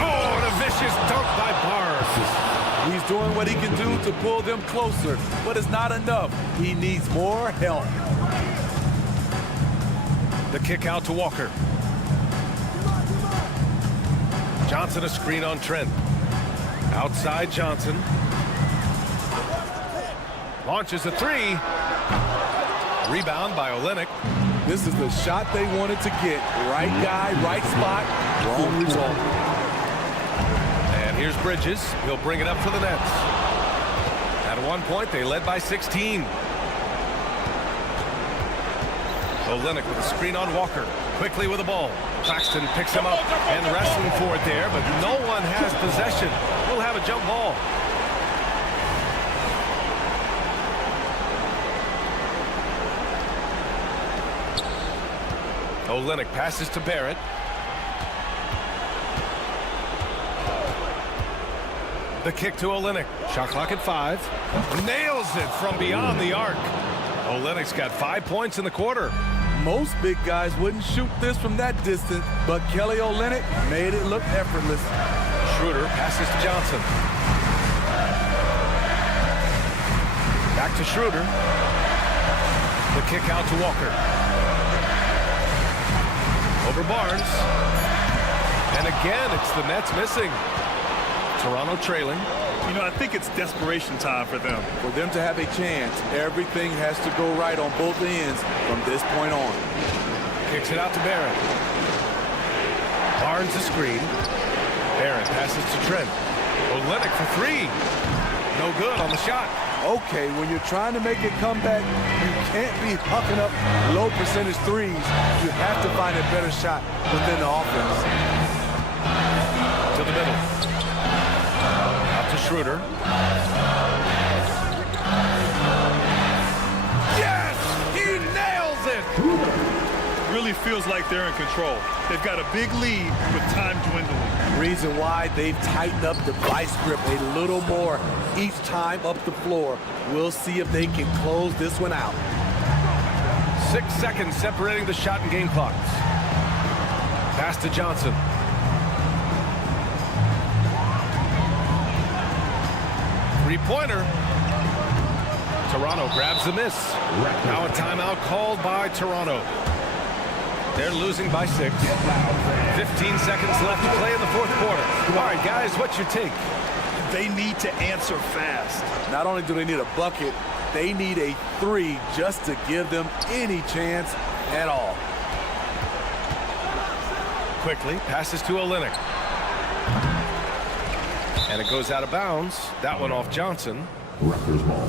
Oh, and a vicious dunk by Barnes. He's doing what he can do to pull them closer, but it's not enough. He needs more help. The kick out to Walker. Johnson a screen on Trent. Outside Johnson. Launches a three. Rebound by Olynyk. This is the shot they wanted to get. Right guy, right spot, wrong result. And here's Bridges. He'll bring it up for the Nets. At one point, they led by 16. Olynyk with a screen on Walker. Quickly with the ball. Claxton picks him up and wrestling for it there, but no one has possession. We'll have a jump ball. Olynyk passes to Barrett. The kick to Olynyk. Shot clock at 5. Nails it from beyond the arc. Olynyk's got 5 points in the quarter. Most big guys wouldn't shoot this from that distance, but Kelly Olynyk made it look effortless. Schroeder passes to Johnson. Back to Schroeder. The kick out to Walker. Over Barnes. And again, it's the Nets missing. Toronto trailing. You know, I think it's desperation time for them. For them to have a chance, everything has to go right on both ends from this point on. Kicks it out to Barrett. Barnes a screen. Barrett passes to Trent. Olynyk for 3. No good on the shot. Okay, when you're trying to make a comeback, you can't be hucking up low percentage threes. You have to find a better shot within the offense. To the middle. Out to Schroeder. Yes! He nails it! Really feels like they're in control. They've got a big lead with time dwindling. Reason why they've tightened up the vice grip a little more each time up the floor. We'll see if they can close this one out. 6 seconds separating the shot and game clocks. Pass to Johnson. Three-pointer. Toronto grabs the miss. Now a timeout called by Toronto. They're losing by 6. 15 seconds left to play in the fourth quarter. All right, guys, what's your take? They need to answer fast. Not only do they need a bucket, They need a 3 just to give them any chance at all. Quickly passes to Olynyk. And it goes out of bounds. That one off Johnson. Raptors ball.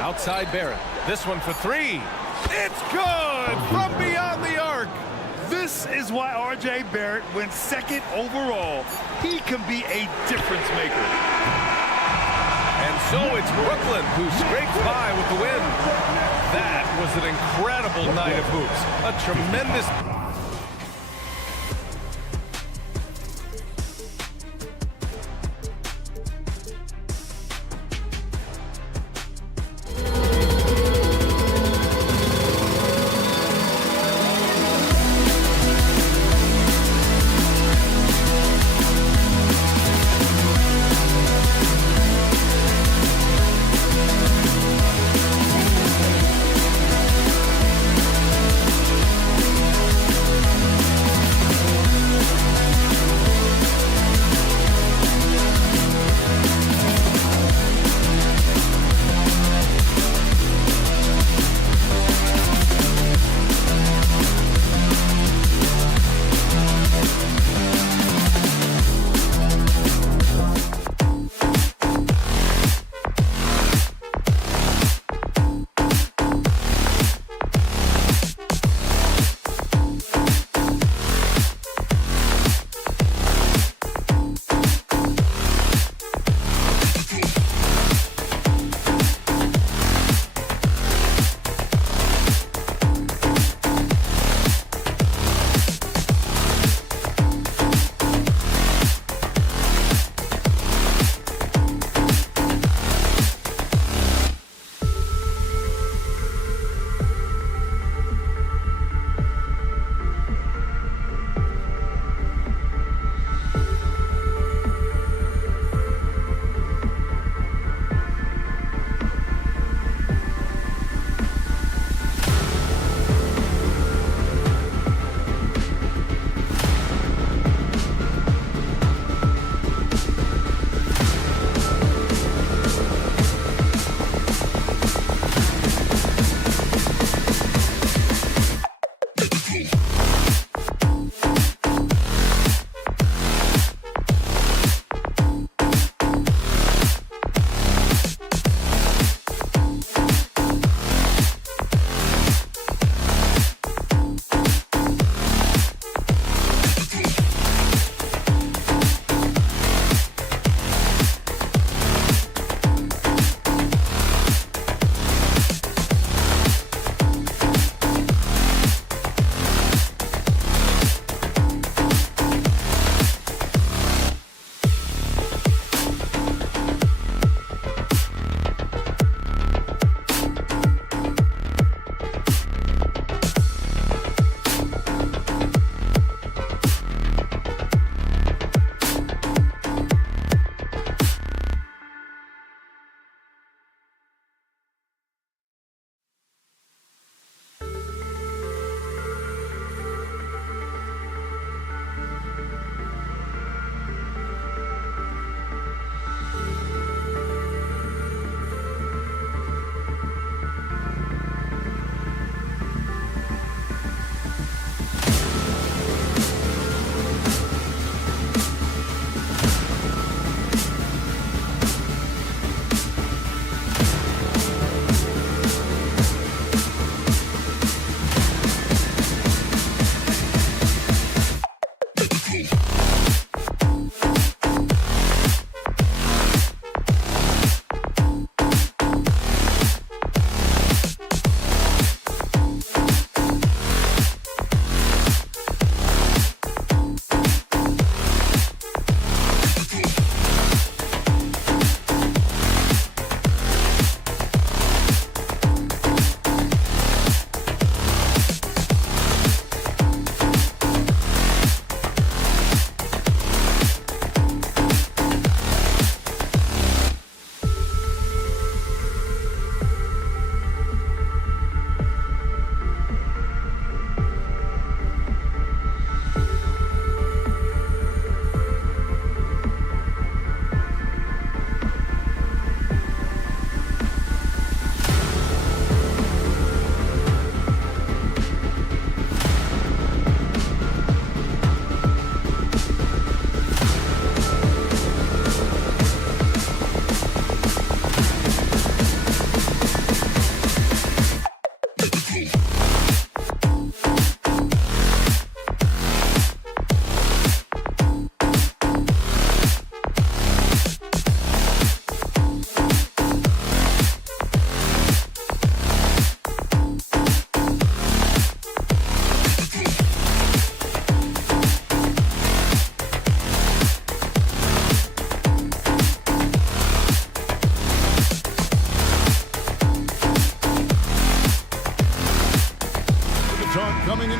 Outside Barrett. This one for 3. It's good from beyond the arc. This is why R.J. Barrett went second overall. He can be a difference maker. And so it's Brooklyn who scrapes by with the win. That was an incredible night of hoops. A tremendous...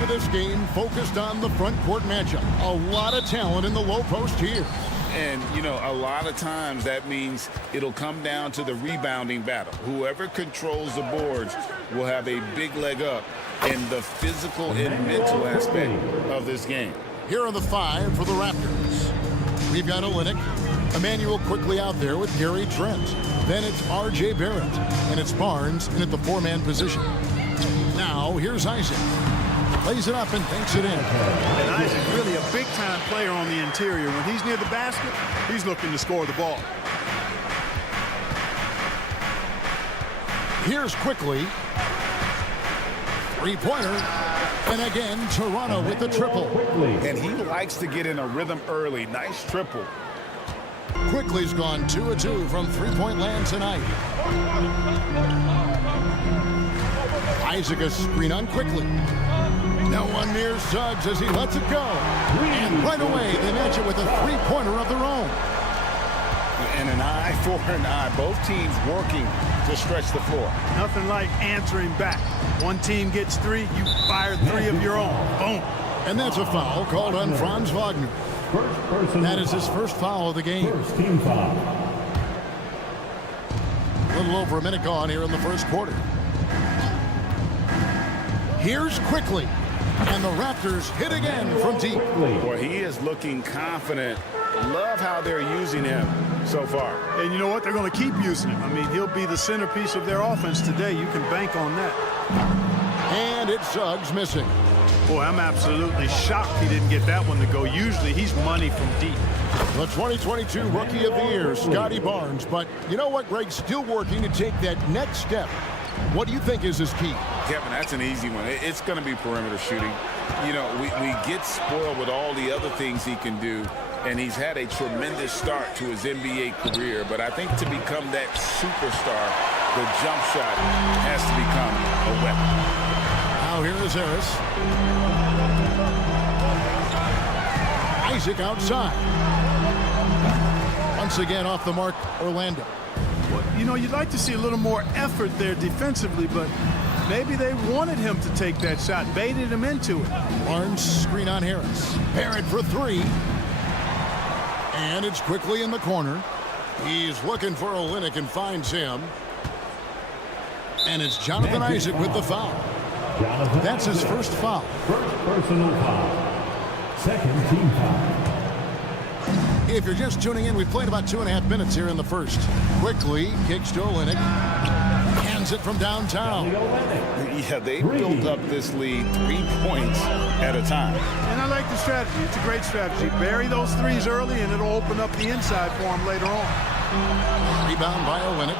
into this game focused on the front court matchup. A lot of talent in the low post here. And, you know, a lot of times that means it'll come down to the rebounding battle. Whoever controls the boards will have a big leg up in the physical and mental aspect of this game. Here are the 5 for the Raptors. We've got Olynyk. Emmanuel quickly out there with Gary Trent. Then it's R.J. Barrett. And it's Barnes in at the 4-man position. Now, here's Isaac. Plays it up and banks it in. And Isaac's really a big-time player on the interior. When he's near the basket, he's looking to score the ball. Here's quickly. Three-pointer. And again, Toronto with the triple. And he likes to get in a rhythm early. Nice triple. Quickly's gone 2 of 2 from three-point land tonight. Isaac a screen on Quickly. No one near Suggs as he lets it go. And right away, they match it with a three-pointer of their own. And an eye for an eye. Both teams working to stretch the floor. Nothing like answering back. One team gets 3, you fire 3 of your own. Boom. And that's a foul called on Franz Wagner. That is his first foul of the game. First team foul. A little over a minute gone here in the first quarter. Here's Quickly. And the Raptors hit again from deep. Boy, he is looking confident. Love how they're using him so far. And you know what? They're going to keep using him. I mean, he'll be the centerpiece of their offense today. You can bank on that. And it's Suggs missing. Boy, I'm absolutely shocked he didn't get that one to go. Usually he's money from deep. The 2022 Rookie of the Year, Scotty Barnes. But you know what, Greg? Still working to take that next step. What do you think is his key? Kevin, that's an easy one. It's going to be perimeter shooting. You know, we get spoiled with all the other things he can do, and he's had a tremendous start to his NBA career. But I think to become that superstar, the jump shot has to become a weapon. Now here is Harris. Isaac outside. Once again off the mark, Orlando. Well, you know, you'd like to see a little more effort there defensively, but maybe they wanted him to take that shot, baited him into it. Barnes screen on Harris. Barrett for 3. And it's Quickly in the corner. He's looking for Olynyk and finds him. And it's Jonathan Isaac with the foul. That's his first foul. First personal foul. Second team foul. If you're just tuning in, we've played about 2.5 minutes here in the first. Quickly kicks to Olynyk. Hands it from downtown. Yeah, they built up this lead 3 points at a time. And I like the strategy. It's a great strategy. Bury those 3s early, and it'll open up the inside for him later on. Rebound by Olynyk.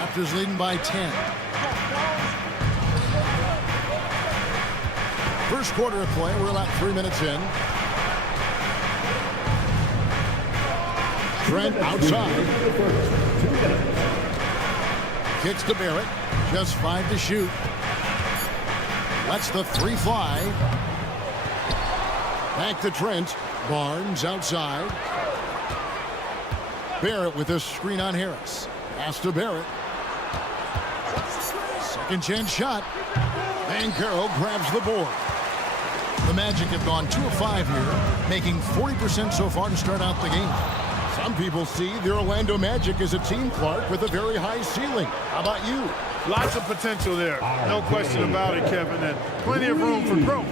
Raptors leading by 10. First quarter of play. We're about 3 minutes in. Trent outside. Kicks to Barrett. Just 5 to shoot. Lets the 3 fly. Back to Trent. Barnes outside. Barrett with a screen on Harris. Pass to Barrett. Second chance shot. Van Carroll grabs the board. The Magic have gone 2 of 5 here, making 40% so far to start out the game. Some people see the Orlando Magic as a team, Clark, with a very high ceiling. How about you? Lots of potential there. No question about it, Kevin, and plenty of room for growth.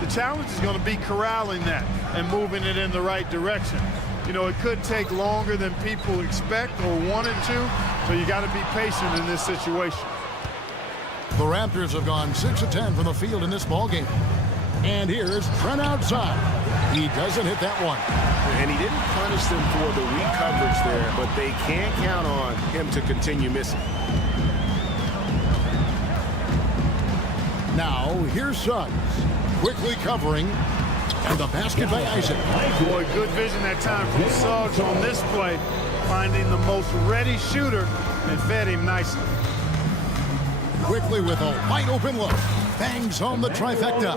The challenge is going to be corralling that and moving it in the right direction. You know, it could take longer than people expect or want it to, so you got to be patient in this situation. The Raptors have gone 6 of 10 from the field in this ballgame. And here's Trent outside. He doesn't hit that one. And he didn't punish them for the weak coverage there, but they can't count on him to continue missing. Now, here's Suggs. Quickly covering. And the basket by Isaac. Boy, good vision that time from Suggs on this play, finding the most ready shooter and fed him nicely. Quickly with a wide open look. Bangs home the trifecta.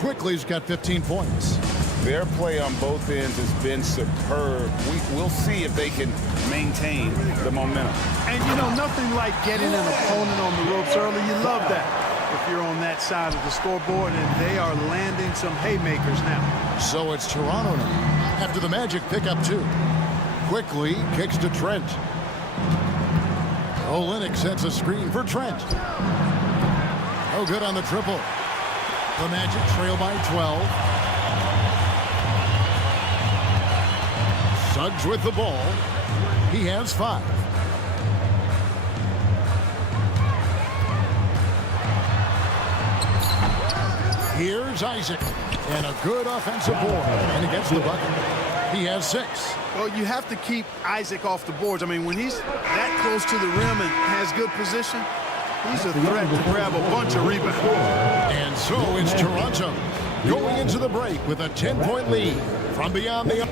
Quickly's got 15 points. Their play on both ends has been superb. We'll see if they can maintain the momentum. And, you know, nothing like getting an opponent on the ropes early. You love that. If you're on that side of the scoreboard, and they are landing some haymakers now. So it's Toronto now, after the Magic pick up 2. Quickly kicks to Trent. Olynyk sets a screen for Trent. No good on the triple. The Magic trail by 12. Suggs with the ball. He has 5. Here's Isaac. And a good offensive board. And he gets the bucket. He has 6. Well, you have to keep Isaac off the boards. I mean, when he's that close to the rim and has good position, he's a threat to grab a bunch of rebounds. And so it's Toronto going into the break with a 10-point lead from beyond the...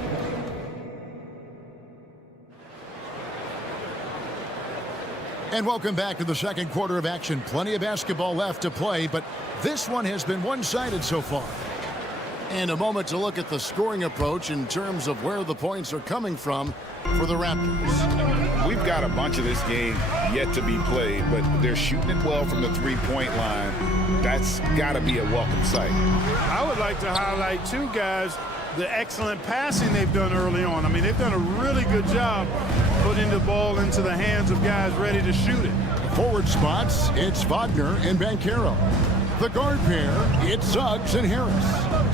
And welcome back to the second quarter of action. Plenty of basketball left to play, but this one has been one-sided so far. And a moment to look at the scoring approach in terms of where the points are coming from for the Raptors. We've got a bunch of this game yet to be played, but they're shooting it well from the three-point line. That's got to be a welcome sight. I would like to highlight, too, guys, the excellent passing they've done early on. I mean, they've done a really good job putting the ball into the hands of guys ready to shoot it. Forward spots, it's Wagner and Banchero. The guard pair, it's Suggs and Harris.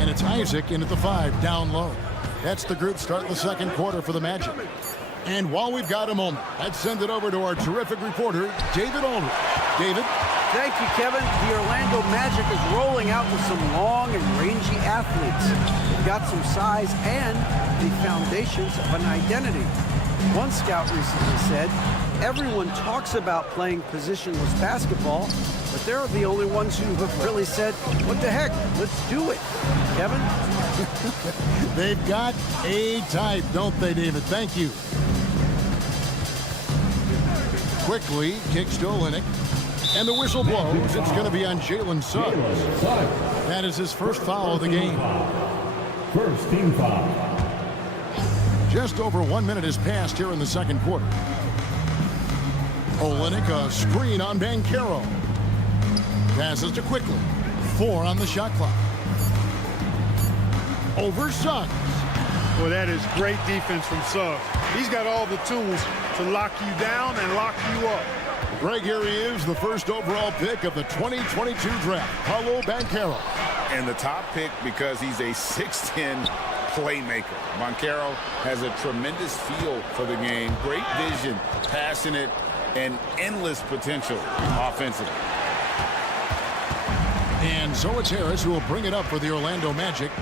And it's Isaac in at the 5, down low. That's the group starting the second quarter for the Magic. And while we've got a moment, let's send it over to our terrific reporter, David Aldridge. David? Thank you, Kevin. The Orlando Magic is rolling out with some long and rangy athletes. They've got some size and the foundations of an identity. One scout recently said, everyone talks about playing positionless basketball, but they're the only ones who have really said, what the heck, let's do it. Kevin? They've got a type, don't they, David? Thank you. Quickly kicks to Olynyk. And the whistle blows. It's going to be on Jalen Suggs. That is his first foul of the game. First team foul. Just over 1 minute has passed here in the second quarter. Olynyk, a screen on Banchero. Passes to Quickly. 4 on the shot clock. Over Suggs. Well, that is great defense from Suggs. He's got all the tools to lock you down and lock you up. Greg, here he is, the first overall pick of the 2022 draft, Paolo Banchero. And the top pick because he's a 6'10" playmaker. Banchero has a tremendous feel for the game, great vision, passionate, and endless potential offensively. And so it's Harris who will bring it up for the Orlando Magic.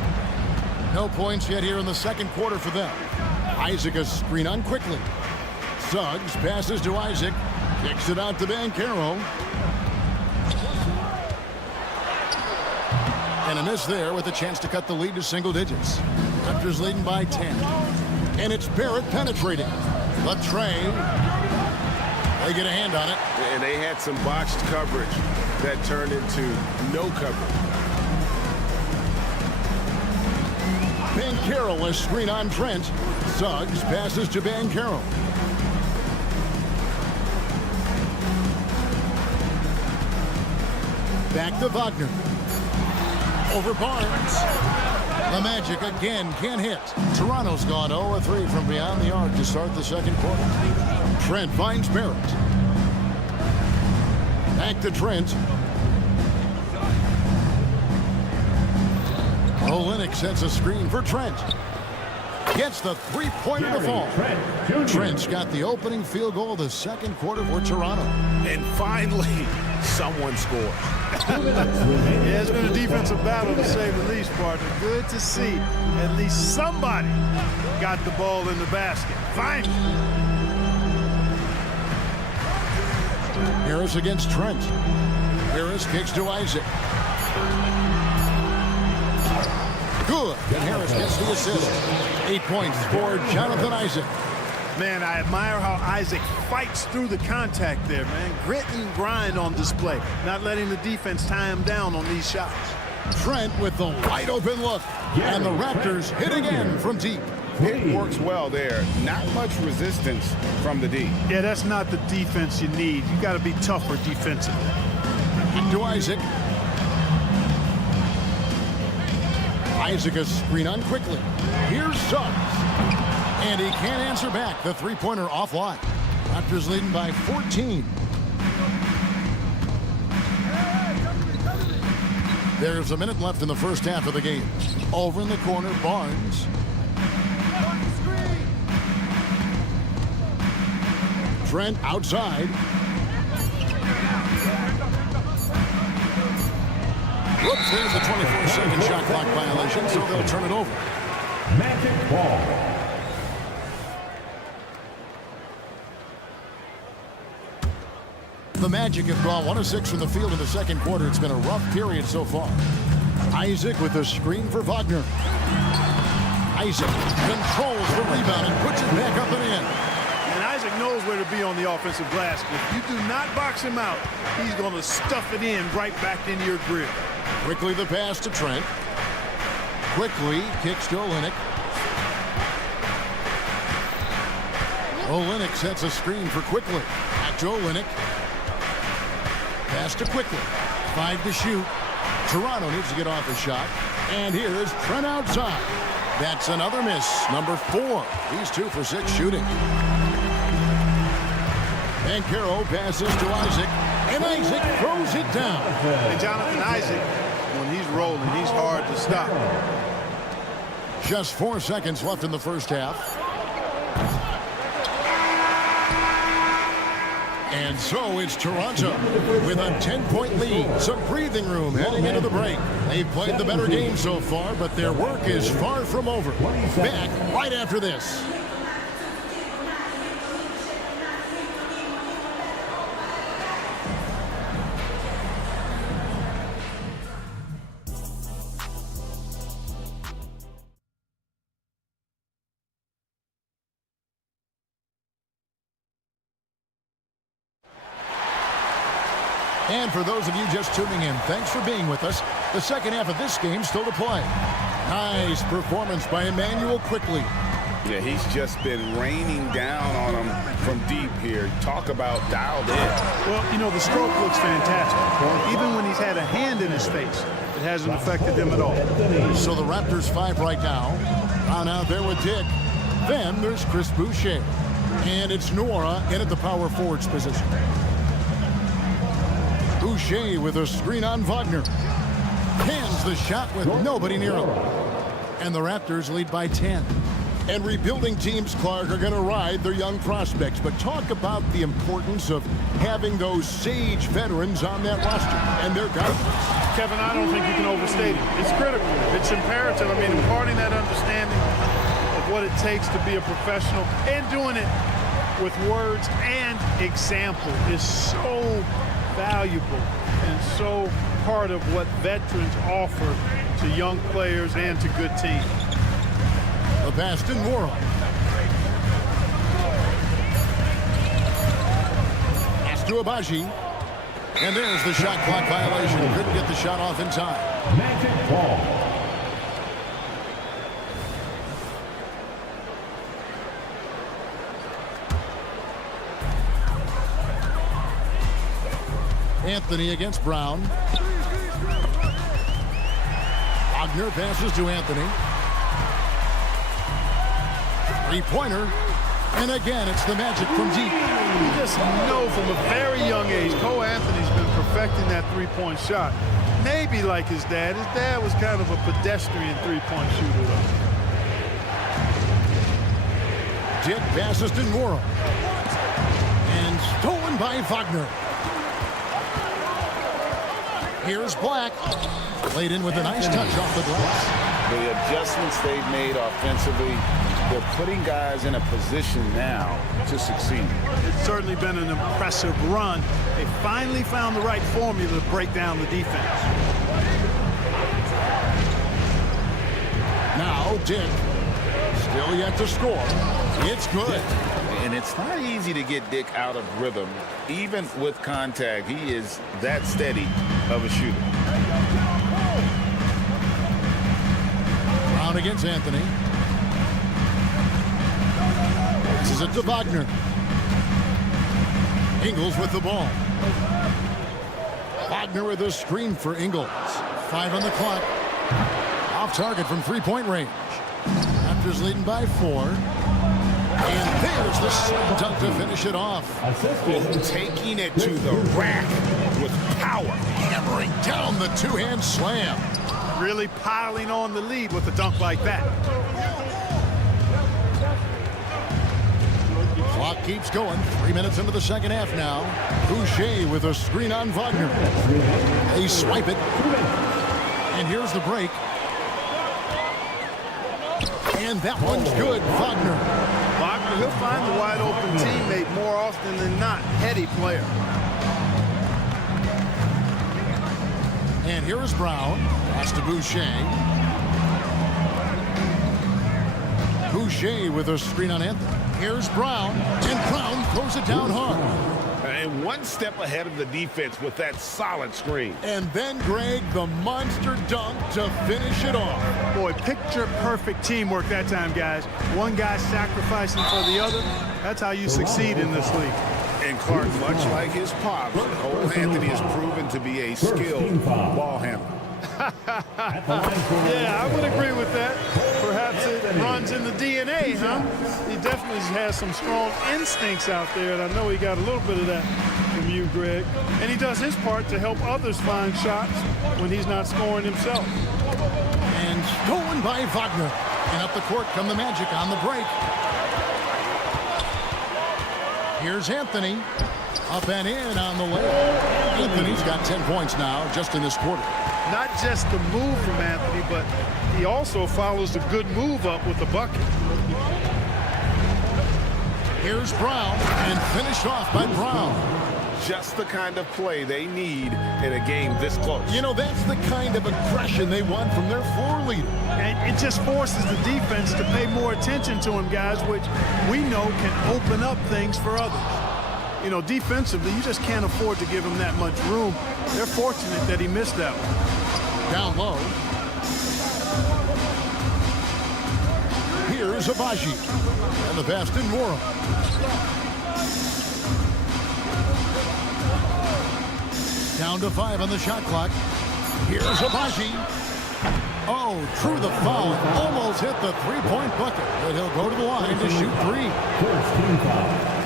No points yet here in the second quarter for them. Isaac a screen on Quickly. Suggs passes to Isaac. Kicks it out to Banchero. And a miss there with a chance to cut the lead to single digits. Raptors leading by 10. And it's Barrett penetrating. Latrey. They get a hand on it. And they had some botched coverage that turned into no coverage. Banchero a screen on Trent. Suggs passes to Banchero. Back to Wagner. Over Barnes. The Magic again can't hit. Toronto's gone 0-3 from beyond the arc to start the second quarter. Trent finds Barrett. Back to Trent. Olynyk sets a screen for Trent. Gets the three-pointer to fall. Trent's got the opening field goal of the second quarter for Toronto. And finally, someone scored. Yeah, it's been a defensive battle to say the least, partner. Good to see at least somebody got the ball in the basket. Finally. Harris against Trent. Harris kicks to Isaac. Good. And Harris gets the assist. 8 points for Jonathan Isaac. Man, I admire how Isaac fights through the contact there, man. Grit and grind on display. Not letting the defense tie him down on these shots. Trent with the wide open look. And the Raptors hit again from deep. It works well there. Not much resistance from the D. Yeah, that's not the defense you need. You got to be tougher defensively. To Isaac. Isaac a screen on quickly. Here's Suggs. And he can't answer back. The three-pointer offline. Raptors leading by 14. There's a minute left in the first half of the game. Over in the corner, Barnes. Trent outside. Whoops, there's the 24-second shot clock violation, so they'll turn it over. Magic ball. The Magic have gone 1 of 6 from the field in the second quarter. It's been a rough period so far. Isaac with a screen for Wagner. Isaac controls the rebound and puts it back up and in. And Isaac knows where to be on the offensive glass. If you do not box him out, he's going to stuff it in right back into your grill. Quickly the pass to Trent. Quickly kicks to Olynyk. Olynyk sets a screen for Quickly. Back to Olynyk. Pass to Quickly. 5 to shoot. Toronto needs to get off a shot. And here's Trent outside. That's another miss. Number 4. He's 2 for 6 shooting. Banchero passes to Isaac. And Isaac throws it down. And Jonathan Isaac, when he's rolling, he's hard to stop. Just 4 seconds left in the first half. And so it's Toronto with a 10-point lead. Some breathing room heading into the break. They've played the better game so far, but their work is far from over. Back right after this. And for those of you just tuning in, thanks for being with us. The second half of this game still to play. Nice performance by Emmanuel Quickly. Yeah, he's just been raining down on him from deep here. Talk about dialed in. Well, you know, the stroke looks fantastic. Even when he's had a hand in his face, it hasn't affected him at all. So the Raptors 5 right now. On out there with Dick. Then there's Chris Boucher. And it's Nora in at the power forwards position. Boucher with a screen on Wagner. Hands the shot with nobody near him. And the Raptors lead by 10. And rebuilding teams, Clark, are going to ride their young prospects. But talk about the importance of having those sage veterans on that roster and their guidance. Kevin, I don't think you can overstate it. It's critical. It's imperative. I mean, imparting that understanding of what it takes to be a professional and doing it with words and example is so valuable and so part of what veterans offer to young players and to good teams. The pass to Nora. Pass to Abaji. And there's the shot clock violation. Couldn't get the shot off in time. Magic ball. Anthony against Brown. Wagner passes to Anthony. Three-pointer. And again, it's the Magic from deep. You just know from a very young age, Cole Anthony's been perfecting that three-point shot. Maybe like his dad. His dad was kind of a pedestrian three-point shooter, though. Dick passes to Nora. And stolen by Wagner. Here's Black. Played in with a nice touch off the glass. The adjustments they've made offensively, they're putting guys in a position now to succeed. It's certainly been an impressive run. They finally found the right formula to break down the defense. Now Dick. Still yet to score. It's good. And it's not easy to get Dick out of rhythm. Even with contact, he is that steady of a shooter. Brown against Anthony. This is it to Wagner. Ingles with the ball. Wagner with a screen for Ingles. 5 on the clock. Off target from three-point range. Raptors leading by 4. And there's the slam dunk to finish it off. Taking it to the rack with power. Hammering down the two-hand slam. Really piling on the lead with a dunk like that. Clock keeps going. 3 minutes into the second half now. Boucher with a screen on Wagner. They swipe it. And here's the break. And that one's good. Wagner. Wagner, he'll find the wide open teammate more often than not. Heady player. And here is Brown. Pass to Boucher. Boucher with a screen on Anthony. Here's Brown. And Brown throws it down hard. And one step ahead of the defense with that solid screen. And then, Greg, the monster dunk to finish it off. Boy, picture-perfect teamwork that time, guys. One guy sacrificing for the other. That's how you succeed in this league. And Clark, much like his pops, Cole Anthony has proven to be a skilled ball handler. Yeah, I would agree with that. Perhaps it runs in the DNA, huh? He definitely has some strong instincts out there, and I know he got a little bit of that from you, Greg. And he does his part to help others find shots when he's not scoring himself. And stolen by Wagner. And up the court come the Magic on the break. Here's Anthony. Up and in on the layup. Anthony's got 10 points now just in this quarter. Not just the move from Anthony, but he also follows the good move up with the bucket. Here's Brown, and finished off by Brown. Just the kind of play they need in a game this close. You know, that's the kind of aggression they want from their floor leader. And it just forces the defense to pay more attention to him, guys, which we know can open up things for others. You know, defensively, you just can't afford to give him that much room. They're fortunate that he missed that one. Down low. Here's Abaji. And the pass to Nemo. Down to 5 on the shot clock. Here's Abaji. Oh, through the foul. Almost hit the three-point bucket. But he'll go to the line to shoot 3.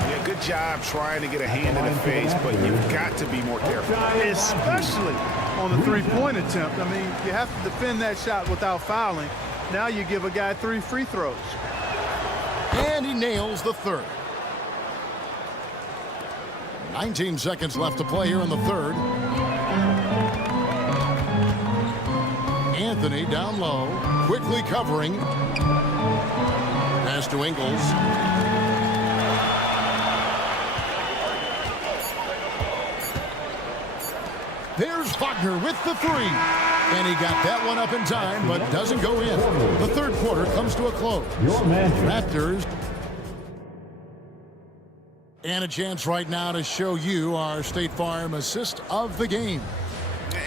Yeah, good job trying to get a hand in the face, but you've got to be more careful. Especially on the three-point attempt. I mean, you have to defend that shot without fouling. Now you give a guy 3 free throws. And he nails the third. 19 seconds left to play here in the third. Anthony down low, quickly covering. Pass to Ingles. There's Wagner with the 3. And he got that one up in time, but doesn't go in. The third quarter comes to a close. Raptors. And a chance right now to show you our State Farm assist of the game.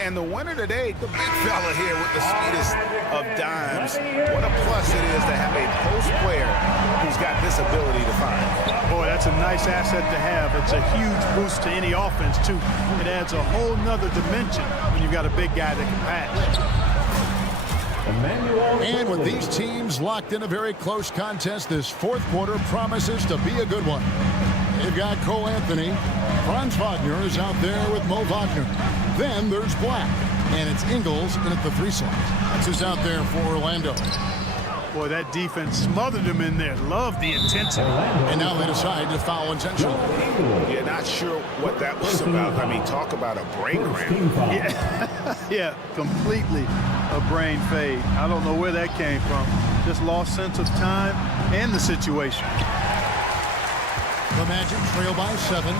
And the winner today, the big fella here with the sweetest of dimes. What a plus it is to have a post player who's got this ability to find. Boy, that's a nice asset to have. It's a huge boost to any offense, too. It adds a whole nother dimension when you've got a big guy that can pass. And with these teams locked in a very close contest, this fourth quarter promises to be a good one. They've got Cole Anthony. Franz Wagner is out there with Mo Wagner. Then there's Black, and it's Ingles in at the 3 slot. That's who's out there for Orlando. Boy, that defense smothered him in there. Love the intensity. And now they decide to foul intentionally. Yeah, not sure what that was about. I mean, talk about a brain cramp. Yeah, completely a brain fade. I don't know where that came from. Just lost sense of time and the situation. The Magic trail by 7.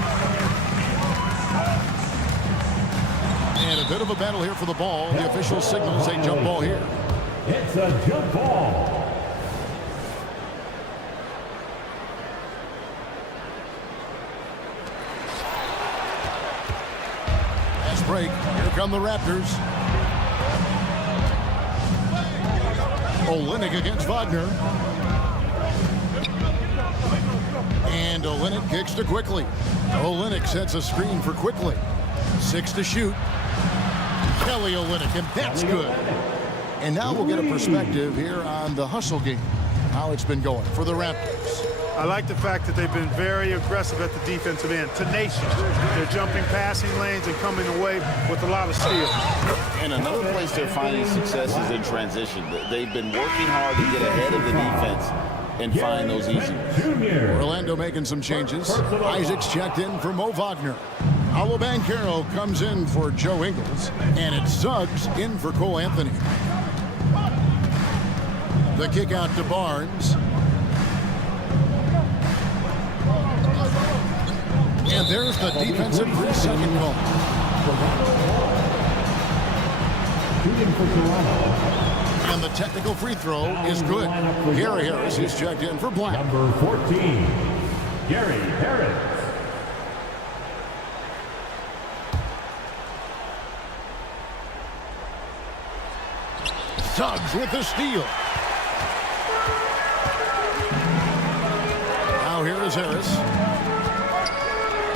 And a bit of a battle here for the ball. The official signals a jump ball here. It's a jump ball. Fast break. Here come the Raptors. Olynyk against Wagner. And Olynyk kicks to Quickly. Olynyk sets a screen for Quickly. 6 to shoot. Kelly Olynyk, and that's good. And now we'll get a perspective here on the hustle game, how it's been going for the Raptors. I like the fact that they've been very aggressive at the defensive end, tenacious. They're jumping passing lanes and coming away with a lot of steals. And another place they're finding success is in transition. They've been working hard to get ahead of the defense and find those easy ones. Orlando making some changes. Isaac's checked in for Mo Wagner. Paolo Banchero comes in for Joe Ingles. And it's Suggs in for Cole Anthony. The kick out to Barnes. And there's the defensive 3-second call. And the technical free throw is good. Gary Harris is checked in for Black. Number 14, Gary Harris. Suggs with the steal. Now here is Harris.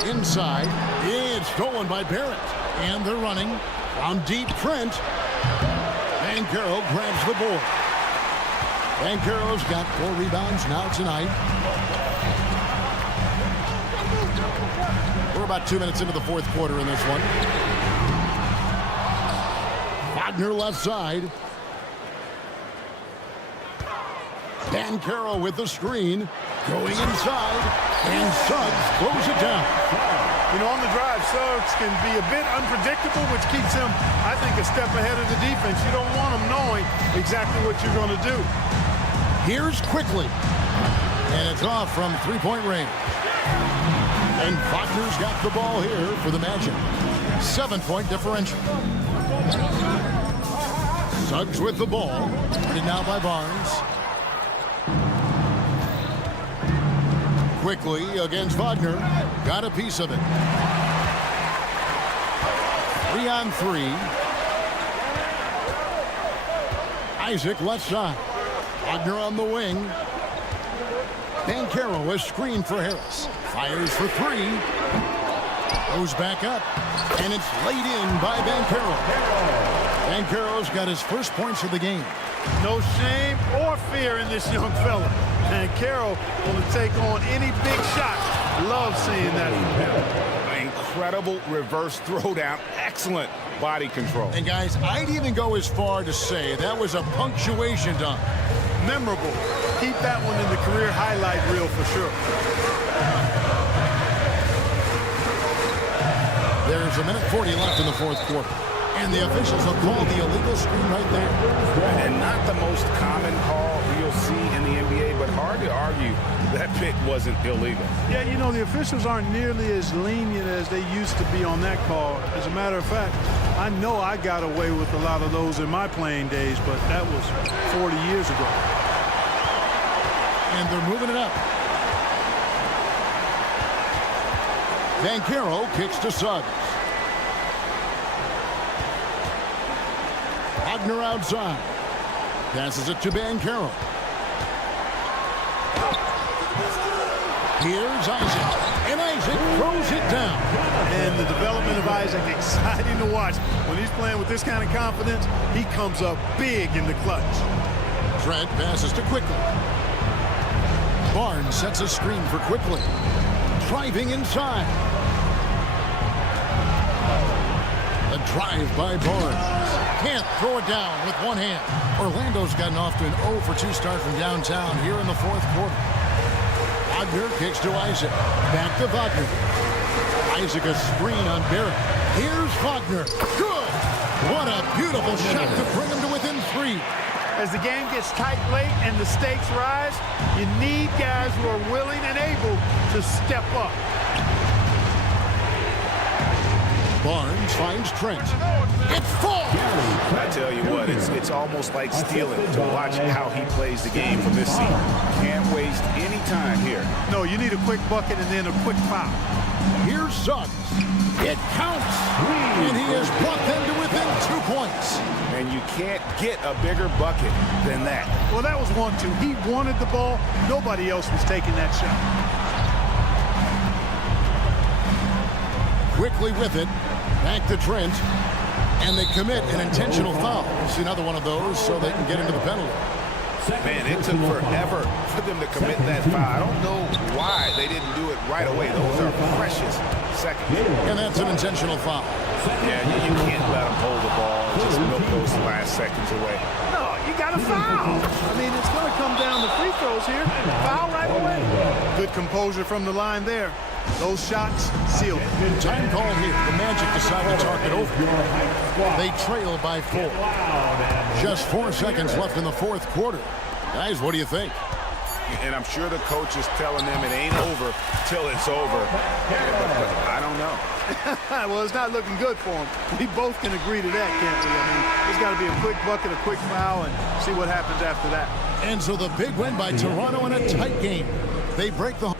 Inside. It's stolen by Barrett. And they're running. On deep, Trent. Banchero grabs the board. Banchero's got 4 rebounds now tonight. We're about 2 minutes into the fourth quarter in this one. Wagner left side. Banchero with the screen. Going inside. And Suggs throws it down. You know, on the drive, Suggs can be a bit unpredictable, which keeps him, I think, a step ahead of the defense. You don't want him knowing exactly what you're going to do. Here's quickly. And it's off from three-point range. And Wagner's got the ball here for the Magic. 7-point differential. Suggs with the ball. Guarded now by Barnes. Quickly against Wagner. Got a piece of it. 3-on-3. Isaac left side. Wagner on the wing. Banchero is screened for Harris. Fires for 3. Goes back up. And it's laid in by Banchero. Banchero's got his first points of the game. No shame or fear in this young fella. Banchero will take on any big shot. Love seeing that from him. Incredible reverse throwdown. Excellent body control. And guys, I'd even go as far to say that was a punctuation dunk. Memorable. Keep that one in the career highlight reel for sure. There's 1:40 left in the fourth quarter. And the officials have called the illegal screen right there. And not the most common call you'll see in the NBA, but hard to argue that pick wasn't illegal. Yeah, you know, the officials aren't nearly as lenient as they used to be on that call. As a matter of fact, I know I got away with a lot of those in my playing days, but that was 40 years ago. And they're moving it up. Banchero kicks to Suggs. Wagner outside. Passes it to Banchero. Here's Isaac. And Isaac throws it down. And the development of Isaac, exciting to watch. When he's playing with this kind of confidence, he comes up big in the clutch. Trent passes to Quickly. Barnes sets a screen for Quickly. Driving inside. A drive by Barnes. Can't throw it down with one hand. Orlando's gotten off to an 0-for-2 start from downtown here in the fourth quarter. Wagner kicks to Isaac. Back to Wagner. Isaac a screen on Barrett. Here's Wagner. Good! What a beautiful shot to bring him to within 3. As the game gets tight late and the stakes rise, you need guys who are willing and able to step up. Barnes finds Trent. It's full! I tell you what, it's almost like stealing to watch how he plays the game from this seat. Can't waste any time here. No, you need a quick bucket and then a quick foul. Here's Suggs. It counts! And he has brought them to within 2 points. And you can't get a bigger bucket than that. Well, that was 1-2. He wanted the ball. Nobody else was taking that shot. Quickly with it. Back to Trent. And they commit an intentional foul. See another one of those so they can get into the penalty. Man, it took forever for them to commit that foul. I don't know why they didn't do it right away. Those are precious seconds. And that's an intentional foul. Yeah, you can't let them hold the ball and just milk those last seconds away. No, you got to foul. I mean, it's going to come down to free throws here. Foul right away. Good composure from the line there. Those shots sealed. Time call here. The Magic decide to talk it over. They trail by 4. Just 4 seconds left in the fourth quarter. Guys, what do you think? And I'm sure the coach is telling them it ain't over till it's over. But I don't know. Well, it's not looking good for them. We both can agree to that, can't we? I mean, there's got to be a quick bucket, a quick foul, and see what happens after that. And so the big win by Toronto in a tight game. They break the...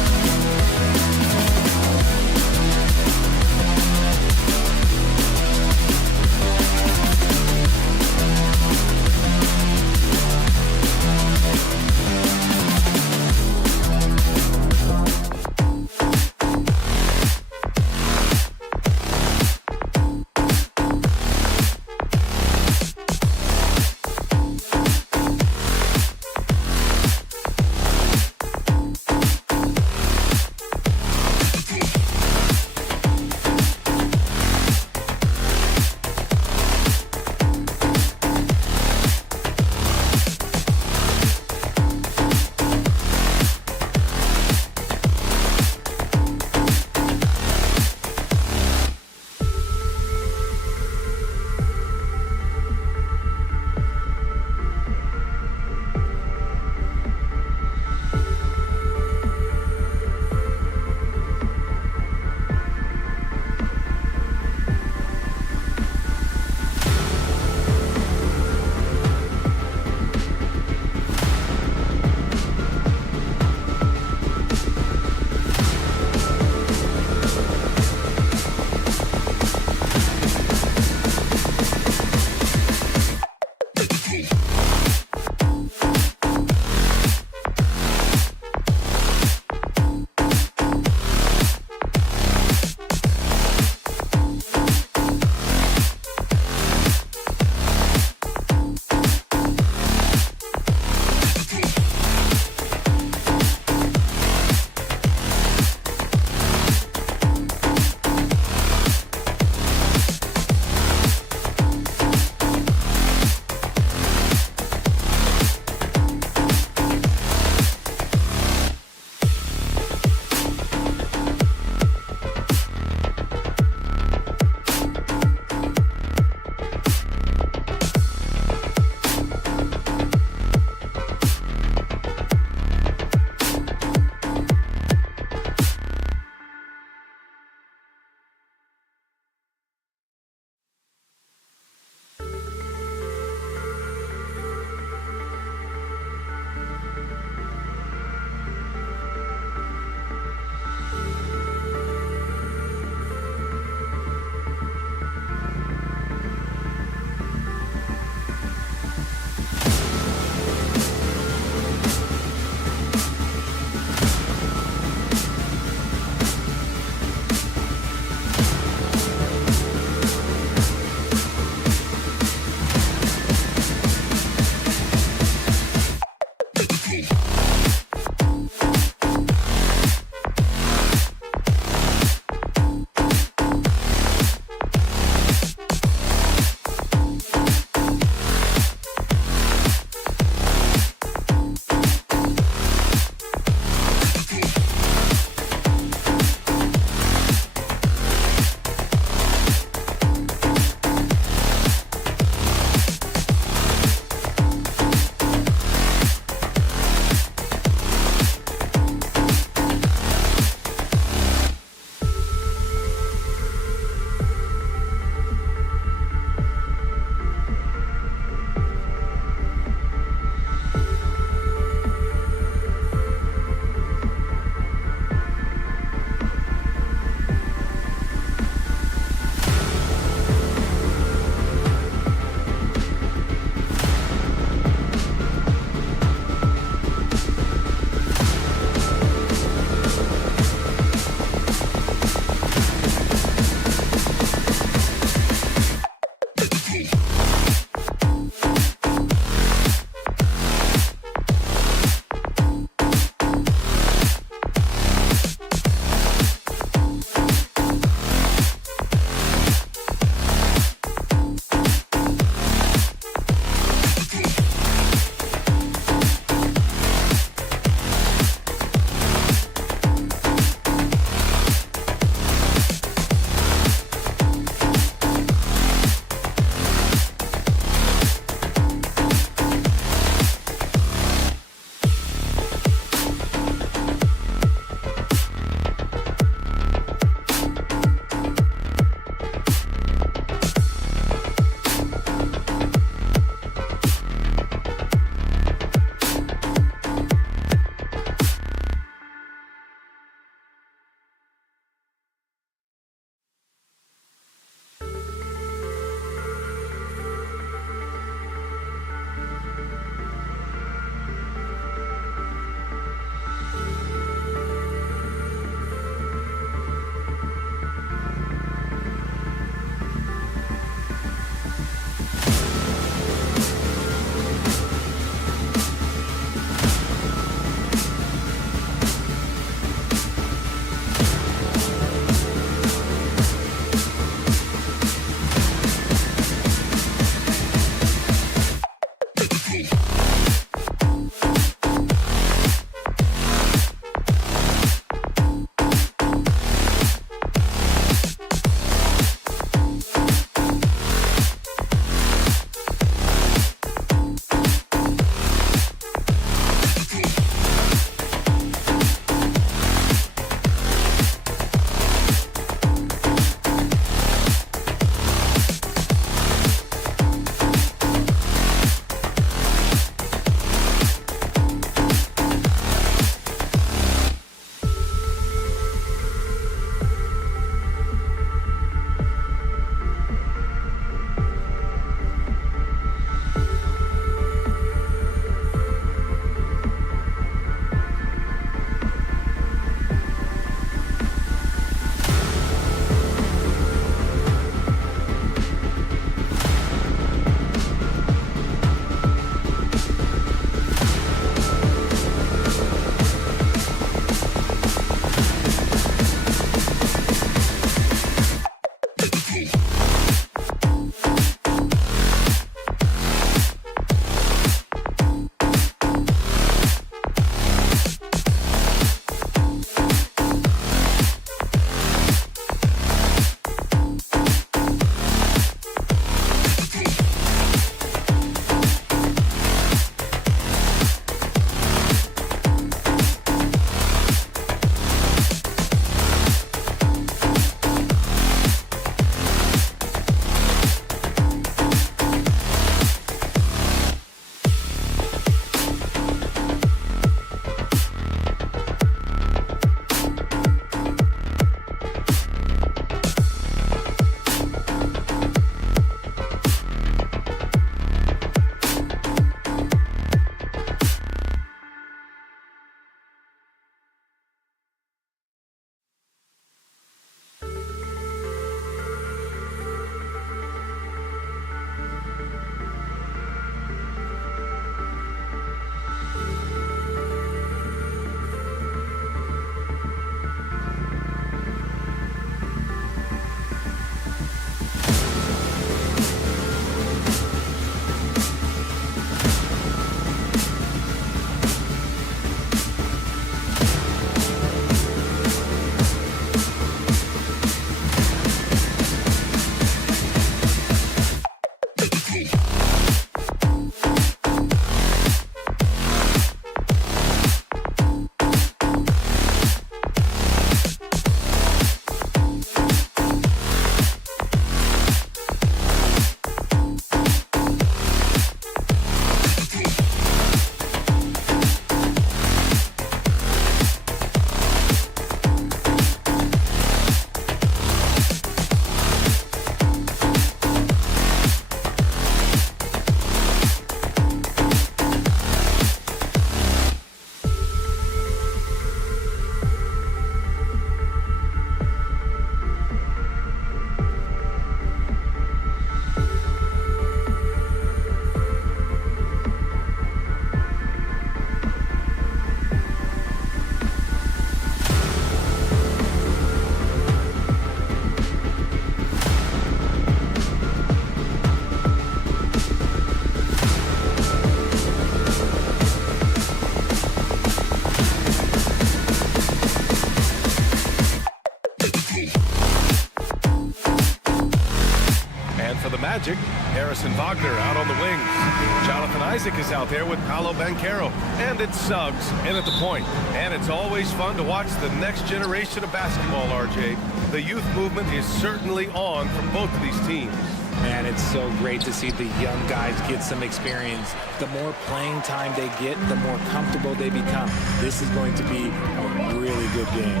Magic. Harrison Wagner out on the wings. Jonathan Isaac is out there with Paolo Banchero. And it's Suggs in at the point. And it's always fun to watch the next generation of basketball, RJ. The youth movement is certainly on from both of these teams. Man, it's so great to see the young guys get some experience. The more playing time they get, the more comfortable they become. This is going to be a really good game.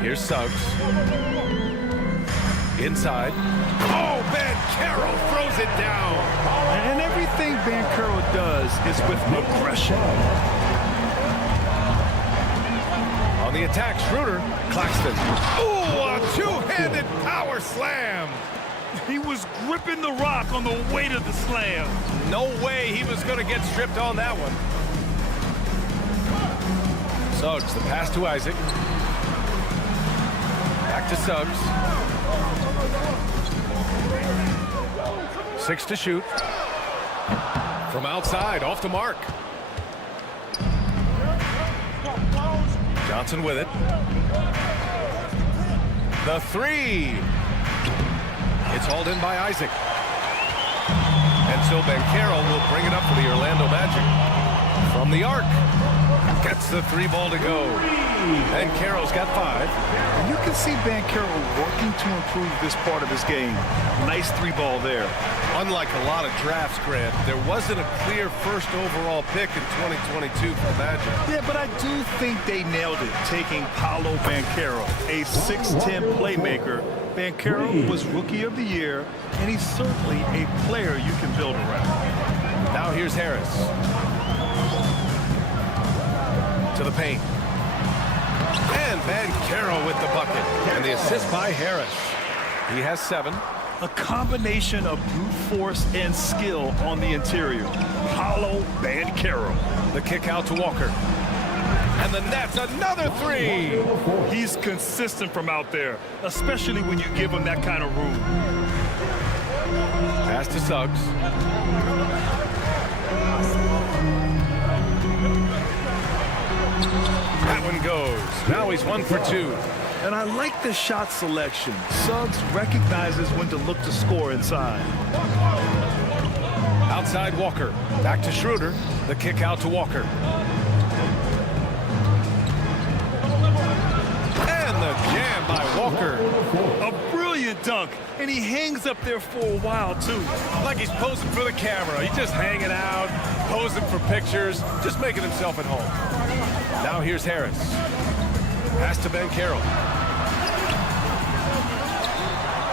Here's Suggs. Inside. Oh, Banchero throws it down. And everything Banchero does is with aggression. On the attack, Schroeder. Claxton. Ooh, a two-handed power slam. He was gripping the rock on the weight of the slam. No way he was going to get stripped on that one. Suggs, the pass to Isaac. Back to Suggs. 6 to shoot. From outside, off the mark. Johnson with it. The three. It's hauled in by Isaac. And so Banchero will bring it up for the Orlando Magic. From the arc. Gets the three ball to go. Banchero's got 5. And you can see Banchero working to improve this part of his game. Nice three ball there. Unlike a lot of drafts, Grant, there wasn't a clear first overall pick in 2022 for the Magic. Yeah, but I do think they nailed it, taking Paolo Banchero, a 6'10 playmaker. Banchero was Rookie of the Year, and he's certainly a player you can build around. Now here's Harris. To the paint. And Banchero with the bucket. And the assist by Harris. He has 7. A combination of brute force and skill on the interior. Paolo Banchero. The kick out to Walker. And the net's another 3. He's consistent from out there, especially when you give him that kind of room. Pass to Suggs. That one goes. Now he's 1 for 2. And I like the shot selection. Suggs recognizes when to look to score inside. Outside Walker. Back to Schroeder. The kick out to Walker. And the jam by Walker. A brilliant dunk. And he hangs up there for a while, too. Like he's posing for the camera. He's just hanging out, posing for pictures, just making himself at home. Now here's Harris. Pass to Banchero.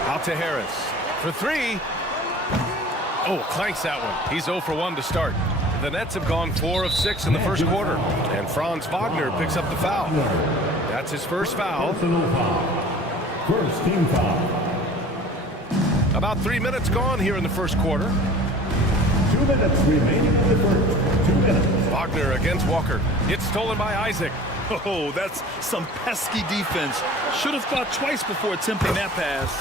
Out to Harris. For 3. Oh, clanks that one. He's 0 for 1 to start. The Nets have gone 4 of 6 in the first quarter. And Franz Wagner picks up the foul. That's his first foul. First team foul. About 3 minutes gone here in the first quarter. 2 minutes remaining in the first. 2 minutes. Wagner against Walker. It's stolen by Isaac. Oh, that's some pesky defense. Should have thought twice before attempting that pass.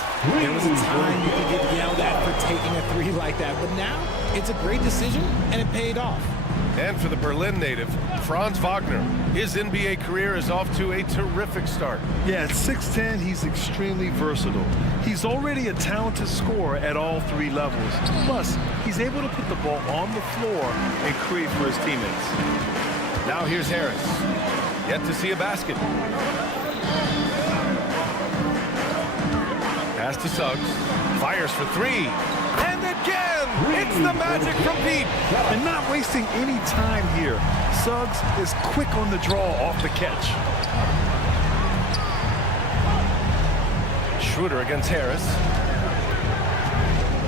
There was a time you could get yelled at for taking a 3 like that, but now it's a great decision, and it paid off. And for the Berlin native, Franz Wagner. His NBA career is off to a terrific start. Yeah, at 6'10", he's extremely versatile. He's already a talented scorer at all 3 levels. Plus, he's able to put the ball on the floor and create for his teammates. Now here's Harris. Yet to see a basket. Pass to Suggs. Fires for 3. And again, it's the Magic from Pete. And not wasting any time here. Suggs is quick on the draw off the catch. Schroeder against Harris.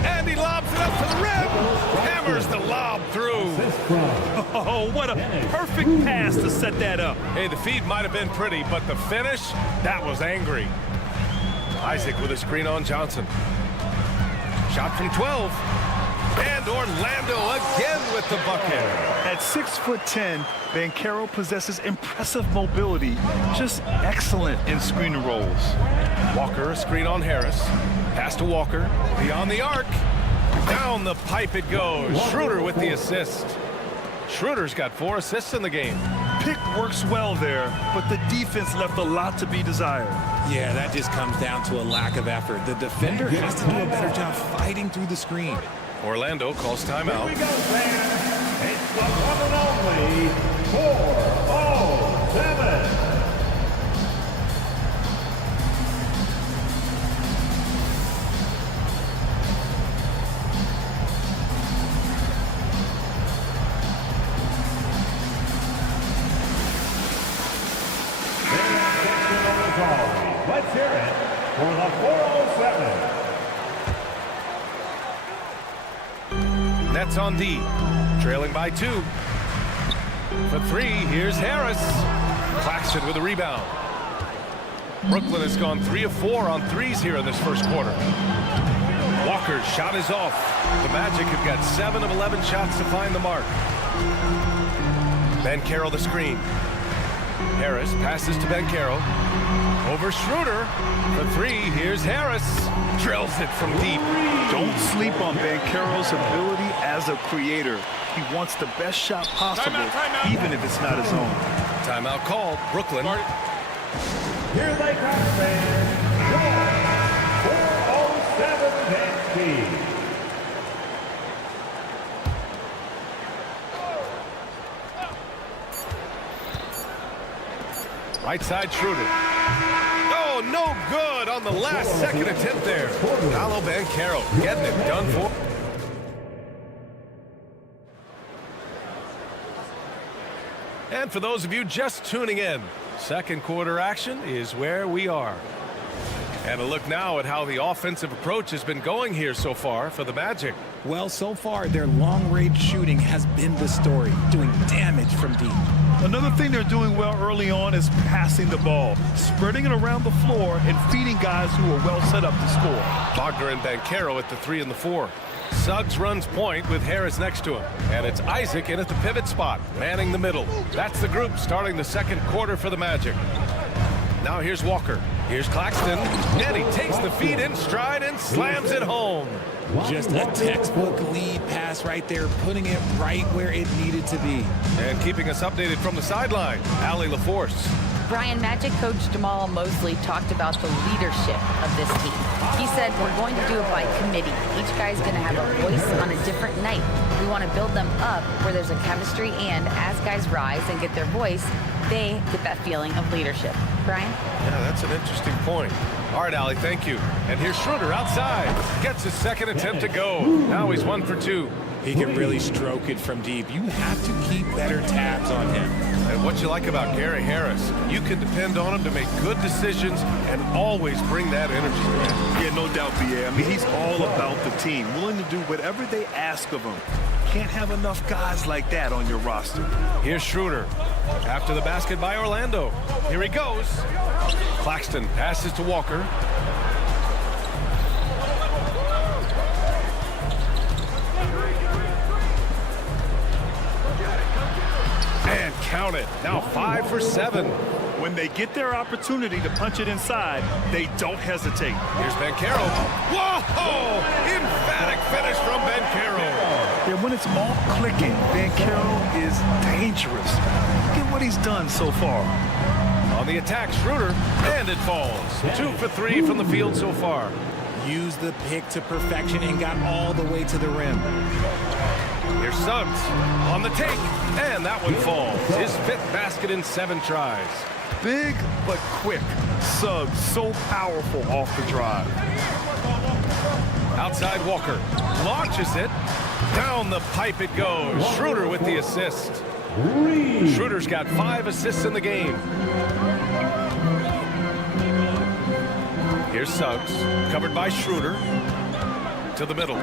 And he lobs it up to the rim. Hammers the lob through. Oh, what a perfect pass to set that up. Hey, the feed might have been pretty, but the finish, that was angry. Isaac with a screen on Johnson. Shot from 12. And Orlando again with the bucket. At 6'10", Banchero possesses impressive mobility, just excellent in screen and rolls. Walker, a screen on Harris. Pass to Walker, beyond the arc. Down the pipe it goes. Schroeder with the assist. Schroeder's got 4 assists in the game. pick works well there, but the defense left a lot to be desired. Yeah, that just comes down to a lack of effort. The defender has to do a better job fighting through the screen. Orlando calls timeout. Here we go, fans. It's the one and only 4-0-7. Let's hear it for the 407. Nets on D, trailing by 2. For 3, here's Harris. Claxton with a rebound. Brooklyn has gone 3 of 4 on threes here in this first quarter. Walker's shot is off. The Magic have got 7 of 11 shots to find the mark. Banchero the screen. Harris passes to Banchero. Over Schroeder. For 3, here's Harris. Drills it from deep. Don't sleep on Banchero's ability as a creator. He wants the best shot possible, even if it's not his own. Timeout called. Brooklyn. Here they come, fans. Your 407 Vandy. Right side Schroeder. Oh, no good on the last second attempt there. Paolo Banchero getting it done for. And for those of you just tuning in, second quarter action is where we are. And a look now at how the offensive approach has been going here so far for the Magic. Well, so far, their long-range shooting has been the story, doing damage from deep. Another thing they're doing well early on is passing the ball, spreading it around the floor and feeding guys who are well set up to score. Wagner and Banchero at the 3 and the 4. Suggs runs point with Harris next to him. And it's Isaac in at the pivot spot, manning the middle. That's the group starting the second quarter for the Magic. Now here's Walker. Here's Claxton. And he takes the feed in stride and slams it home. Just a textbook lead pass right there, putting it right where it needed to be. And keeping us updated from the sideline, Allie LaForce. Brian, Magic coach Jamal Mosley talked about the leadership of this team. He said, we're going to do it by committee. Each guy's going to have a voice on a different night. We want to build them up where there's a chemistry, and as guys rise and get their voice, they get that feeling of leadership. Brian? Yeah, that's an interesting point. All right, Allie, thank you. And here's Schroeder outside. Gets his second attempt to go. Now he's 1 for 2. He can really stroke it from deep. You have to keep better tabs on him. And what you like about Gary Harris, you can depend on him to make good decisions and always bring that energy. Yeah, no doubt, B.A. I mean, he's all about the team, willing to do whatever they ask of him. Can't have enough guys like that on your roster. Here's Schroeder. After the basket by Orlando. Here he goes. Claxton passes to Walker. And count it. Now 5 for 7. When they get their opportunity to punch it inside, they don't hesitate. Here's Banchero. Whoa! Emphatic finish from Banchero. Yeah, when it's all clicking, Banchero is dangerous. Look at what he's done so far. On the attack, Schroeder, and it falls. 2 for 3 from the field so far. Used the pick to perfection and got all the way to the rim. Here's Suggs on the take, and that one falls. His 5th basket in 7 tries. Big but quick. Suggs so powerful off the drive. Outside Walker launches it. Down the pipe it goes. Schroeder with the assist. Schroeder's got 5 assists in the game. Here's Suggs, covered by Schroeder. To the middle.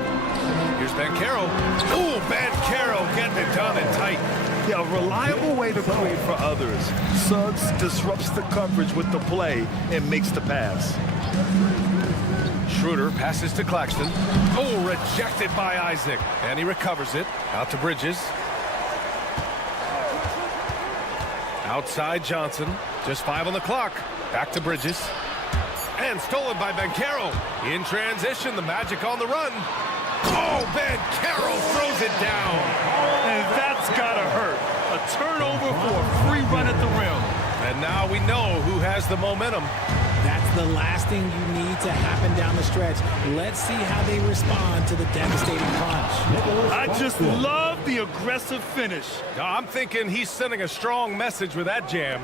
Here's Banchero. Ooh, Banchero getting it done and tight. Yeah, a reliable way to create for others. Suggs disrupts the coverage with the play and makes the pass. Schroeder passes to Claxton. Oh, rejected by Isaac. And he recovers it. Out to Bridges. Outside Johnson. Just 5 on the clock. Back to Bridges. And stolen by Banchero. In transition, the Magic on the run. Oh, Banchero throws it down. And that's gotta hurt. A turnover for a free run And now we know who has the momentum. That's the last thing you need to happen down the stretch. Let's see how they respond to the devastating punch. I just love the aggressive finish. I'm thinking he's sending a strong message with that jam.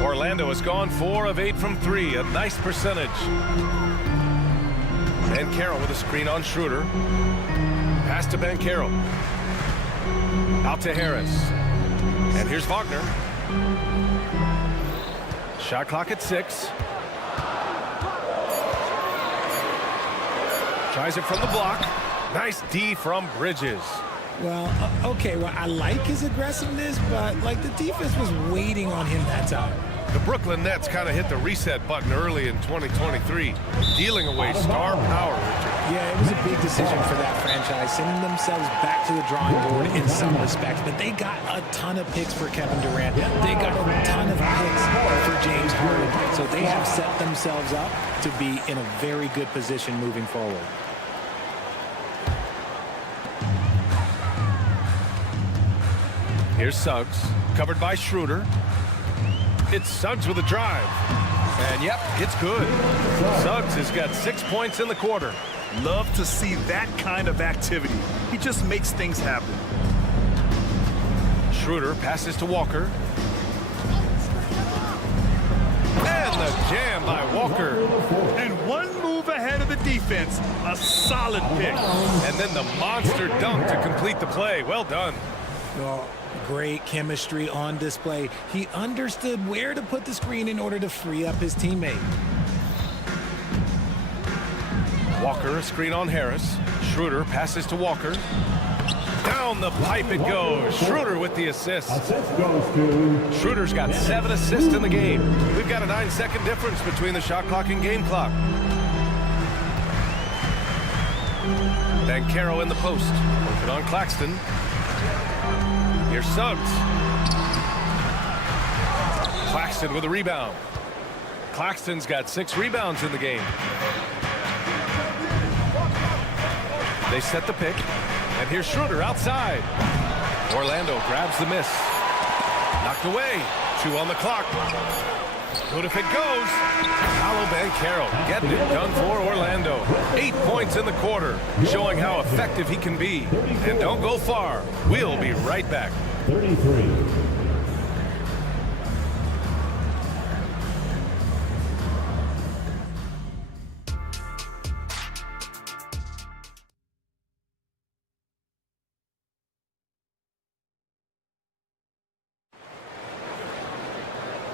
Orlando has gone 4 of 8 from 3, a nice percentage. Banchero with a screen on Schroeder. Pass to Banchero. Out to Harris. And here's Wagner. Shot clock at 6. Tries it from the block. Nice D from Bridges. Well, okay, well, I like his aggressiveness, but, like, the defense was waiting on him that time. The Brooklyn Nets kind of hit the reset button early in 2023, dealing away star power, Richard. Yeah, it was a big decision for that franchise, sending themselves back to the drawing board in some respects. But they got a ton of picks for Kevin Durant. They got a ton of picks for James Harden. So they have set themselves up to be in a very good position moving forward. Here's Suggs, covered by Schroeder. It's Suggs with a drive. And, yep, it's good. Suggs has got 6 points in the quarter. Love to see that kind of activity. He just makes things happen. Schroeder passes to Walker. And the jam by Walker. And one move ahead of the defense. A solid pick. And then the monster dunk to complete the play. Well done. Well, great chemistry on display. He understood where to put the screen in order to free up his teammate. Walker, a screen on Harris. Schroeder passes to Walker. Down the pipe it goes. Schroeder with the assist. Schroeder's got 7 assists in the game. We've got a 9-second difference between the shot clock and game clock. Banchero in the post. Working on Claxton. Here's Suggs. Claxton with a rebound. Claxton's got 6 rebounds in the game. They set the pick. And here's Schroeder outside. Orlando grabs the miss. Knocked away. 2 on the clock. Good if it goes. Paolo Banchero getting it done for Orlando. 8 points in the quarter, showing how effective he can be. And don't go far. We'll be right back. 33.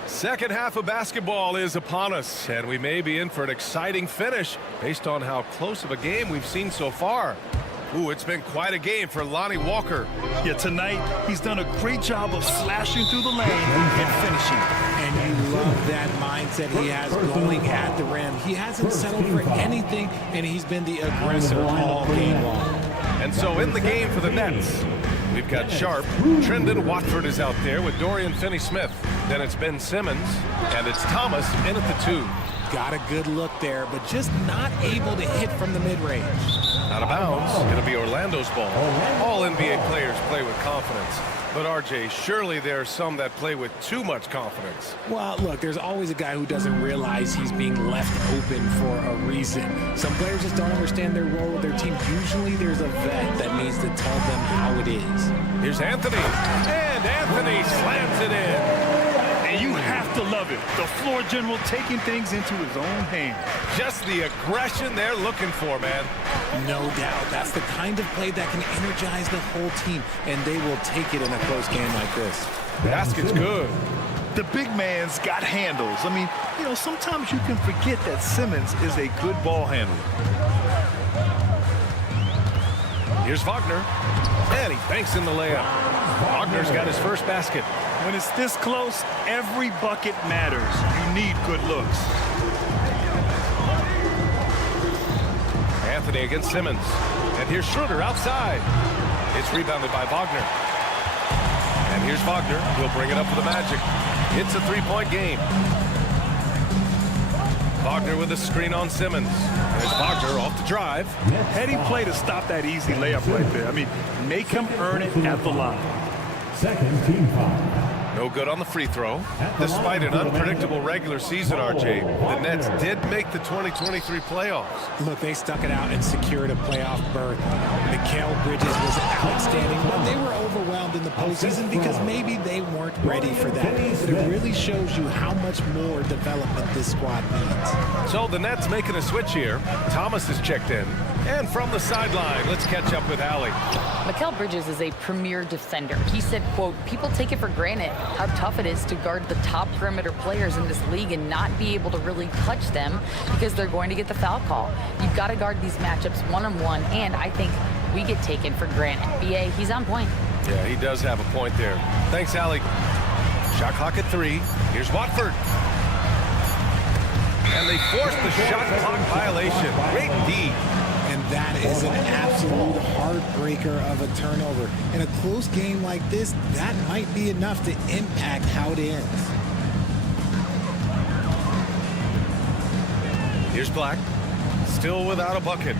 Second half of basketball is upon us, and we may be in for an exciting finish based on how close of a game we've seen so far. Ooh, it's been quite a game for Lonnie Walker. Yeah, tonight he's done a great job of slashing through the lane and finishing. And you love that mindset he has going at the rim. He hasn't settled for anything, and he's been the aggressor all game long. And so in the game for the Nets, we've got Sharp. Trendon Watford is out there with Dorian Finney-Smith. Then it's Ben Simmons, and it's Thomas in at the 2. Got a good look there, but just not able to hit from the mid-range. Out of bounds. It'll be Orlando's ball. All NBA players play with confidence. But, RJ, surely there are some that play with too much confidence. Well, look, there's always a guy who doesn't realize he's being left open for a reason. Some players just don't understand their role with their team. Usually there's a vet that needs to tell them how it is. Here's Anthony. And Anthony slams it in. And you have to love it. The floor general taking things into his own hands. Just the aggression they're looking for, man. No doubt. That's the kind of play that can energize the whole team, and they will take it in a close game like this. Basket's good. The big man's got handles. I mean, you know, sometimes you can forget that Simmons is a good ball handler. Here's Wagner. And he banks in the layup. Wagner's got his first basket. When it's this close, every bucket matters. You need good looks. Anthony against Simmons. And here's Schroeder outside. It's rebounded by Wagner. And here's Wagner. He'll bring it up for the Magic. It's a 3-point game. Wagner with a screen on Simmons. There's Wagner off the drive. Heady play to stop that easy layup right there. I mean, make him earn it at the line. Second team foul. No good on the free throw. Despite an unpredictable regular season, RJ, the Nets did make the 2023 playoffs. Look, they stuck it out and secured a playoff berth. Mikal Bridges was outstanding, but they were overwhelmed in the postseason because maybe they weren't ready for that. But it really shows you how much more development this squad needs. So the Nets making a switch here. Thomas is checked in. And from the sideline, let's catch up with Allie. Mikal Bridges is a premier defender. He said, quote, people take it for granted how tough it is to guard the top perimeter players in this league and not be able to really touch them because they're going to get the foul call. You've got to guard these matchups one-on-one, and I think we get taken for granted. BA, he's on point. Yeah, he does have a point there. Thanks, Allie. Shot clock at 3. Here's Watford. And they forced the shot clock violation. Great D. And that is an absolute heartbreaker of a turnover. In a close game like this, that might be enough to impact how it ends. Here's Black. Still without a bucket.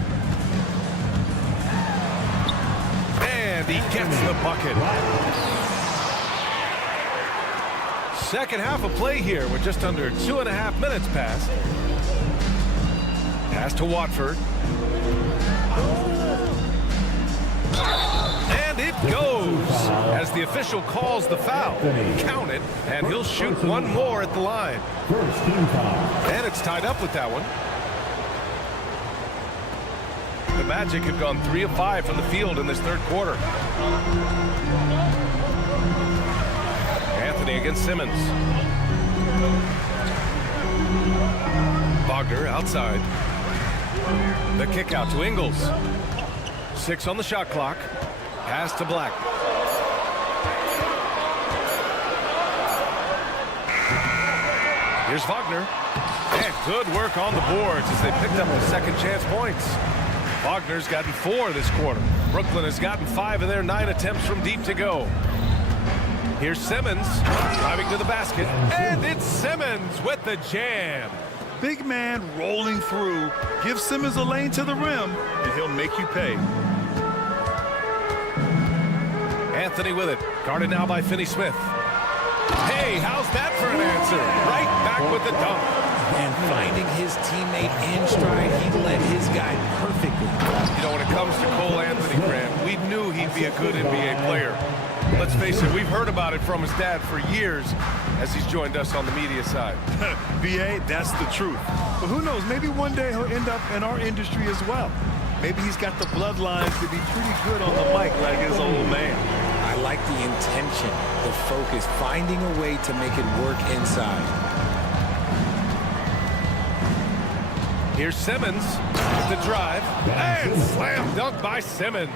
And he gets the bucket. Second half of play here with just under 2.5 minutes passed. Pass to Watford. And it goes as the official calls the foul. Count it, and he'll shoot one more at the line. And it's tied up with that one. The Magic have gone 3 of 5 from the field in this third quarter. Anthony against Simmons. Wagner outside. The kick out to Ingles. 6 on the shot clock. Pass to Black. Here's Wagner. And good work on the boards as they picked up the second chance points. Wagner's gotten 4 this quarter. Brooklyn has gotten 5 of their 9 attempts from deep to go. Here's Simmons driving to the basket. And it's Simmons with the jam. Big man rolling through. Give Simmons a lane to the rim, and he'll make you pay. Anthony with it. Guarded now by Finney-Smith. Hey, how's that for an answer? Right back with the dunk. And finding his teammate in stride, he led his guy perfectly. You know, when it comes to Cole Anthony, Grant, we knew he'd be a good NBA player. Let's face it, we've heard about it from his dad for years as he's joined us on the media side. BA, that's the truth. But who knows, maybe one day he'll end up in our industry as well. Maybe he's got the bloodlines to be pretty good on the mic like his old man. I like the intention, the focus, finding a way to make it work inside. Here's Simmons with the drive. And slam dunk by Simmons.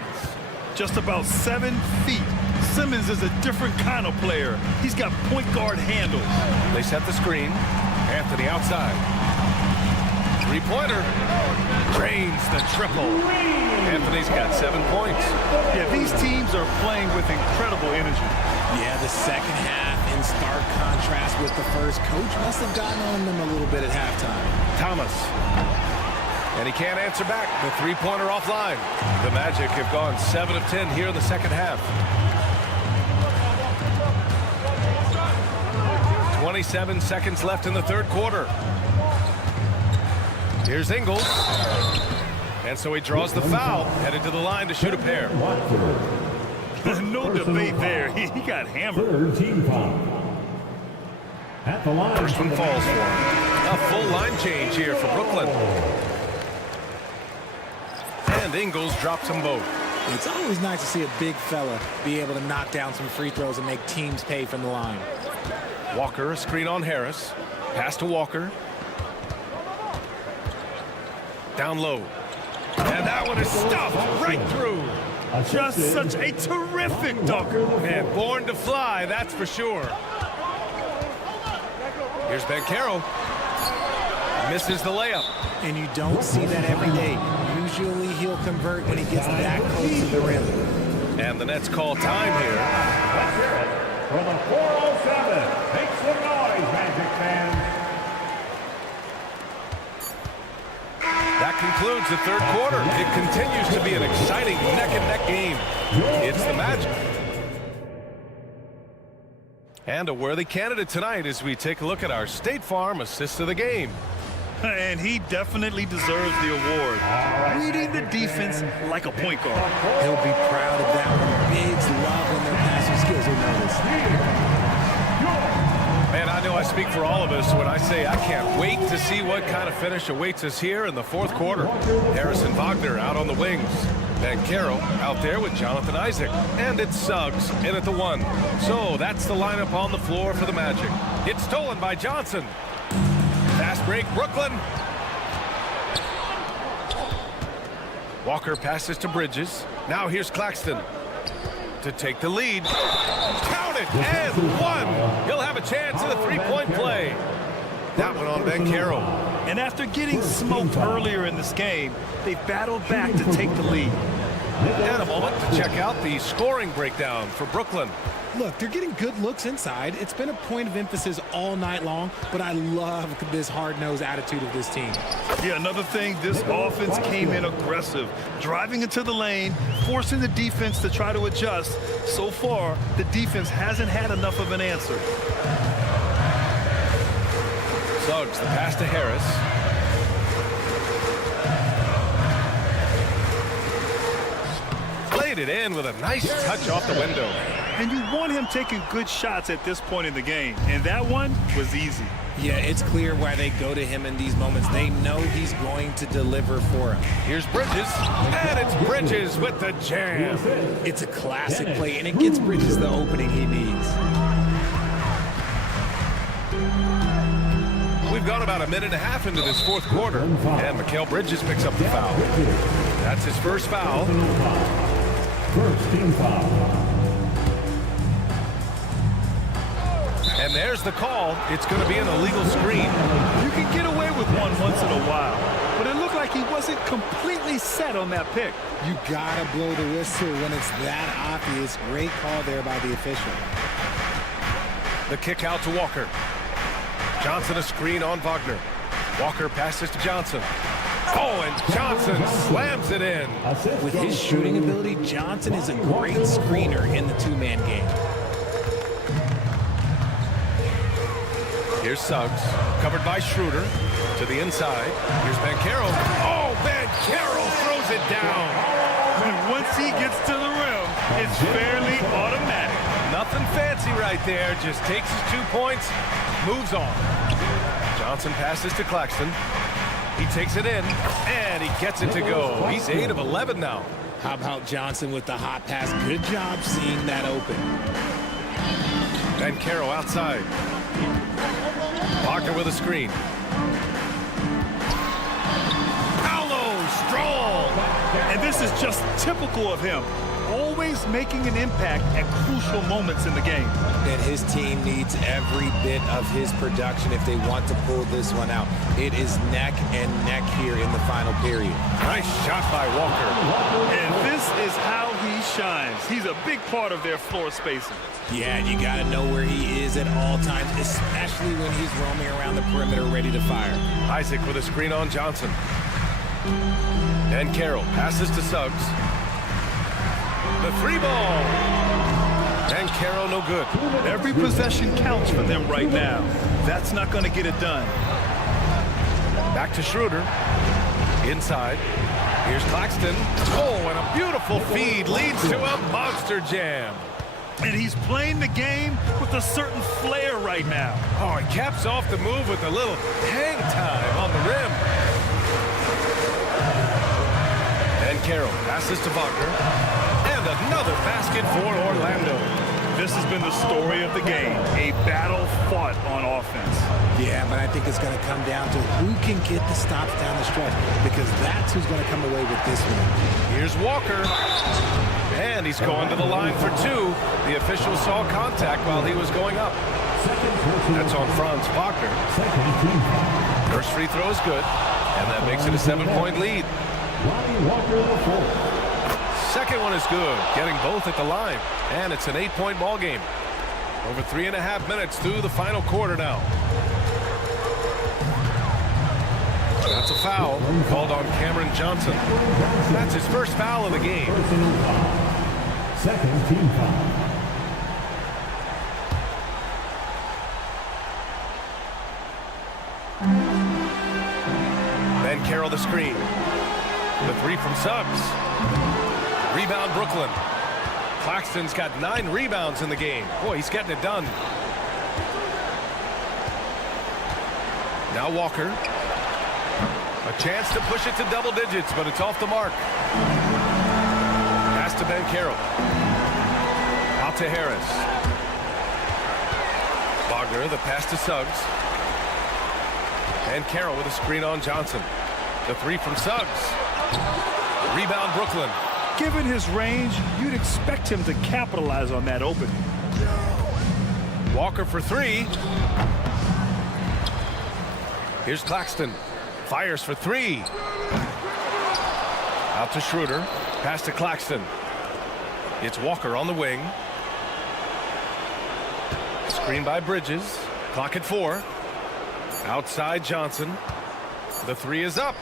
Just about 7 feet. Simmons is a different kind of player. He's got point guard handles. They set the screen. Anthony outside. Three-pointer. Drains the triple. Anthony's got 7 points. Yeah, these teams are playing with incredible energy. Yeah, the second half in stark contrast with the first. Coach must have gotten on them a little bit at halftime. Thomas. And he can't answer back. The three-pointer offline. The Magic have gone 7 of 10 here in the second half. 27 seconds left in the third quarter. Here's Ingles. And so he draws the foul, headed to the line to shoot a pair. No debate there. He got hammered. First one falls for him. A full line change here for Brooklyn. And Ingles drops them both. It's always nice to see a big fella be able to knock down some free throws and make teams pay from the line. Walker, a screen on Harris. Pass to Walker. Down low. And that one is stuffed right through. Just such a terrific dunker. And born to fly, that's for sure. Here's Banchero. Misses the layup. And you don't see that every day. Usually he'll convert when he gets that close to the rim. And the Nets call time here. Let's hear it for the 407. Make some noise, Magic fans. That concludes the third quarter. It continues to be an exciting neck-and-neck game. It's the Magic. And a worthy candidate tonight as we take a look at our State Farm assist of the game. And he definitely deserves the award. Reading the defense like a point guard. He'll be proud of that one. Bigs love when their passing skills are noticed. Man, I know I speak for all of us when I say I can't wait to see what kind of finish awaits us here in the fourth quarter. Harrison Wagner out on the wings. Banchero out there with Jonathan Isaac. And it's Suggs in at the 1. So that's the lineup on the floor for the Magic. It's stolen by Johnson. Fast break, Brooklyn. Walker passes to Bridges. Now here's Claxton to take the lead. Count it, and 1. He'll have a chance in the three-point play. That one on Banchero. And after getting smoked earlier in this game, they battled back to take the lead. And a moment to check out the scoring breakdown for Brooklyn. Look, they're getting good looks inside. It's been a point of emphasis all night long, but I love this hard-nosed attitude of this team. Yeah, another thing, this offense came in aggressive, driving into the lane, forcing the defense to try to adjust. So far, the defense hasn't had enough of an answer. Suggs, the pass to Harris. Played it in with a nice touch off the window. And you want him taking good shots at this point in the game. And that one was easy. Yeah, it's clear why they go to him in these moments. They know he's going to deliver for them. Here's Bridges, and it's Bridges with the jam. It's a classic play, and it gets Bridges the opening he needs. We've gone about a minute and a half into this fourth quarter, and Mikal Bridges picks up the foul. That's his first foul. First team foul. And there's the call. It's going to be an illegal screen. You can get away with one once in a while, but it looked like he wasn't completely set on that pick. You gotta blow the whistle when it's that obvious. Great call there by the official. The kick out to Walker. Johnson a screen on Wagner. Walker passes to Johnson. Oh, and Johnson slams it in. With his shooting ability, Johnson is a great screener in the two-man game. Here's Suggs, covered by Schroeder, to the inside. Here's Banchero. Oh, Banchero throws it down. And once he gets to the rim, it's fairly automatic. Nothing fancy right there, just takes his 2 points, moves on. Johnson passes to Claxton. He takes it in, and he gets it to go. He's 8 of 11 now. How about Johnson with the hot pass? Good job seeing that open. Banchero outside. Wagner with a screen. Paolo, strong. And this is just typical of him. Always making an impact at crucial moments in the game. And his team needs every bit of his production if they want to pull this one out. It is neck and neck here in the final period. Nice shot by Walker. And this is how he shines. He's a big part of their floor spacing. Yeah, you got to know where he is at all times, especially when he's roaming around the perimeter ready to fire. Isaac with a screen on Johnson. And Carroll passes to Suggs. The free ball. And Carroll no good. Every possession counts for them right now. That's not going to get it done. Back to Schroeder. Inside. Here's Claxton. Oh, and a beautiful feed leads to a monster jam. And he's playing the game with a certain flair right now. Oh, he caps off the move with a little hang time on the rim. And Carroll passes to Wagner. And another basket for Orlando. This has been the story of the game. A battle fought on offense. Yeah, but I think it's going to come down to who can get the stops down the stretch, because that's who's going to come away with this one. Here's Walker. And he's going to the line for 2. The official saw contact while he was going up. That's on Franz Wagner. First free throw is good, and that makes it a 7-point lead. Second one is good, getting both at the line, and it's an 8-point ball game. Over 3.5 minutes through the final quarter now. That's a foul called on Cameron Johnson. That's his first foul of the game. Second team foul. with a screen. The three from Suggs. Rebound, Brooklyn. Claxton's got 9 rebounds in the game. Boy, he's getting it done. Now Walker. A chance to push it to double digits, but it's off the mark. Pass to Banchero. Out to Harris. Wagner, the pass to Suggs. And Carroll with a screen on Johnson. The three from Suggs. Rebound, Brooklyn. Given his range, you'd expect him to capitalize on that opening. Walker for 3. Here's Claxton. Fires for 3. Out to Schroeder. Pass to Claxton. It's Walker on the wing. Screen by Bridges. Clock at 4. Outside Johnson. The 3 is up.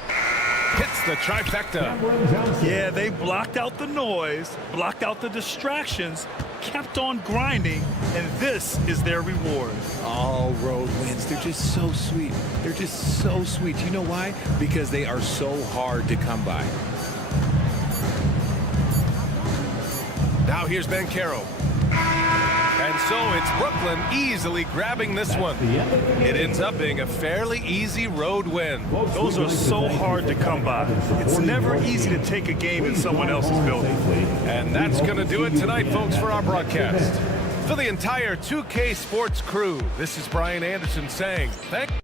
Hits the trifecta. Yeah, they blocked out the noise, blocked out the distractions, kept on grinding, and this is their reward. All road wins. They're just so sweet. They're just so sweet. You know why? Because they are so hard to come by. Now here's Banchero. And so it's Brooklyn easily grabbing this one. It ends up being a fairly easy road win. Those are so hard to come by. It's never easy to take a game in someone else's building. And that's going to do it tonight, folks, for our broadcast. For the entire 2K Sports crew, this is Brian Anderson saying thank you.